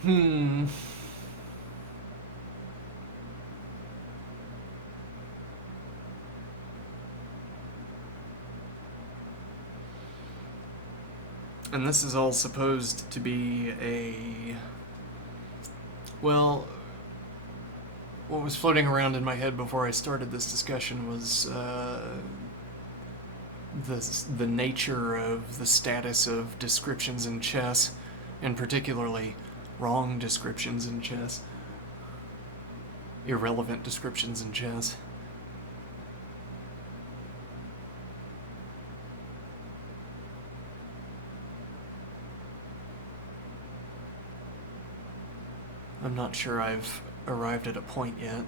Hmm. And this is all supposed to be a... Well, what was floating around in my head before I started this discussion was the nature of the status of descriptions in chess, and particularly wrong descriptions in chess, irrelevant descriptions in chess. I'm not sure I've arrived at a point yet.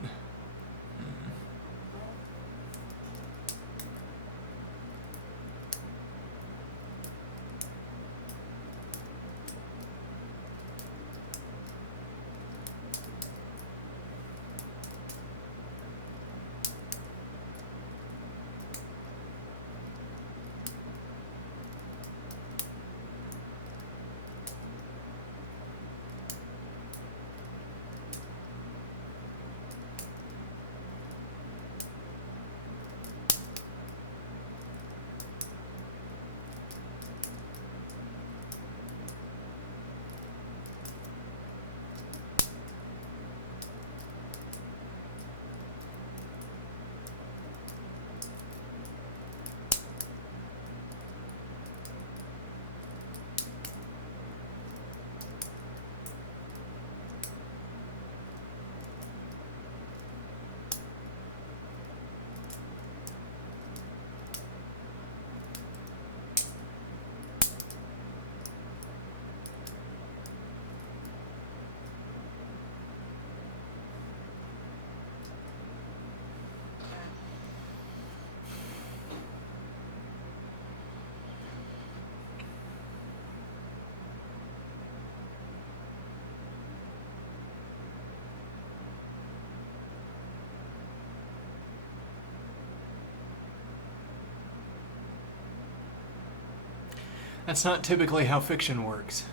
That's not typically how fiction works.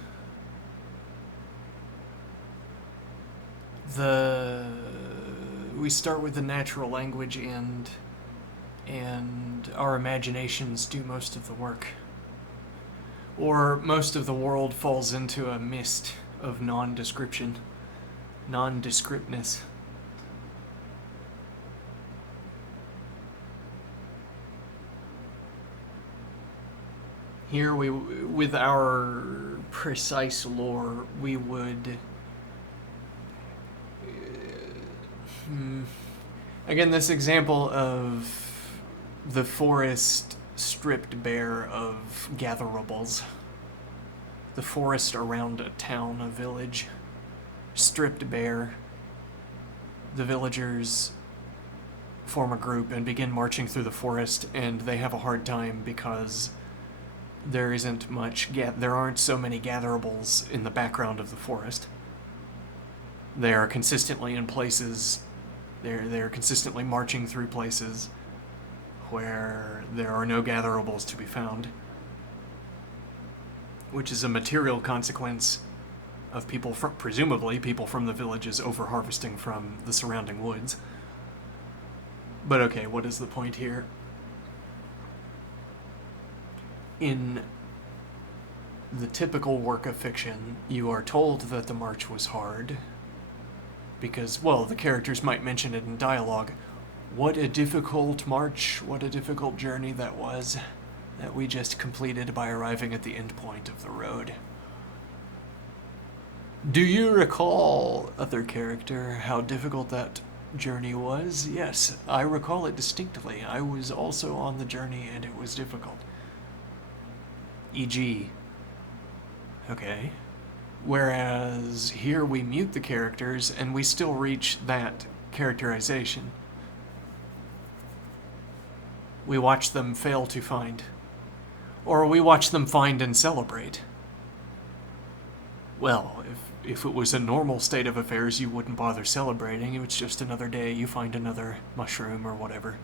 We start with the natural language, and our imaginations do most of the work. Or most of the world falls into a mist of non-description, nondescriptness. Here, with our precise lore, we would... Again, this example of the forest stripped bare of gatherables. The forest around a town, a village, stripped bare. The villagers form a group and begin marching through the forest, and they have a hard time because there isn't much, there aren't so many gatherables in the background of the forest. They are consistently in places, they're consistently marching through places where there are no gatherables to be found, which is a material consequence of people from, presumably people from the villages over-harvesting from the surrounding woods. But okay, what is the point here? In the typical work of fiction, you are told that the march was hard because, well, the characters might mention it in dialogue. What a difficult march, what a difficult journey that was, that we just completed by arriving at the end point of the road. Do you recall, other character, how difficult that journey was? Yes, I recall it distinctly. I was also on the journey and it was difficult. E.g. Okay. Whereas here we mute the characters and we still reach that characterization. We watch them fail to find. Or we watch them find and celebrate. Well, if it was a normal state of affairs, you wouldn't bother celebrating. It was just another day, you find another mushroom or whatever.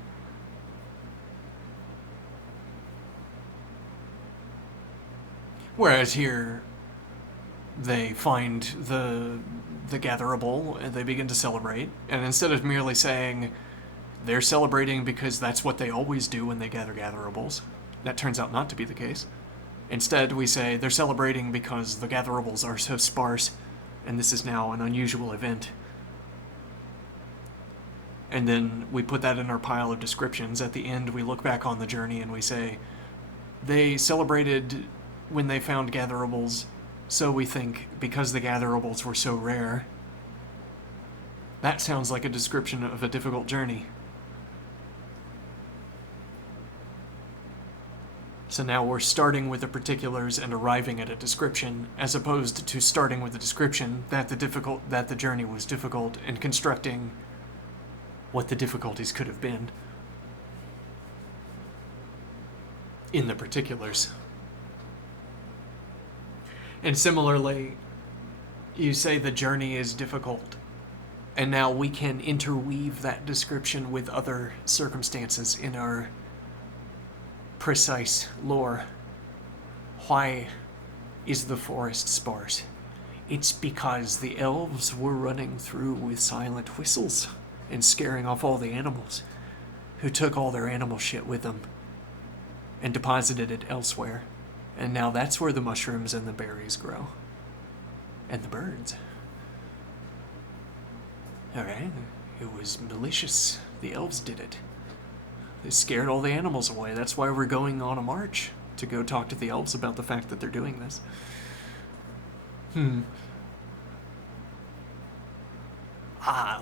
Whereas here, They find the gatherable, and they begin to celebrate. And instead of merely saying they're celebrating because that's what they always do when they gather gatherables, that turns out not to be the case. Instead, we say they're celebrating because the gatherables are so sparse, and this is now an unusual event. And then we put that in our pile of descriptions. At the end, we look back on the journey and we say, they celebrated when they found gatherables, so we think because the gatherables were so rare. That sounds like a description of a difficult journey. So now we're starting with the particulars and arriving at a description, as opposed to starting with the description that the journey was difficult and constructing what the difficulties could have been in the particulars. And similarly, you say the journey is difficult, and now we can interweave that description with other circumstances in our precise lore. Why is the forest sparse? It's because the elves were running through with silent whistles and scaring off all the animals, who took all their animal shit with them and deposited it elsewhere. And now that's where the mushrooms and the berries grow. And the birds. Alright, it was malicious. The elves did it. They scared all the animals away. That's why we're going on a march, to go talk to the elves about the fact that they're doing this.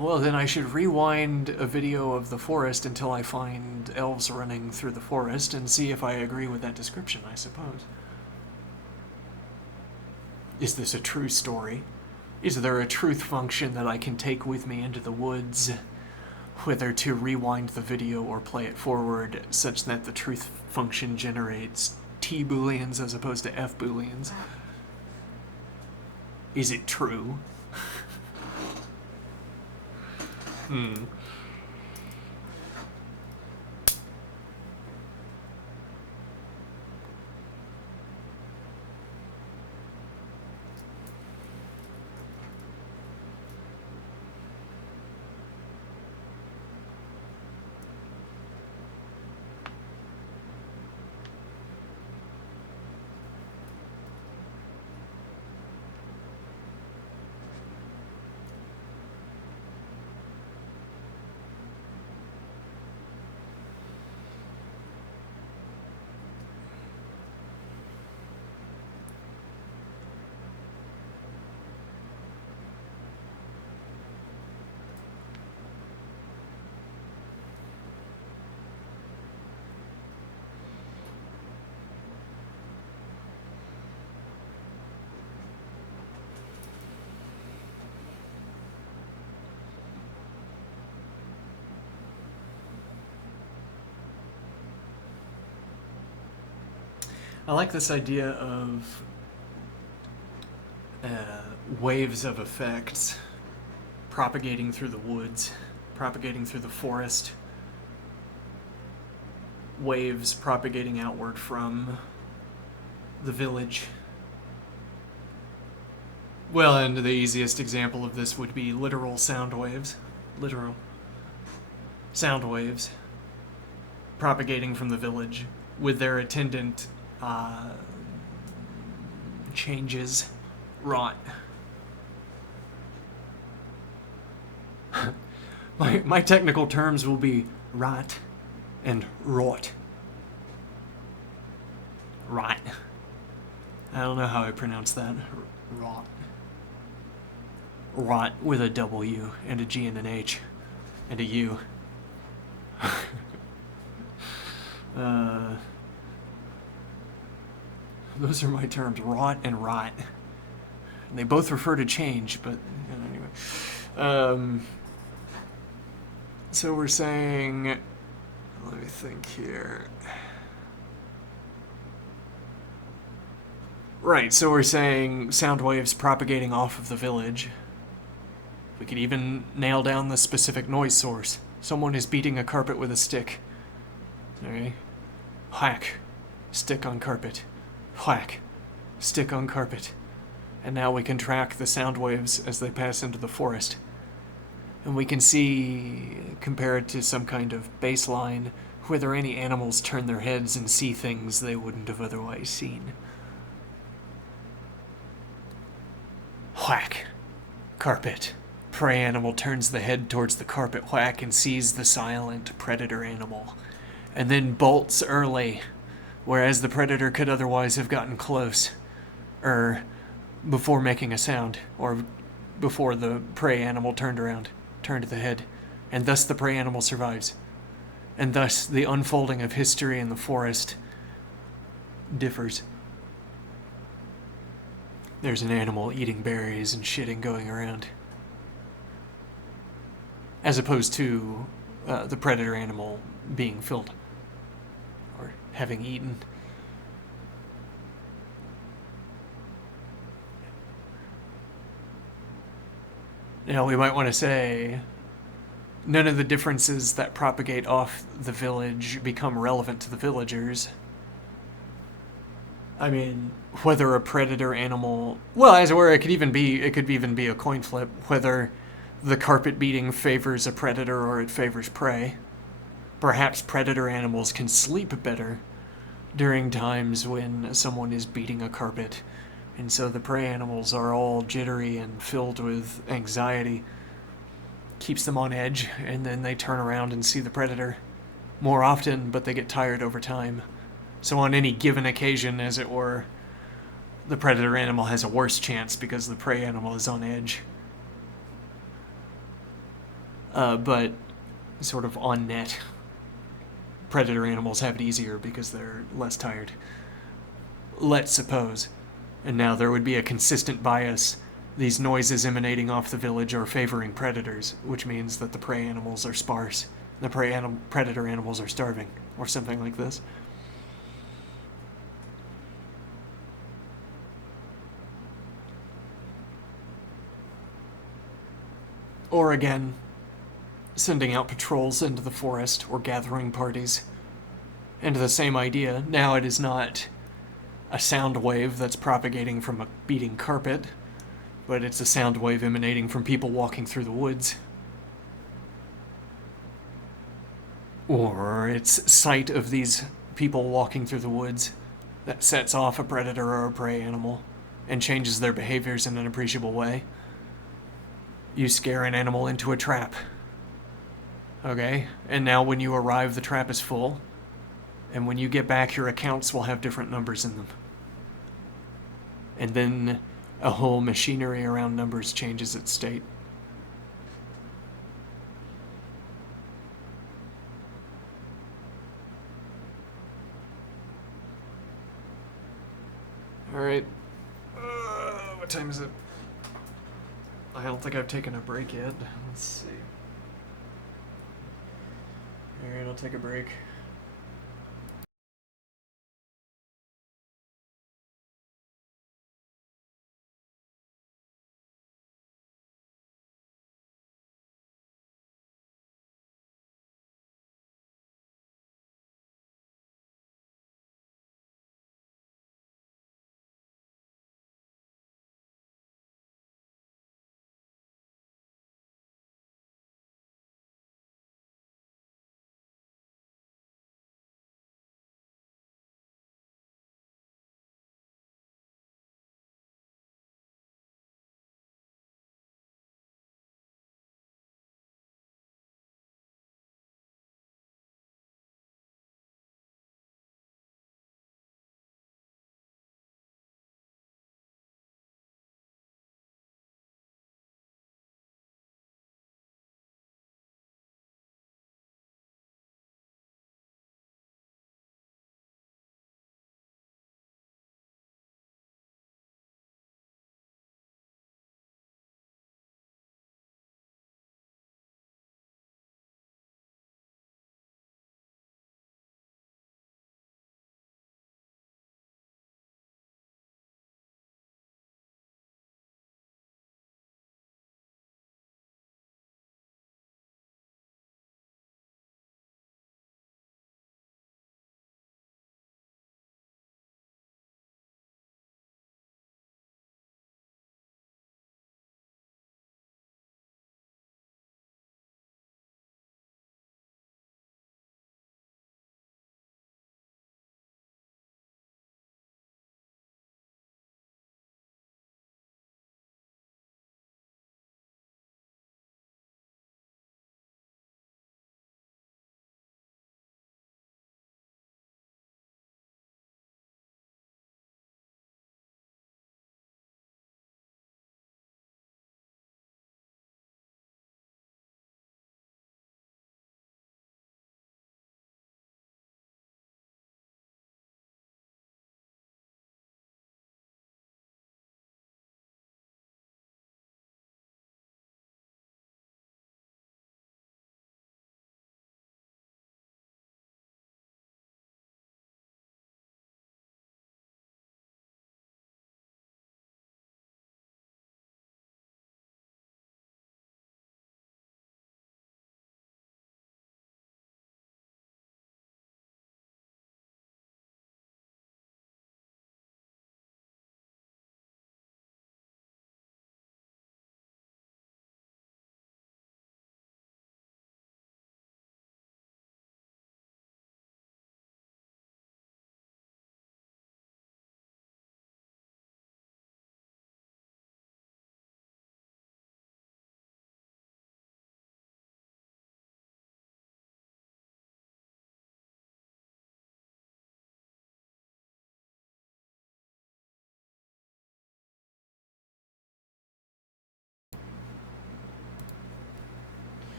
Well then I should rewind a video of the forest until I find elves running through the forest and see if I agree with that description, I suppose. Is this a true story? Is there a truth function that I can take with me into the woods? Whether to rewind the video or play it forward such that the truth function generates T booleans as opposed to F booleans. Is it true? I like this idea of waves of effects propagating through the woods, propagating through the forest, waves propagating outward from the village. Well, and the easiest example of this would be literal sound waves. Literal sound waves propagating from the village with their attendant changes wrought. My technical terms will be rot and wrought. Rot. I don't know how I pronounce that. Rot. Rot with a W and a G and an H and a U. Those are my terms, rot and rot. And they both refer to change, but anyway. So we're saying, let me think here. Right, so we're saying sound waves propagating off of the village. We could even nail down the specific noise source. Someone is beating a carpet with a stick. Okay? Whack. Stick on carpet. Whack. Stick on carpet. And now we can track the sound waves as they pass into the forest. And we can see, compare it to some kind of baseline, whether any animals turn their heads and see things they wouldn't have otherwise seen. Whack. Carpet. Prey animal turns the head towards the carpet whack and sees the silent predator animal, and then bolts early, whereas the predator could otherwise have gotten close, before making a sound, or before the prey animal turned the head, and thus the prey animal survives. And thus the unfolding of history in the forest differs. There's an animal eating berries and shitting going around, as opposed to the predator animal being filled or having eaten. Now, we might want to say none of the differences that propagate off the village become relevant to the villagers. I mean, whether a predator animal, well, as it were, it could even be a coin flip, whether the carpet beating favors a predator or it favors prey. Perhaps predator animals can sleep better during times when someone is beating a carpet, and so the prey animals are all jittery and filled with anxiety. Keeps them on edge, and then they turn around and see the predator more often, but they get tired over time. So on any given occasion, as it were, the predator animal has a worse chance because the prey animal is on edge. But sort of on net, predator animals have it easier because they're less tired. Let's suppose. And now there would be a consistent bias. These noises emanating off the village are favoring predators, which means that the prey animals are sparse. The predator animals are starving, or something like this. Or again, sending out patrols into the forest or gathering parties. And the same idea. Now it is not a sound wave that's propagating from a beating carpet, but it's a sound wave emanating from people walking through the woods. Or it's sight of these people walking through the woods that sets off a predator or a prey animal and changes their behaviors in an appreciable way. You scare an animal into a trap. Okay? And now when you arrive, the trap is full. And when you get back, your accounts will have different numbers in them. And then a whole machinery around numbers changes its state. Alright. What time is it? I don't think I've taken a break yet. Let's see. Alright, I'll take a break.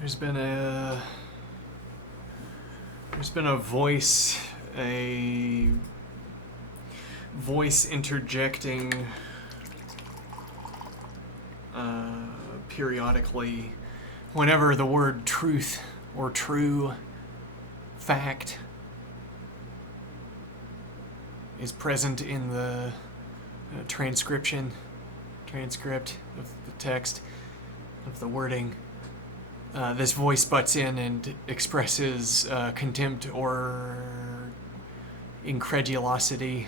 There's been a voice, interjecting periodically whenever the word truth or true, fact, is present in the transcript of the text, of the wording. This voice butts in and expresses contempt or incredulosity.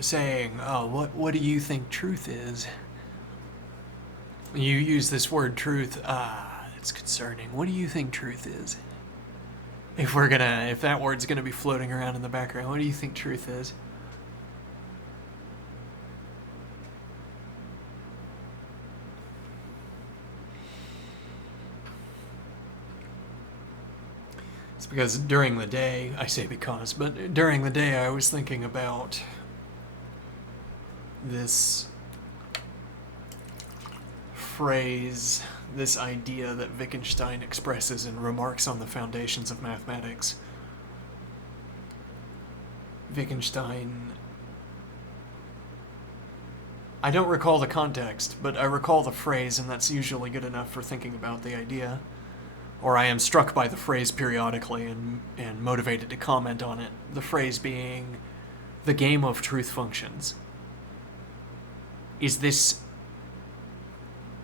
Saying, "Oh, what do you think truth is?" You use this word truth. It's concerning. What do you think truth is? If that word's gonna be floating around in the background, what do you think truth is? It's because during the day, but during the day I was thinking about this phrase, this idea that Wittgenstein expresses in Remarks on the Foundations of Mathematics. Wittgenstein, I don't recall the context, but I recall the phrase, and that's usually good enough for thinking about the idea. Or I am struck by the phrase periodically and motivated to comment on it. The phrase being, the game of truth functions. Is this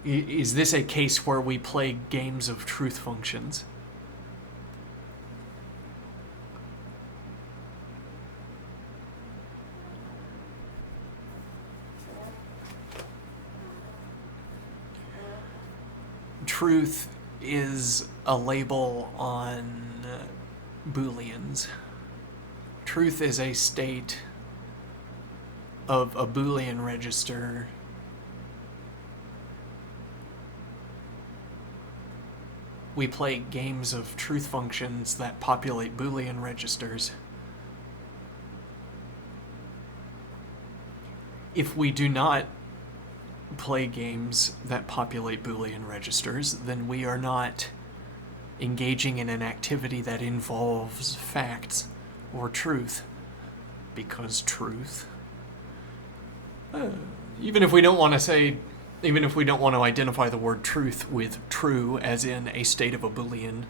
a case where we play games of truth functions? Truth is a label on Booleans. Truth is a state of a Boolean register we play games of truth functions that populate Boolean registers. If we do not play games that populate Boolean registers, then we are not engaging in an activity that involves facts or truth. Because truth, even if we don't want to identify the word truth with true as in a state of a Boolean,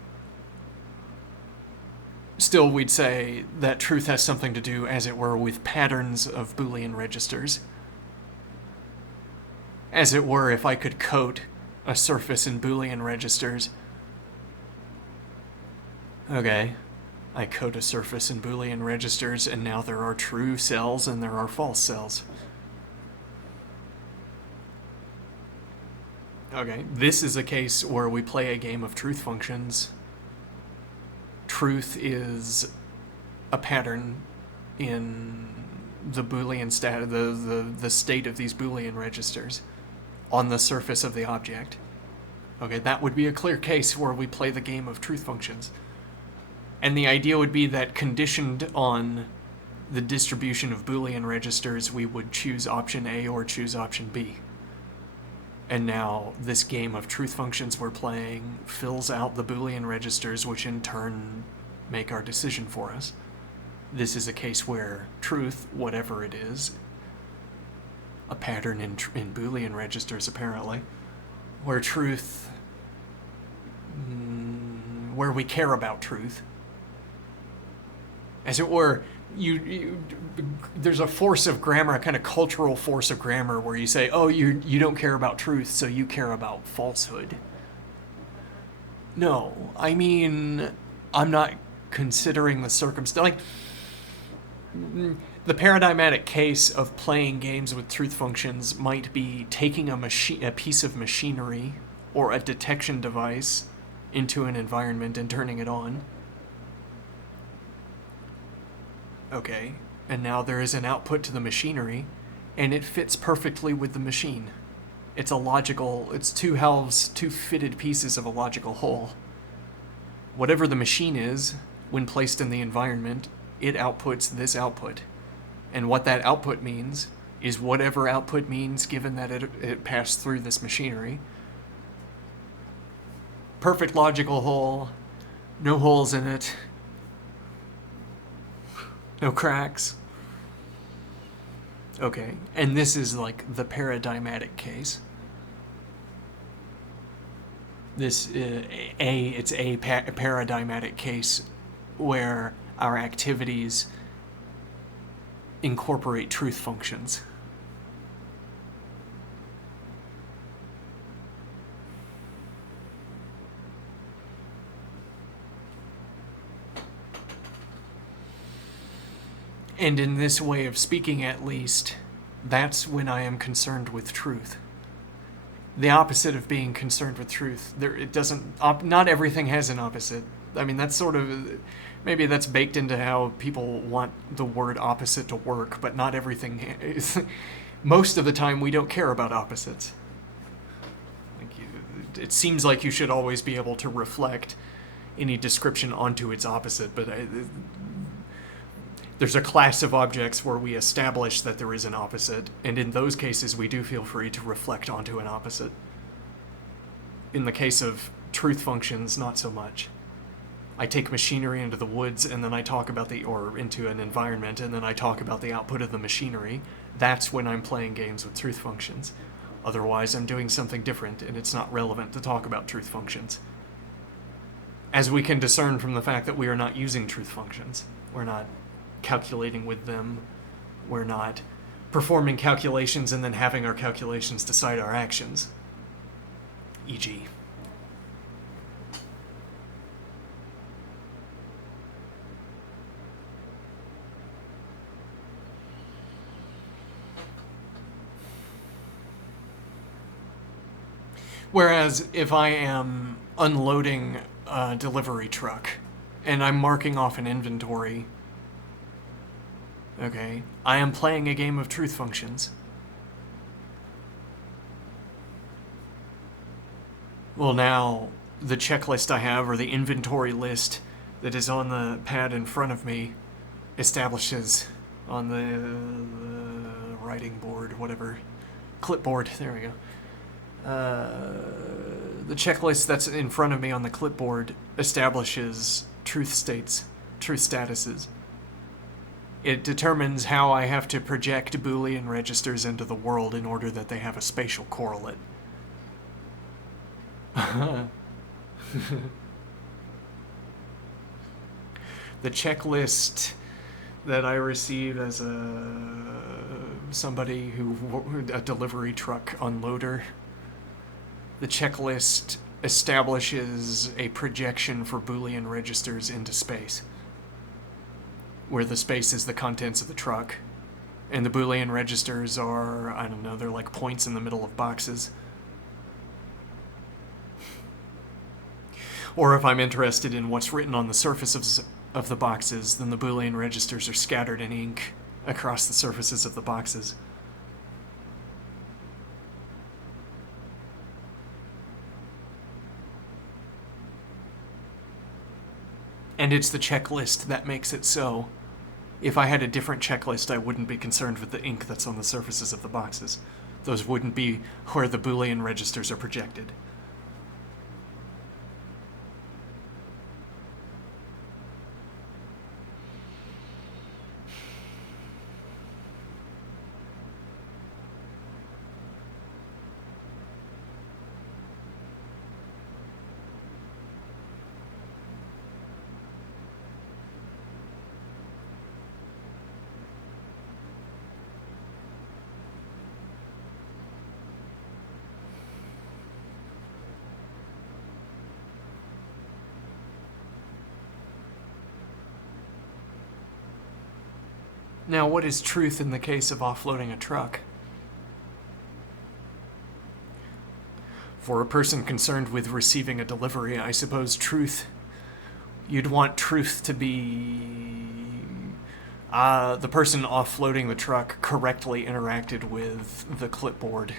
still we'd say that truth has something to do, as it were, with patterns of Boolean registers. As it were, if I could coat a surface in Boolean registers. Okay, I coat a surface in Boolean registers, and now there are true cells and there are false cells. Okay, this is a case where we play a game of truth functions. Truth is a pattern in the Boolean state, the state of these Boolean registers on the surface of the object. Okay, that would be a clear case where we play the game of truth functions. And the idea would be that conditioned on the distribution of Boolean registers, we would choose option A or choose option B. And now this game of truth functions we're playing fills out the Boolean registers, which in turn make our decision for us. This is a case where truth, whatever it is, a pattern in Boolean registers apparently, where truth, where we care about truth. As it were, there's a force of grammar, a kind of cultural force of grammar where you say, oh, you don't care about truth, so you care about falsehood. No, I mean, I'm not considering the circumstance. Like, the paradigmatic case of playing games with truth functions might be taking a piece of machinery or a detection device into an environment and turning it on. Okay, and now there is an output to the machinery, and it fits perfectly with the machine. It's two fitted pieces of a logical whole. Whatever the machine is, when placed in the environment, it outputs this output. And what that output means is whatever output means given that it passed through this machinery. Perfect logical hole, no holes in it, no cracks. Okay, and this is like the paradigmatic case. It's a paradigmatic case where our activities incorporate truth functions. And in this way of speaking, at least, that's when I am concerned with truth. The opposite of being concerned with truth, not everything has an opposite. I mean, that's sort of, maybe that's baked into how people want the word opposite to work, but not everything is. Most of the time, we don't care about opposites. It seems like you should always be able to reflect any description onto its opposite, but there's a class of objects where we establish that there is an opposite, and in those cases we do feel free to reflect onto an opposite. In the case of truth functions, not so much. I take machinery into the woods and then I talk about or into an environment, and then I talk about the output of the machinery. That's when I'm playing games with truth functions. Otherwise, I'm doing something different, and it's not relevant to talk about truth functions. As we can discern from the fact that we are not using truth functions. We're not calculating with them. We're not performing calculations and then having our calculations decide our actions. E.g. Whereas if I am unloading a delivery truck and I'm marking off an inventory, okay, I am playing a game of truth functions. Well, now the checklist I have, or the inventory list that is on the pad in front of me, establishes on the writing board, whatever, clipboard, there we go. The checklist that's in front of me on the clipboard establishes truth states, truth statuses. It determines how I have to project Boolean registers into the world in order that they have a spatial correlate. The checklist that I receive as somebody a delivery truck unloader, the checklist establishes a projection for Boolean registers into space, where the space is the contents of the truck, and the Boolean registers are, I don't know, they're like points in the middle of boxes. Or if I'm interested in what's written on the surfaces of the boxes, then the Boolean registers are scattered in ink across the surfaces of the boxes. And it's the checklist that makes it so. If I had a different checklist, I wouldn't be concerned with the ink that's on the surfaces of the boxes. Those wouldn't be where the Boolean registers are projected. Now, what is truth in the case of offloading a truck? For a person concerned with receiving a delivery, I suppose you'd want truth to be the person offloading the truck correctly interacted with the clipboard,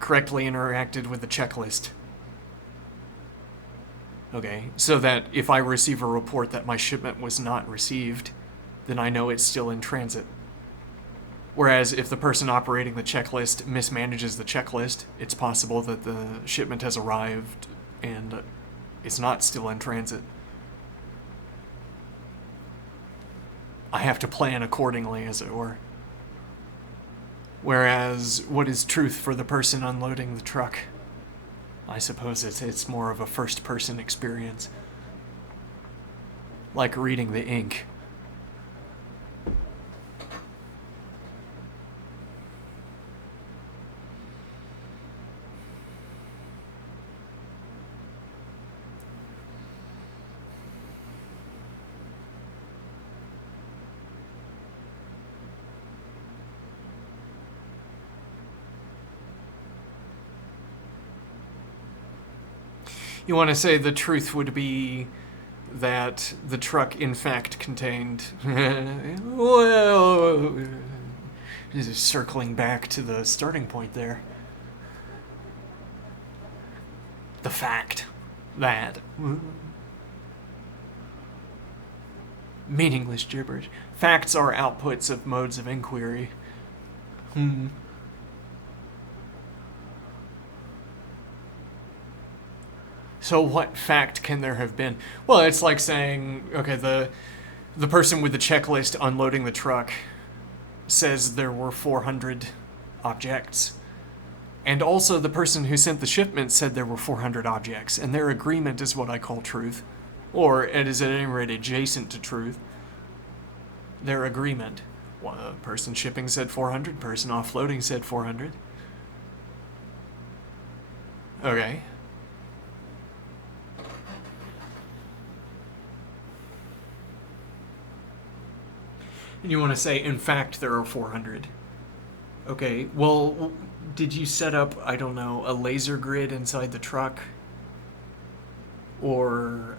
correctly interacted with the checklist. Okay, so that if I receive a report that my shipment was not received, then I know it's still in transit. Whereas if the person operating the checklist mismanages the checklist, it's possible that the shipment has arrived and it's not still in transit. I have to plan accordingly, as it were. Whereas, what is truth for the person unloading the truck? I suppose it's more of a first-person experience. Like reading the ink. You want to say the truth would be that the truck in fact contained... well, just circling back to the starting point there. The fact that... meaningless gibberish. Facts are outputs of modes of inquiry. So what fact can there have been? Well, it's like saying, okay, the person with the checklist unloading the truck says there were 400 objects. And also the person who sent the shipment said there were 400 objects, and their agreement is what I call truth. Or it is at any rate adjacent to truth. Their agreement. One person shipping said 400, person offloading said 400. Okay. And you want to say, in fact, there are 400. Okay, well, did you set up, I don't know, a laser grid inside the truck? Or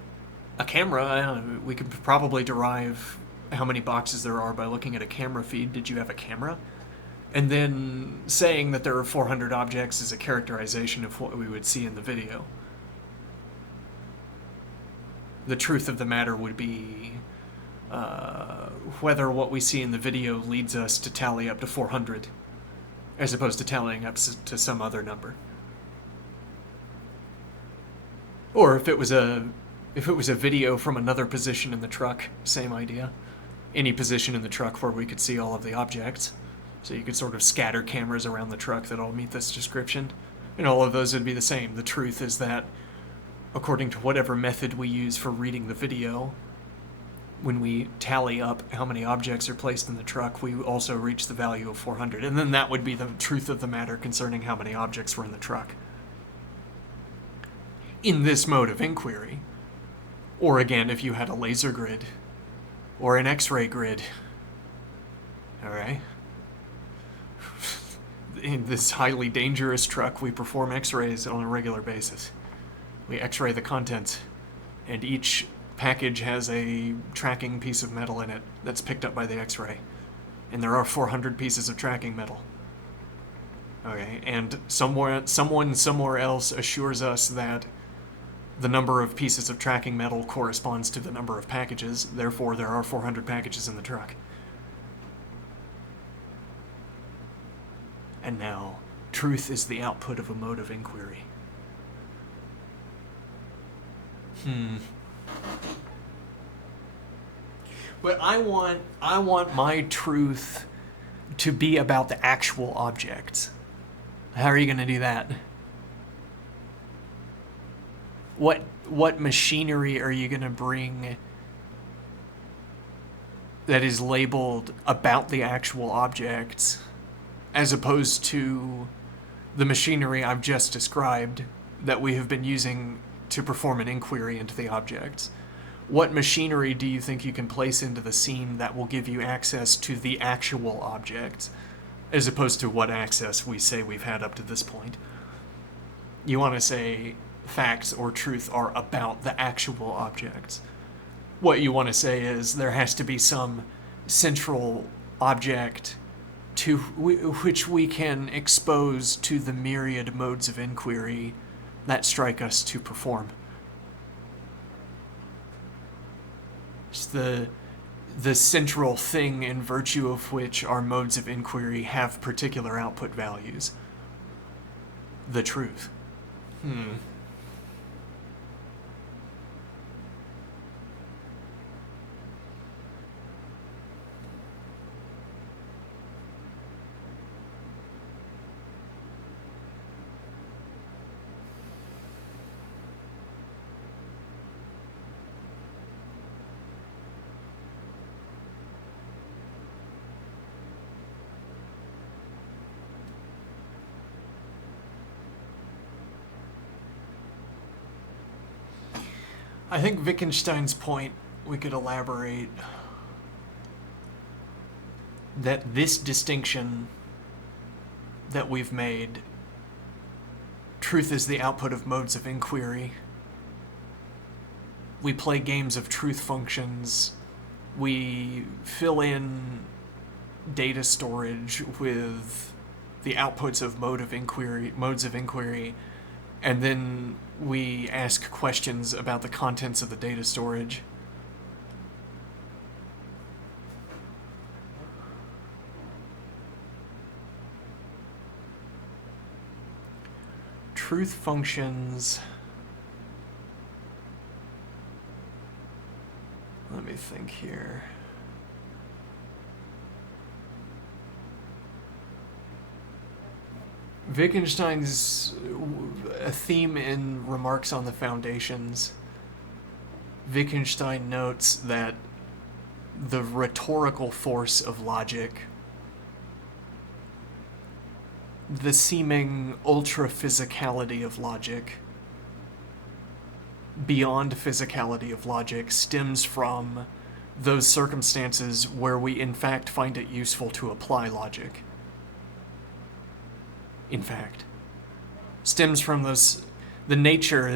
a camera? We could probably derive how many boxes there are by looking at a camera feed. Did you have a camera? And then saying that there are 400 objects is a characterization of what we would see in the video. The truth of the matter would be whether what we see in the video leads us to tally up to 400, as opposed to tallying up to some other number. Or if it was a video from another position in the truck, same idea. Any position in the truck where we could see all of the objects. So you could sort of scatter cameras around the truck that all meet this description. And all of those would be the same. The truth is that, according to whatever method we use for reading the video, when we tally up how many objects are placed in the truck, we also reach the value of 400. And then that would be the truth of the matter concerning how many objects were in the truck. In this mode of inquiry. Or again, if you had a laser grid. Or an X-ray grid. Alright? In this highly dangerous truck, we perform X-rays on a regular basis. We X-ray the contents. And each package has a tracking piece of metal in it that's picked up by the X-ray. And there are 400 pieces of tracking metal. Okay, and someone somewhere else assures us that the number of pieces of tracking metal corresponds to the number of packages, therefore there are 400 packages in the truck. And now, truth is the output of a mode of inquiry. But I want my truth to be about the actual objects. How are you going to do that? What machinery are you going to bring that is labeled about the actual objects, as opposed to the machinery I've just described that we have been using to perform an inquiry into the objects? What machinery do you think you can place into the scene that will give you access to the actual objects, as opposed to what access we say we've had up to this point? You want to say facts or truth are about the actual objects. What you want to say is there has to be some central object to which we can expose to the myriad modes of inquiry that strike us to perform. It's the central thing in virtue of which our modes of inquiry have particular output values. The truth. I think Wittgenstein's point, we could elaborate that this distinction that we've made, truth is the output of modes of inquiry. We play games of truth functions. We fill in data storage with the outputs of modes of inquiry, and then we ask questions about the contents of the data storage. Truth functions. Let me think here. Wittgenstein's a theme in Remarks on the Foundations. Wittgenstein notes that the rhetorical force of logic, the seeming ultra-physicality of logic, beyond physicality of logic, stems from those circumstances where we in fact find it useful to apply logic. In fact, stems from the nature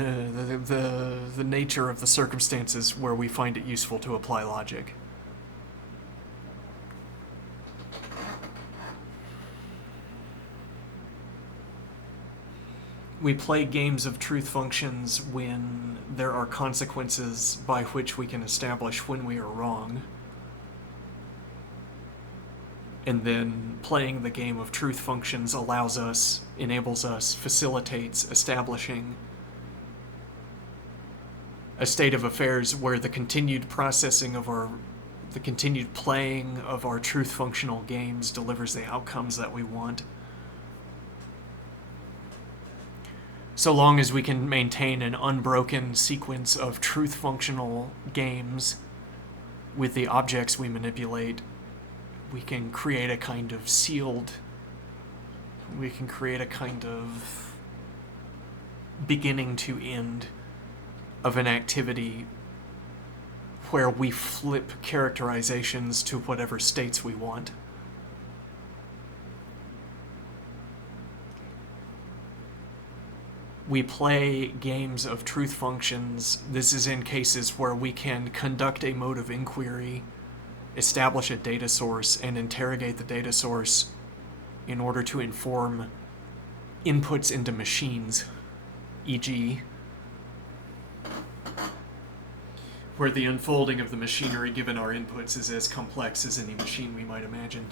of the circumstances where we find it useful to apply logic. We play games of truth functions when there are consequences by which we can establish when we are wrong. And then playing the game of truth functions enables us, facilitates establishing a state of affairs where the continued playing of our truth functional games delivers the outcomes that we want. So long as we can maintain an unbroken sequence of truth functional games with the objects we manipulate, we can create a kind of beginning to end of an activity where we flip characterizations to whatever states we want. We play games of truth functions. This is in cases where we can conduct a mode of inquiry, establish a data source, and interrogate the data source in order to inform inputs into machines, e.g., where the unfolding of the machinery given our inputs is as complex as any machine we might imagine.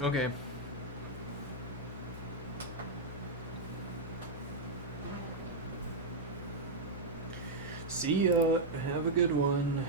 Okay. See ya. Have a good one.